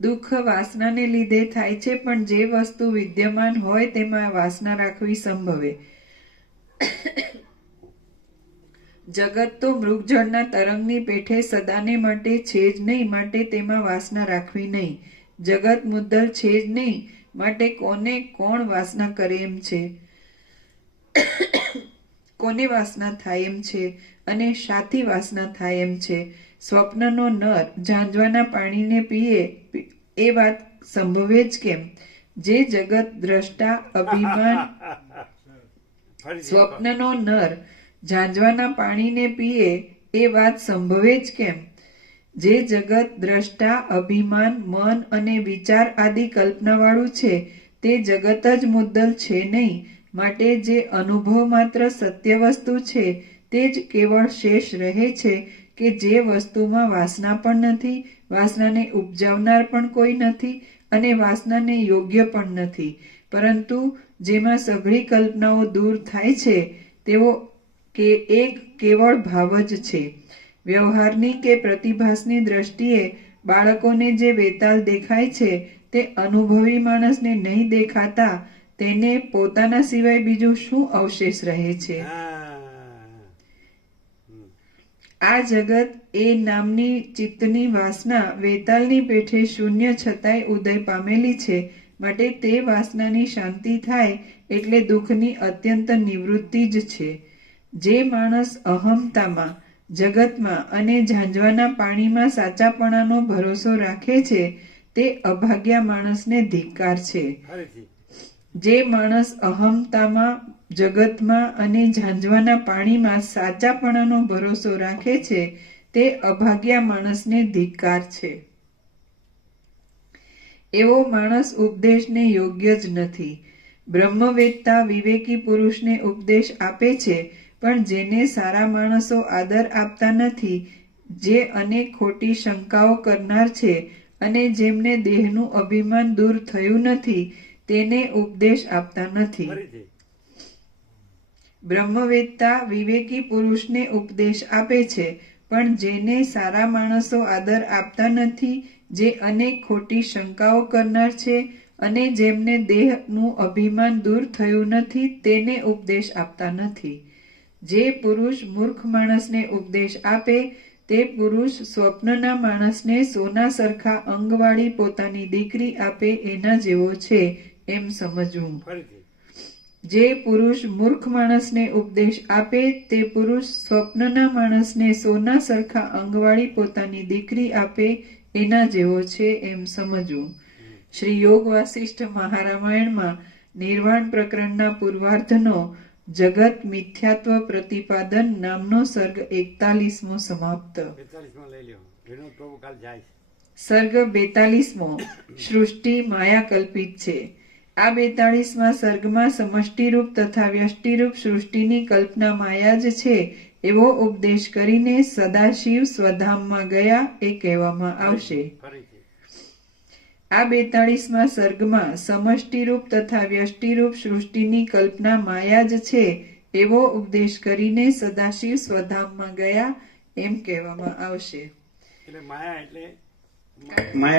દુઃખ વાસનાને લીધે થાય છે, પણ જે વસ્તુ વિદ્યમાન હોય તેમાં વાસના રાખવી સંભવે. જગત તો મૃગજળના તરંગની પેઠે સદાને માટે છે જ નહીં, માટે તેમાં વાસના રાખવી નહીં. જગત મુદ્દલ છે જ નહીં, માટે કોને કોણ વાસના કરે એમ છે, કોને વાસના થાય એમ છે, અને શાથી વાસના થાય એમ છે. સ્વપ્નનો નર ઝાંઝવાના પાણીને પીએ એ વાત સંભવે જ કેમ? જે જગત દ્રષ્ટા અભિમાન સ્વપ્નનો નર ઝાંઝવાના પાણીને પીએ એ વાત સંભવે જ કેમ? જે જગત દ્રષ્ટા અભિમાન મન અને વિચાર આદિ કલ્પનાવાળું છે તે જગત જ મુદ્દલ છે નહીં, માટે જે અનુભવ માત્ર સત્ય વસ્તુ છે તે જ કેવળ શેષ રહે છે કે જે વસ્તુમાં વાસના પણ નથી, વાસનાને ઉપજાવનાર પણ કોઈ નથી અને વાસનાને યોગ્ય પણ નથી, પરંતુ જેમાં સઘળી કલ્પનાઓ દૂર થાય છે તેવો કે એક કેવળ ભાવ જ છે. વ્યવહારની કે પ્રતિભાસની દ્રષ્ટિએ બાળકોને જે વેતાલ દેખાય છે તે અનુભવી માણસને નહીં દેખાતા તેને પોતાના સિવાય બીજું શું અવશેષ રહે છે? આ જગત એ નામની ચિત્તની વાસના વેતાલની પેઠે શૂન્ય છતાંય ઉદય પામેલી છે, માટે તે વાસનાની શાંતિ થાય એટલે દુઃખની અત્યંત નિવૃત્તિ જ છે. જે માણસ અહમતામાં જગતમાં અને ઝાંઝવાના પાણીમાં સાચાપણાનો ભરોસો રાખે છે તે અભાગ્યા માણસને ધિક્કાર છે. જે માણસ અહમતામાં જગતમાં અને ઝાંઝવાના પાણીમાં સાચાપણાનો ભરોસો રાખે છે તે અભાગ્યા માણસને ધિક્કાર છે. એવો માણસ ઉપદેશને યોગ્ય જ નથી. બ્રહ્મવેત્તા વિવેકી પુરુષને ઉપદેશ આપે છે, પણ જેને સારા માણસો આદર આપતા નથી, જે અનેક ખોટી શંકાઓ કરનાર છે અને જેમને દેહનું અભિમાન દૂર થયું નથી તેને ઉપદેશ આપતા નથી. બ્રહ્મવેત્તા વિવેકી પુરુષને ઉપદેશ આપે છે, પણ જેને સારા માણસો આદર આપતા નથી, જે અનેક ખોટી શંકાઓ કરનાર છે અને જેમને દેહનું અભિમાન દૂર થયું નથી તેને ઉપદેશ આપતા નથી. જે પુરુષ મૂર્ખ માણસને ઉપદેશ આપે તે પુરુષ સ્વપ્નના માણસને સોના સરખા અંગવાળી પોતાની દીકરી આપે એના જેવો છે એમ સમજવું. જે પુરુષ મૂર્ખ માણસને ઉપદેશ આપે તે પુરુષ સ્વપ્નના માણસને સોના સરખા અંગવાળી પોતાની દીકરી આપે એના જેવો છે એમ સમજવું. શ્રી યોગ વાસિષ્ઠ મહારામાયણમાં નિર્વાણ પ્રકરણના પૂર્વાર્ધનો જગત મિથ્યાત્વ પ્રતિપાદન નામનો સર્ગ 41મો સમાપ્ત. સર્ગ 42મો સૃષ્ટિ માયા કલ્પિત છે. આ 42મા સર્ગમાં સમષ્ટિરૂપ તથા વ્યષ્ટિરૂપ સૃષ્ટિની કલ્પના માયા જ છે એવો ઉપદેશ કરીને સદાશિવ સ્વધામમાં ગયા એ કહેવામાં આવશે. આ 42મા સર્ગમાં સમષ્ટિરૂપ તથા વ્યષ્ટિરૂપ સૃષ્ટિની કલ્પના માયા જ છે એવો ઉપદેશ કરીને સદાશિવ સ્વધામમાં ગયા એમ કહેવામાં આવશે. માયા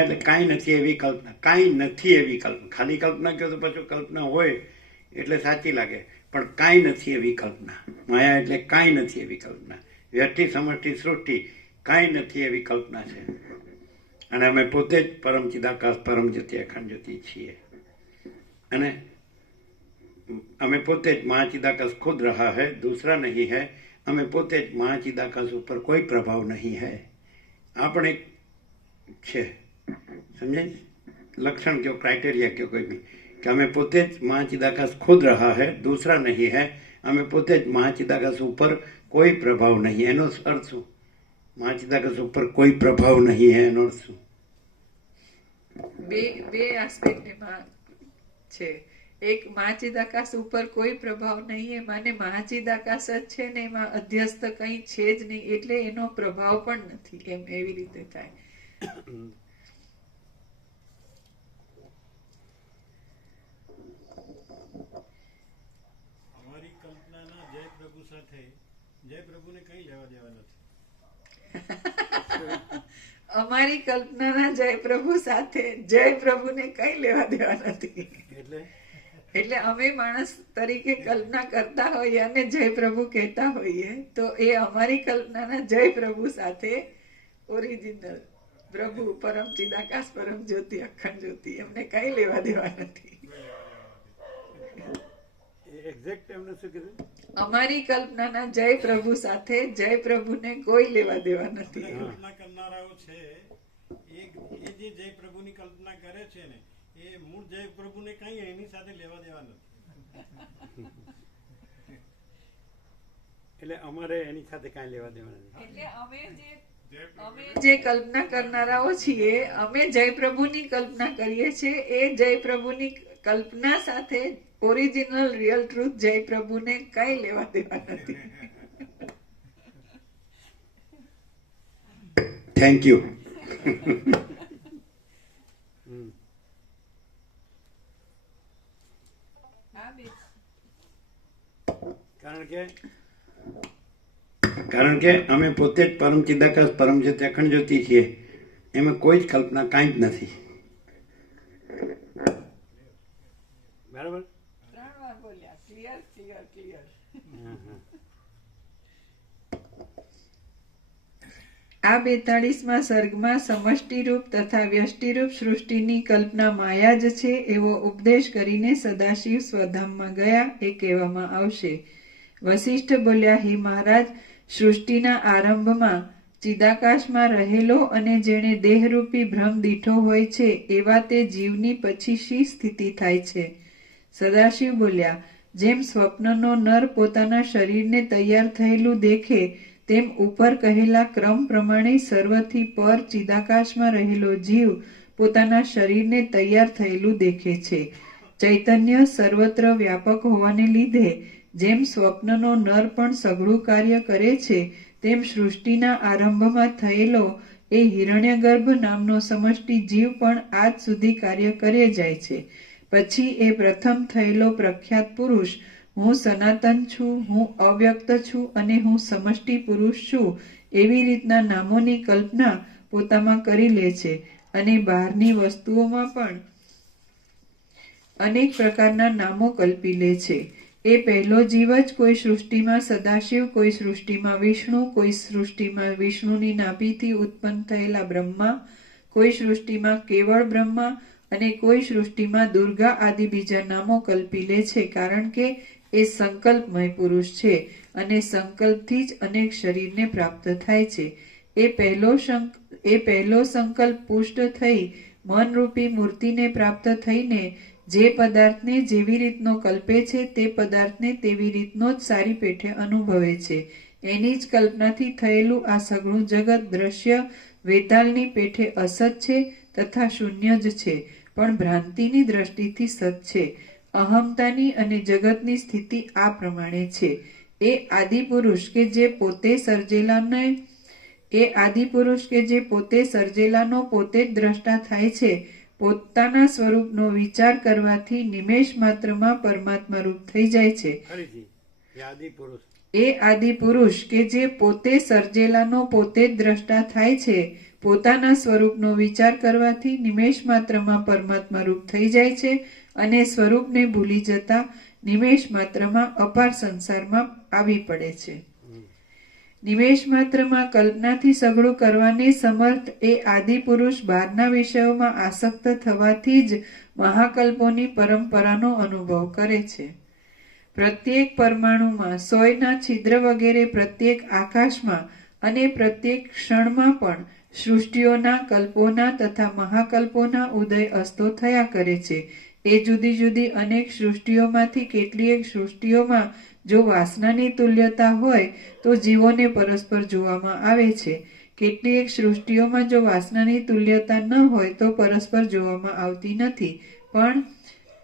એટલે કાંઈ નથી એવી કલ્પના, કાંઈ નથી એવી કલ્પના. ખાલી કલ્પના કહો તો પાછું કલ્પના હોય એટલે સાચી લાગે, પણ કાંઈ નથી એવી કલ્પના. માયા એટલે કાંઈ નથી એવી કલ્પના. વ્યષ્ટિ સમષ્ટિ સૃષ્ટિ કાંઈ નથી એવી કલ્પના છે. અને અમે પોતે જ પરમ ચિદાકાશ પરમ જ્યોતિ અખંડ જ્યોતિ છીએ. અને અમે પોતે જ महाचिदाकाश खुद रहा है, दूसरा नहीं है. અમે પોતે જ महाचिदाकाश ઉપર કોઈ પ્રભાવ નહીં है. આપણે છે, સમજાય? लक्षण क्यों, क्राइटेरिया क्यों कोई भी, कि हमें पोते ज महाचिदाकाश खुद रहा है, दूसरा नहीं है, हमें पोते ज महाचिदाकाश ऊपर कोई प्रभाव नहीं है, એનો અર્થ શું? महाचिदाकाश ઉપર કોઈ પ્રભાવ નહીં है એનો અર્થ શું? બે આસ્પેક્ટ એમાં છે. એક મહાચિદાકાશ ઉપર કોઈ પ્રભાવ નહીં, એ માને મહાચિદાકાશ જ છે ને એમાં અધ્યસ્ત કંઈ છે જ નહીં, એટલે એનો પ્રભાવ પણ નથી, એમ એવી રીતે થાય. અમારી કલ્પનાના જય પ્રભુ સાથે જય પ્રભુને કઈ લેવા દેવા નથી. અમારી કલ્પનાના જય પ્રભુ સાથે જય પ્રભુને કઈ લેવા દેવા નથી. એટલે અમે માણસ તરીકે કલ્પના કરતા હોઈએ અને જય પ્રભુ કહેતા હોઈએ તો એ અમારી કલ્પનાના જય પ્રભુ સાથે ઓરિજિનલ પ્રભુ પરમ ચિદાકાશ પરમ જ્યોતિ અખંડ જ્યોતિ એમને કઈ લેવા દેવા નથી. એક્ઝેક્ટ એમને શું કીધું? અમારી કલ્પનાના જય પ્રભુ સાથે જય પ્રભુને કોઈ લેવા દેવા નથી. કલ્પના કરનારાઓ છે એ જે જય પ્રભુની કલ્પના કરે છે ને એ મૂળ જય પ્રભુને કઈ એની સાથે લેવા દેવા નથી. એટલે અમારે એની સાથે કઈ લેવા દેવા નથી. એટલે અમે જે કલ્પના કરનારાઓ છીએ, અમે જય પ્રભુની કલ્પના કરીએ છીએ, એ જય પ્રભુની કલ્પના સાથે ઓરિજિનલ રિયલ ટ્રુથ જય પ્રભુને કઈ લેવા દેવા નથી. Thank you. કારણ કે અમે પોતે જ પરમ ચિદાકાશ પરમ જ્યોતિ અખંડ જ્યોતિ છીએ, એમાં કોઈ જ કલ્પના કાંઈ જ નથી. બરાબર? 3 વાર બોલ્યા, ક્લિયર ક્લિયર ક્લિયર. આ 42માં સર્ગમાં સમષ્ટિરૂપ તથા વ્યષ્ટિરૂપ સૃષ્ટિની કલ્પના માયા જ છે એવો ઉપદેશ કરીને સદાશિવ સ્વધામમાં ગયા એ કહેવામાં આવશે. વશિષ્ઠ બોલ્યા, હે મહારાજ, સૃષ્ટિના આરંભમાં ચિદાકાશમાં રહેલો અને જેણે દેહરૂપી ભ્રમ દીઠો હોય છે એવા તે જીવની પછી શી સ્થિતિ થાય છે? સદાશિવ બોલ્યા, જેમ સ્વપ્નનો નર પોતાના શરીરને તૈયાર થયેલું દેખે તેમ ઉપર કહેલા ક્રમ પ્રમાણે સર્વથી પર ચિદાકાશમાં રહેલો જીવ પોતાના શરીરને તૈયાર થયેલું દેખે છે. ચૈતન્ય સર્વત્ર વ્યાપક હોવાને લીધે જેમ સ્વપ્નનો નર પણ સઘળું કાર્ય કરે છે તેમ સૃષ્ટિના આરંભમાં થયેલો એ હિરણ્યગર્ભ નામનો સમષ્ટિ જીવ પણ આજ સુધી કાર્ય કરે જાય છે. પછી એ પ્રથમ થયેલો પ્રખ્યાત પુરુષ હું સનાતન છું, હું અવ્યક્ત છું અને હું સમષ્ટિ પુરુષ છું એવી રીતના નામોની કલ્પના પોતામાં કરી લે છે અને બહારની વસ્તુઓમાં પણ અનેક પ્રકારના નામો કલ્પી લે છે. એ પહેલો જીવ જ કોઈ સૃષ્ટિમાં સદાશિવ, કોઈ સૃષ્ટિમાં વિષ્ણુ, કોઈ સૃષ્ટિમાં વિષ્ણુની નાભીથી ઉત્પન્ન થયેલા બ્રહ્મા, કોઈ સૃષ્ટિમાં કેવળ બ્રહ્મા અને કોઈ સૃષ્ટિમાં દુર્ગા આદિ બીજા નામો કલ્પી લે છે. કારણ કે એ સંકલ્પમય પુરુષ છે અને સંકલ્પથી જ અનેક શરીરને પ્રાપ્ત થાય છે. એ પહેલો સંકલ્પ પુષ્ટ થઈ મનરૂપી મૂર્તિને પ્રાપ્ત થઈને જે પદાર્થને જેવી રીતનો કલ્પે છે તે પદાર્થને તેવી રીતનો જ સારી પેઠે અનુભવે છે. એની જ કલ્પનાથી થયેલું આ સઘળું જગત દ્રશ્ય વેતાલની પેઠે અસત છે તથા શૂન્ય જ છે, પણ ભ્રાંતિની દ્રષ્ટિથી સત છે. અહમતાની અને જગતની સ્થિતિ આ પ્રમાણે છે. એ આદિપુરુષ કે જે પોતે સર્જેલાનો પોતે જ દ્રષ્ટા થાય છે, પોતાના સ્વરૂપનો વિચાર કરવાથી નિમેષ માત્રમાં પરમાત્મા રૂપ થઈ જાય છે. એ આદિપુરુષ કે જે પોતે સર્જેલાનો પોતે જ દ્રષ્ટા થાય છે, પોતાના સ્વરૂપનો વિચાર કરવાથી નિમેષ માત્રમાં પરમાત્મા રૂપ થઈ જાય છે અને સ્વરૂપને ભૂલી જતા નિમેષ માત્રમાં અપાર સંસારમાં આવી પડે છે. નિમેષ માત્રમાં કલ્પનાથી સઘળું કરવાને સમર્થ એ આદિપુરુષ બહારના વિષયોમાં આસક્ત થવાથી જ મહાકલ્પોની પરંપરાનો અનુભવ કરે છે. પ્રત્યેક પરમાણુમાં, સોયના છિદ્ર વગેરે પ્રત્યેક આકાશમાં અને પ્રત્યેક ક્ષણમાં પણ સૃષ્ટિઓના કલ્પોના તથા મહાકલ્પોના ઉદય અસ્તો થયા કરે છે. એ જુદી જુદી અનેક સૃષ્ટિઓમાંથી કેટલીક સૃષ્ટિઓમાં જો વાસનાની તુલ્યતા હોય તો જીવોને પરસ્પર જોવામાં આવે છે. કેટલીક સૃષ્ટિઓમાં જો વાસનાની તુલ્યતા ન હોય તો પરસ્પર જોવામાં આવતી નથી, પણ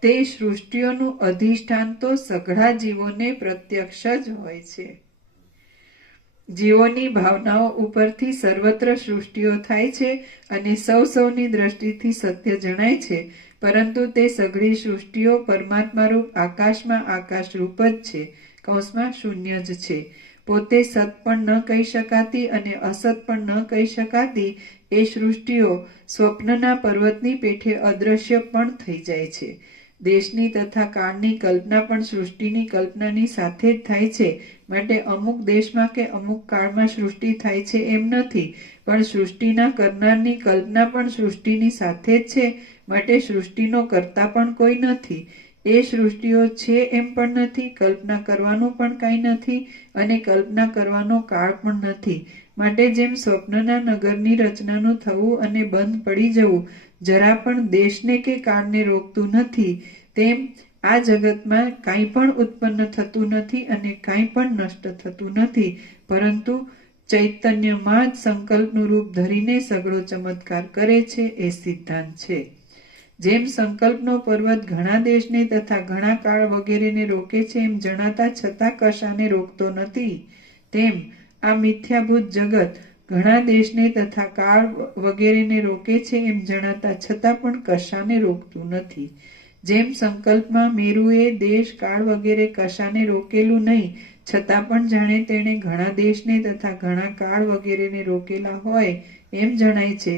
તે સૃષ્ટિઓનું અધિષ્ઠાન તો સઘળા જીવોને પ્રત્યક્ષ જ હોય છે. જીવોની ભાવનાઓ ઉપરથી સર્વત્ર સૃષ્ટિઓ થાય છે અને સૌની દ્રષ્ટિથી સત્ય જણાય છે, પરંતુ તે સઘળી સૃષ્ટિઓ પરમાત્મારૂપ આકાશમાં આકાશરૂપ જ છે, કૌંસમાં શૂન્ય જ છે. પોતે સત પણ ન કહી શકાતી અને અસત પણ ન કહી શકાતી એ સૃષ્ટિઓ સ્વપ્નના પર્વતની પેઠે અદ્રશ્ય પણ થઈ જાય છે. દેશની તથા કાળની કલ્પના પણ સૃષ્ટિની કલ્પનાની સાથે જ થાય છે, માટે અમુક દેશમાં કે અમુક કાળમાં સૃષ્ટિ થાય છે એમ નથી, પણ સૃષ્ટિના કરનારની કલ્પના પણ સૃષ્ટિની સાથે જ છે, માટે સૃષ્ટિનો કર્તા પણ કોઈ નથી. એ સૃષ્ટિઓ છે એમ પણ નથી, કલ્પના કરવાનું પણ કાંઈ નથી અને કલ્પના કરવાનો કાળ પણ નથી. માટે જેમ સ્વપ્નના નગરની રચનાનું થવું અને બંધ પડી જવું જરા પણ દેશને કે કાળને રોકતું નથી, તેમ આ જગતમાં કાંઈ પણ ઉત્પન્ન થતું નથી અને કાંઈ પણ નષ્ટ થતું નથી, પરંતુ ચૈતન્યમાં જ સંકલ્પનું રૂપ ધરીને સઘળો ચમત્કાર કરે છે એ સિદ્ધાંત છે. જેમ સંકલ્પનો પર્વત ઘણા દેશને તથા ઘણા કાળ વગેરેને રોકે છે એમ જણાતા છતાં કશાને રોકતો નથી, તેમ આ મિથ્યાભૂત જગત ઘણા દેશને તથા કાળ વગેરેને રોકે છે એમ જણાતા છતાં પણ કશાને રોકતું નથી. જેમ સંકલ્પમાં મેરુએ દેશ કાળ વગેરે કશાને રોકેલું નહીં, છતાં પણ જાણે તેણે ઘણા દેશને તથા ઘણા કાળ વગેરેને રોકેલા હોય એમ જણાય છે,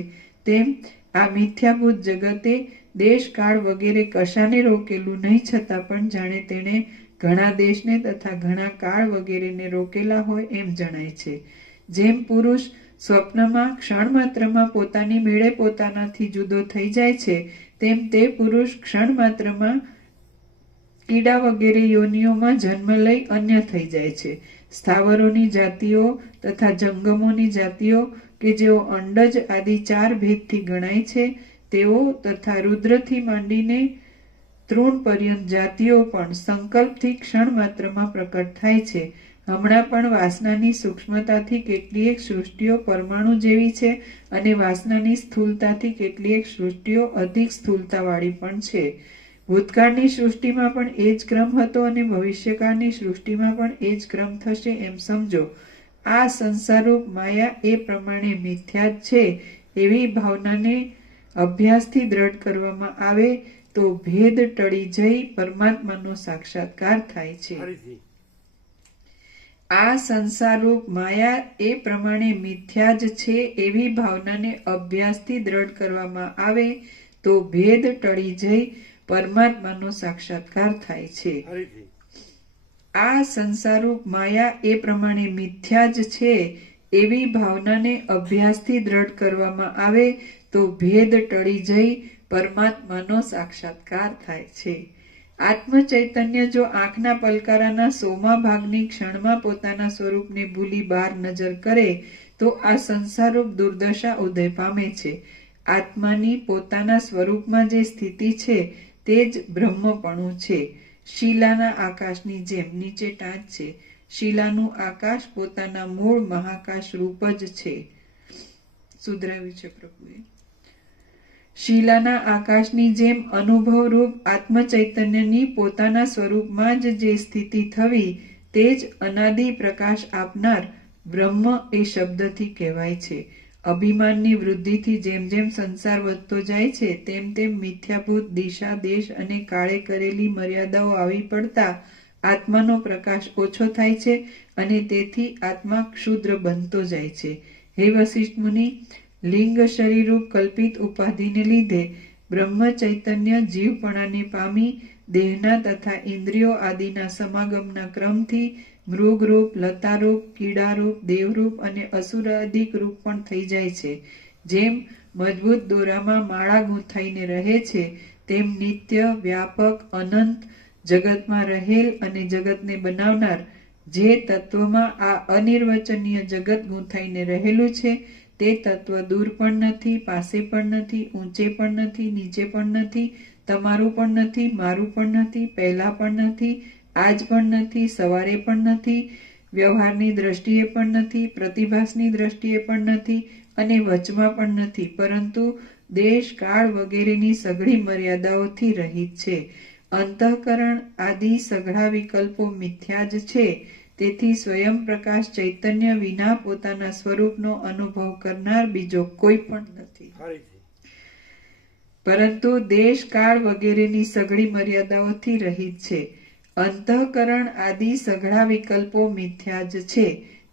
તેમ આ મિથ્યાભૂત જગતે દેશ કાળ વગેરે કશાને રોકેલું નહીં, છતાં પણ જાણે તેણે ઘણા દેશને તથા ઘણા કાળ વગેરેને રોકેલા હોય એમ જણાય છે. જેમ પુરુષ સ્વપ્નમાં ક્ષણ માત્રમાં પોતાની મેળે પોતાનાથી જુદો થઈ જાય છે, તેમ તે પુરુષ ક્ષણ માત્રમાં કીડા વગેરે યોનિઓમાં જન્મ લઈ અન્ય થઈ જાય છે. સ્થાવરોની જાતિઓ તથા જંગમોની જાતિઓ કે જેઓ અંડજ આદિ 4 ભેદથી ગણાય છે તેઓ તથા રુદ્રથી માંડીને તૃણ પર્યંત જાતિઓ પણ સંકલ્પથી ક્ષણ માત્રમાં પ્રકટ થાય છે. હમણાં પણ વાસનાની સૂક્ષ્મતાથી કેટલીક સૃષ્ટિઓ પરમાણુ જેવી છે અને વાસનાની સ્થૂલતાથી કેટલીક સૃષ્ટિઓ અધિક સ્થૂલતાવાળી પણ છે. ભૂતકાળની સૃષ્ટિમાં પણ એ જ ક્રમ હતો અને ભવિષ્યકાળની સૃષ્ટિમાં પણ એ જ ક્રમ થશે એમ સમજો. આ સંસારરૂપ માયા એ પ્રમાણે મિથ્યા જ છે એવી ભાવનાને અભ્યાસથી દ્રઢ કરવામાં આવે તો ભેદ ટળી જઈ પરમાત્માનો સાક્ષાત્કાર થાય છે. આ સંસારરૂપ માયા એ પ્રમાણે મિથ્યા જ છે એવી ભાવનાને અભ્યાસથી દ્રઢ કરવામાં આવે તો ભેદ ટળી જઈ પરમાત્માનો સાક્ષાત્કાર થાય છે. આ સંસારરૂપ માયા એ પ્રમાણે મિથ્યા જ છે એવી ભાવનાને અભ્યાસથી દ્રઢ કરવામાં આવે તો ભેદ ટળી જઈ પરમાત્માનો સાક્ષાત્કાર થાય છે. આત્મ ચૈતન્ય જો આંખના પલકારાના 100મા ભાગની ક્ષણમાં પોતાના સ્વરૂપને ભૂલી બહાર નજર કરે તો આ સંસારરૂપ દુર્દશા ઉદય પામે છે. આત્માની પોતાના સ્વરૂપમાં જે સ્થિતિ છે તે જ બ્રહ્મપણું છે. શીલાના આકાશની જેમ નીચે ટાંચ છે. શીલાનું આકાશ પોતાના મૂળ મહાકાશ રૂપ જ છે. સુધરાવ્યું છે પ્રભુએ. શીલાના આકાશની જેમ અનુભવરૂપ આત્મચૈતન્યની પોતાના સ્વરૂપમાં જ જે સ્થિતિ થવી તે જ અનાદિ પ્રકાશ આપનાર બ્રહ્મ એ શબ્દથી કહેવાય છે. અભિમાનની વૃદ્ધિથી જેમ જેમ સંસાર વધતો જાય છે તેમ તેમ મિથ્યાભૂત દિશા દેશ અને કાળે કરેલી મર્યાદાઓ આવી પડતા આત્માનો પ્રકાશ ઓછો થાય છે અને તેથી આત્મા ક્ષુદ્ર બનતો જાય છે. હે વશિષ્ઠ મુનિ, લિંગ શરીરરૂપ કલ્પિત ઉપાધિને લીધે બ્રહ્મ ચૈતન્ય જીવપણાને પામી દેહના તથા ઇન્દ્રિયો આદિના સમાગમના ક્રમથી મૃગરૂપ, લતારૂપ, કીડારૂપ, દેવરૂપ અને અસુરાદિક રૂપ પણ થઈ જાય છે. જેમ મજબૂત દોરામાં માળા ગૂંથાઈને રહે છે તેમ નિત્ય, વ્યાપક, અનંત જગતમાં રહેલ અને જગતને બનાવનાર જે તત્વમાં આ અનિર્વચનીય જગત ગૂંથાઈને રહેલું છે તે તત્વ દૂર પણ નથી, પાસે પણ નથી, ઊંચે પણ નથી, નીચે પણ નથી, તમારું પણ નથી, મારું પણ નથી, પહેલા પણ નથી, આજ પણ નથી, સવારે પણ નથી, વ્યવહારની દ્રષ્ટિએ પણ નથી, પ્રતિભાસની દ્રષ્ટિએ પણ નથી અને વચમાં પણ નથી, પરંતુ દેશ કાળ વગેરેની સઘળી મર્યાદાઓથી રહિત છે. અંતઃકરણ આદિ સઘળા વિકલ્પો મિથ્યા જ છે. તેથી સ્વયં પ્રકાશ ચૈતન્ય વિના પોતાના સ્વરૂપનો અનુભવ કરનાર બીજો કોઈ પણ નથી, ફરીથી પરંતુ દેશ કાળ વગેરેની સઘળી મર્યાદાઓથી રહિત છે. અંતઃકરણ આદિ સઘળા વિકલ્પો મિથ્યા જ છે.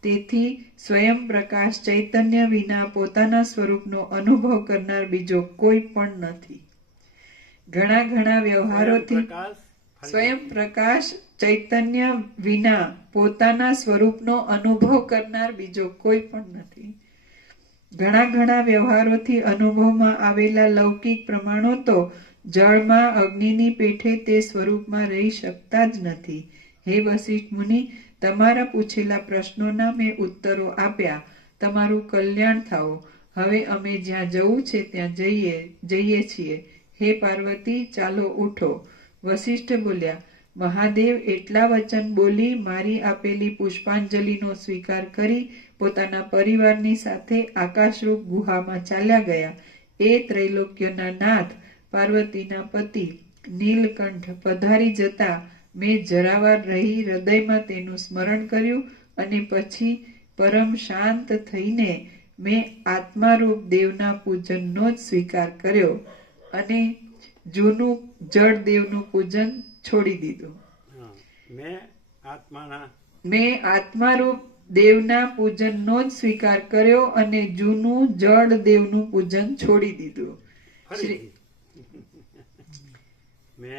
તેથી સ્વયં પ્રકાશ ચૈતન્ય વિના પોતાના સ્વરૂપનો અનુભવ કરનાર બીજો કોઈ પણ નથી. ઘણા ઘણા વ્યવહારોથી પ્રકાશ સ્વયં પ્રકાશ ચૈતન્ય વિના પોતાના સ્વરૂપનો અનુભવ કરનાર બીજો કોઈ પણ નથી. ઘણા ઘણા વ્યવહારોથી અનુભવમાં આવેલા લૌકિક પ્રમાણો તો જળમાં અગ્નિની પેઠે તે સ્વરૂપમાં રહી શકતા જ નથી. હે વશિષ્ઠ મુનિ, તમારા પૂછેલા પ્રશ્નોના મેં ઉત્તરો આપ્યા. તમારું કલ્યાણ થાઓ. હવે અમે જ્યાં જવું છે ત્યાં જઈએ છીએ. હે પાર્વતી, ચાલો ઉઠો. વશિષ્ઠ બોલ્યા, મહાદેવ એટલા વચન બોલી મારી આપેલી પુષ્પાંજલિનો સ્વીકાર કરી પોતાના પરિવારની સાથે આકાશરૂપ ગુહામાં ચાલ્યા ગયા. એ ત્રૈલોક્યના નાથ પાર્વતીના પતિ નીલકંઠ પધારી જતા મેં જરાવાર રહી હૃદયમાં તેનું સ્મરણ કર્યું અને પછી પરમ શાંત થઈને મેં આત્મારૂપ દેવના પૂજનનો જ સ્વીકાર કર્યો અને જૂનું જળ દેવનું પૂજન છોડી દીધું. હા, મેં આત્માના મેં આત્મારૂપ દેવના પૂજનનો જ સ્વીકાર કર્યો અને જૂનું જળ દેવનું પૂજન છોડી દીધું. ફરીથી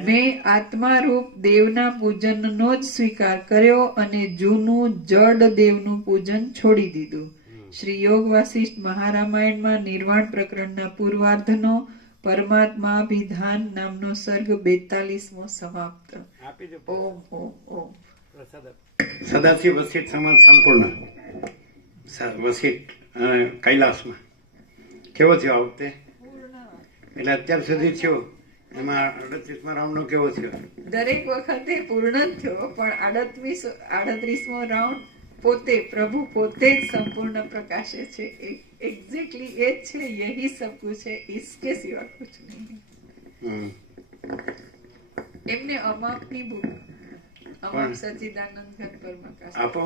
મેં આત્મારૂપ દેવના પૂજનનો જ સ્વીકાર કર્યો અને જૂનું જડ દેવનું પૂજન છોડી દીધું. શ્રી યોગ વાસિષ્ઠ મહારામાયણમાં નિર્વાણ પ્રકરણના પૂર્વાર્ધનો પરમાત્માભિધાન નામનો સર્ગ 42મો સમાપ્ત. આપી દો ઓમ ઓમ ઓમ. પ્રસાદ આપો. સદાશિવ વસિષ્ઠ સમાજ સંપૂર્ણ વસિષ્ઠ કૈલાસમાં કેવો થયો આ વખતે? એટલે અત્યાર સુધી થયો એમાં 38મા રાઉન્ડનો કેવો થયો? દરેક વખતે પૂર્ણ જ થયો, પણ 38મો રાઉન્ડ પોતે પ્રભુ પોતે જ સંપૂર્ણ પ્રકાશે છે. એક્ઝેક્ટલી એ જ છે. યહી સબ કુછ है, इसके सिवा कुछ नहीं. હમ. એમને અમાપની બુક અમાપ સચ્ચિદાનંદ ઘન પરમાકાશ આપો.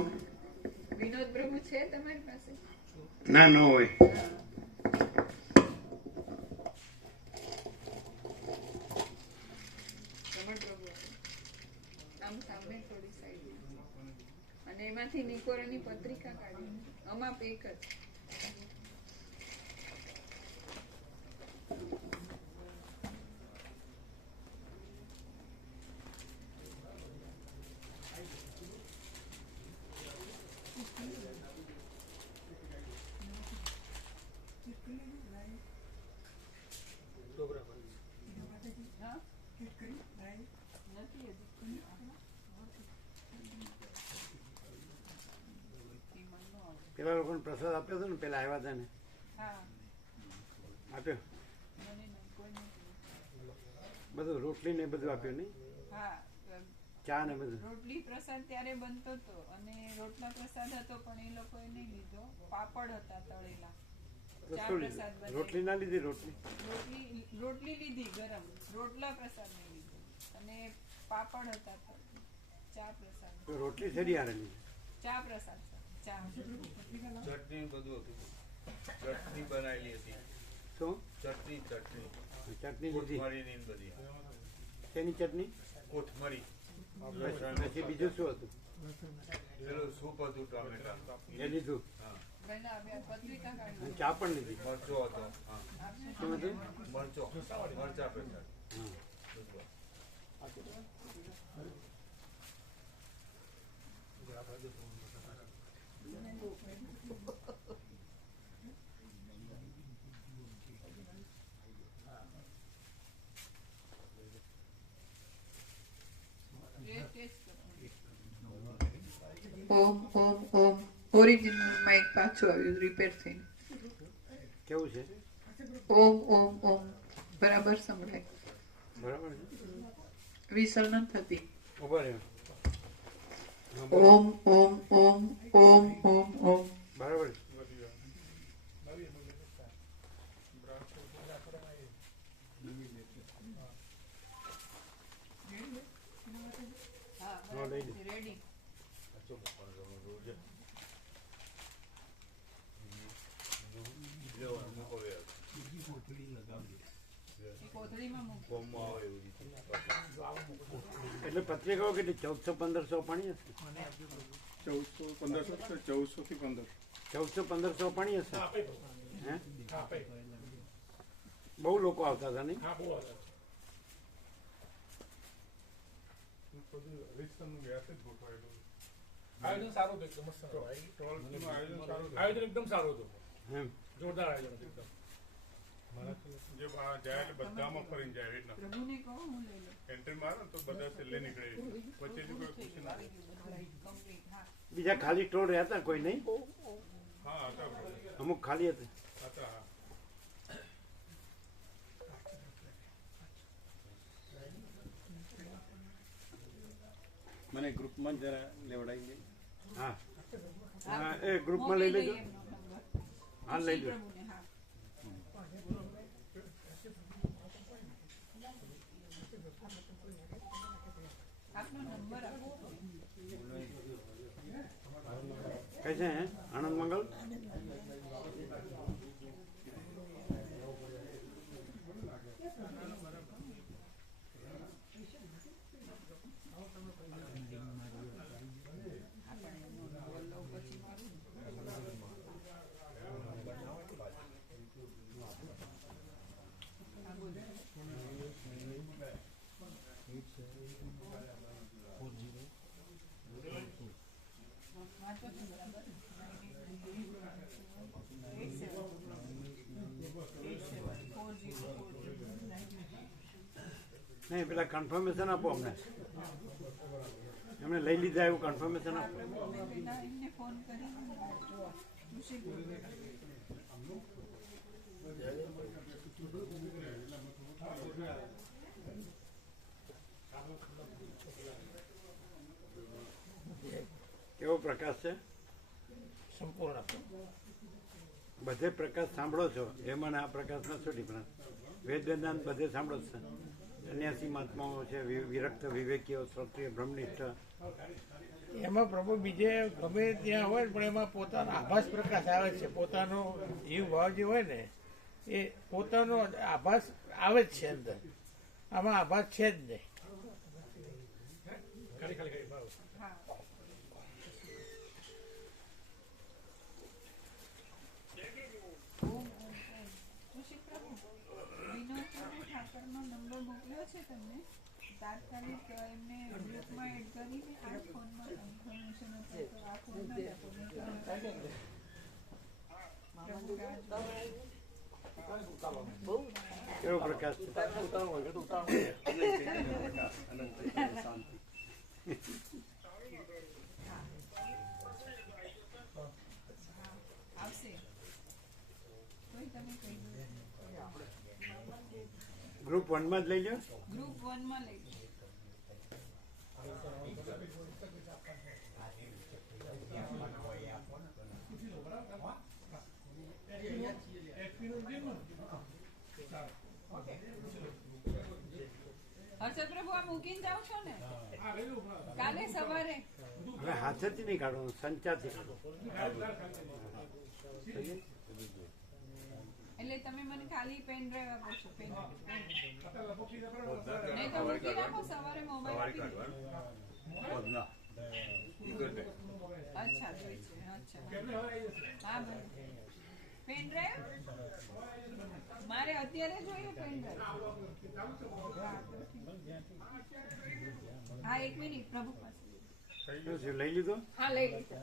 વિનોદ પ્રભુ છે તમારી પાસે? ના ન હોય. રમણ પ્રભુ આમ સામે થોડી સાઈડ અને એમાંથી નિકોરાની પત્રિકા કાઢી અમાપ એક જ. પેલા લોકોને પ્રસાદ આપ્યો હતો ને, પેલા આવ્યા હતા ને, આપ્યો બધું રોટલી ને બધું આપ્યું નહીં? ચા ને બધું. રોટલી પ્રસાદ ત્યારે બનતો હતો અને રોટલા પ્રસાદ હતો, પણ એ લોકોએ નહીં લીધો. પાપડ હતા તળેલા. તો શું લીધું? રોટલી ના લીધી? રોટલી લીધી ગરમ, રોટલા પ્રસાદ નહીં લીધો અને પાપડ હતા. ચા પ્રસાદ. તો રોટલી સડી હારે લીધી. ચા પ્રસાદ. ચા ચટણી બધું હતું. ચટણી બનાવેલી હતી. શું ચટણી ચટણી લીધી? કોથમરીની બધી. શેની ચટણી? કોથમરી. પછી બીજું શું હતું? પેલું સૂપ હતું ટામેટા. એ લીધું. હા. પત્રિકા કાઢી. અને ચા પણ લીધી. મરચો હતો. હા. શું હતું? મરચા પ્રસાદ. હા. બધું. ઓમ ઓમ ઓમ. ઓરિજિનલ માઇક પાછું આવ્યું રિપેર થઈને. કેવું છે? ઓમ ઓમ ઓમ બરાબર સંભળાય. બરાબર છે. વિસલ ન થતી. ઉભા રહ્યો. ઓમ ઓમ ઓમ ઓમ ઓમ ઓમ. બરાબર છે. હા, લઈ લે. એટલે પત્રિકાઓ કેટલી 1400-1500 પાણી હશે? 1400 થી 1500. 1400-1500 પાણી હશે. હે? બહુ લોકો આવતા હતા નહીં? રીતસરનું વ્યાસ જ ગોઠવાયેલું. આયોજન સારું હતું, એકદમ મસ્ત હતું. ટોલનું આયોજન સારું હતું. આયોજન એકદમ સારું હતું, એમ. જોરદાર આયોજન હતું એકદમ. જે બહાર જાય એટલે બધામાં ફરીને જાય એટલે પ્રભુને કહો હું લઈ લઉં. એન્ટ્રી મારો ને તો બધા છેલ્લે નીકળે વચ્ચેથી કોઈ ખુશી ના થાય. બીજા ખાલી સ્ટોલ રહ્યા હતા કોઈ નહીં? હા હતા પ્રભુ. અમુક ખાલી હતા. હતા હા. મને ગ્રુપમાં જરા લેવડાવી દે. હા હા, એ ગ્રુપમાં લઈ લેજો. હા, લઈ લો. કઈ છે હે? આનંદ મંગલ. નહીં, પેલા કન્ફર્મેશન આપો અમને. એમને લઈ લીધા એવું કન્ફર્મેશન આપો. એમને ફોન કરી કેવો પ્રકાશ છે? સંપૂર્ણ. બધે પ્રકાશ સાંભળો છો, એમાં આ પ્રકાશમાં શું ડિફરન્સ? વેદ વેદાંત બધે સાંભળો છો. સન્યાસી મહાત્માઓ છે, વિરક્ત વિવેકીઓ, ક્ષત્રિય બ્રહ્મનિષ્ઠ. એમાં પ્રભુ બીજે ગમે ત્યાં હોય પણ એમાં પોતાનો આભાસ પ્રકાશ આવે છે. પોતાનો જીવ ભાવ જે હોય ને એ પોતાનો આભાસ આવે જ છે અંદર. આમાં આભાસ છે જ નહીં. ઠાકરનો નંબર મોકલ્યો છે તમને. તાત્કાલિક એમને ગ્રુપમાં એડ કરીને આ ફોનમાં ઇન્ફોર્મેશન આપો તો આ ફોનમાં જ આપો. કેવો પ્રકાશ છે? આવશે તો તમે કહી દો. ગ્રુપ 1 માં જ લઈ લો. ગ્રુપ 1 માં લઈ લો. હર્ષદ પ્રભુ આ મૂકીને જાઓ છો ને કાલે સવારે? હવે હાથેથી નહીં કાઢવાનું, સંચાથી કાઢો. એટલે તમે મને ખાલી પેન ડ્રાઈવ આપો છો? પેન નહીં તો મૂકી રાખો, સવારે મોબાઈલ આપી દો. અચ્છા જોઈ છે. અચ્છા હા ભાઈ પેન ડ્રાઈવ મારે અત્યારે જોઈએ. પેન ડ્રાઈવ હા 1 મિનિટ પ્રભુ પાસે શું છે, લઈ લીધો? હા લઈ લીધો.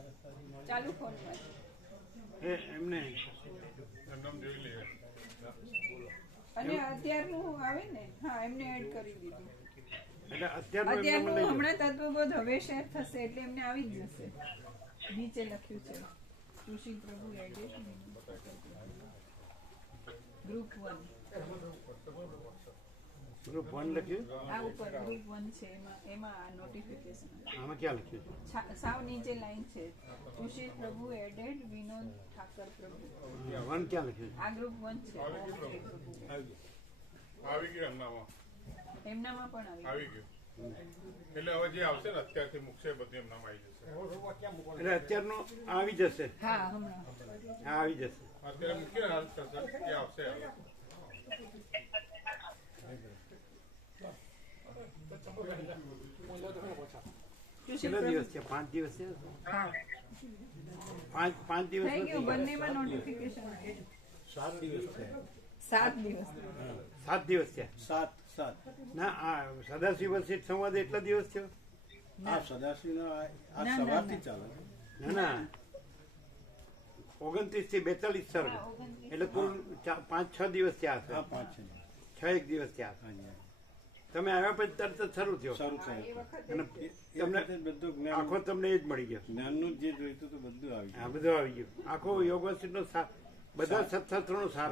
ચાલુ ફોન પર એ એમને એમનામ જોઈ લઈએ. અને અત્યારનું આવે ને હા એમને એડ કરી દીધું. એટલે અત્યારનું અત્યારનું હમણાં તત્વબોધ હવે શેર થશે એટલે એમને આવી જ જશે. નીચે લખ્યું છે ઋષિ પ્રભુ એડિટ. ગ્રુપ 1 ગ્રુપ 1 લખ્યું આ ઉપર ગ્રુપ 1 છે એમાં આ નોટિફિકેશન આમાં ક્યાં લખ્યું છે? સાવ નીચે લાઈન છે તુષિર પ્રભુ એડેડ વિનોદ ઠાકર પ્રભુ 1 ક્યાં લખ્યું છે? આ ગ્રુપ 1 છે આવી ગયું એમનામાં એમનામાં પણ આવી ગયું એટલે હવે જે આવશે ને અત્યારથી મૂકશે બધું એમનામાં આવી જશે એટલે અત્યારનો આવી જશે. હા હમણાં હા આવી જશે. અત્યારે મૂકીને હાલ થશે એ આવશે હાલ. કેટલા દિવસ છે? 5 દિવસ છે. હા 5 દિવસ થઈ ગયું નથી. બંનેમાં નોટિફિકેશન 7 દિવસ છે 7 દિવસ 7 દિવસ છે. 7 ના આ સદાશિવ વસિષ્ઠ સંવાદ એટલા દિવસ થયો? આ સદાશિવનો આ ના, સવારથી ના. ચાલે ના ના 29 થી 42 સર્ગ એટલે કુલ 5-6 દિવસ થયા હશે. આ 5 છે 6 દિવસ થયા હશે. હાજી તમે આવ્યા પછી તરત જ શરૂ થયો શરૂ થાય અને એ તમને વખતે બધું જ્ઞાન આખો તમને એ જ મળી ગયો. જ્ઞાનનું જે જોઈતું હતું બધું આવી ગયું આ બધું આવી ગયું. આખો યોગ વસિષ્ઠનો બધા સત્શાસ્ત્રોનો સાર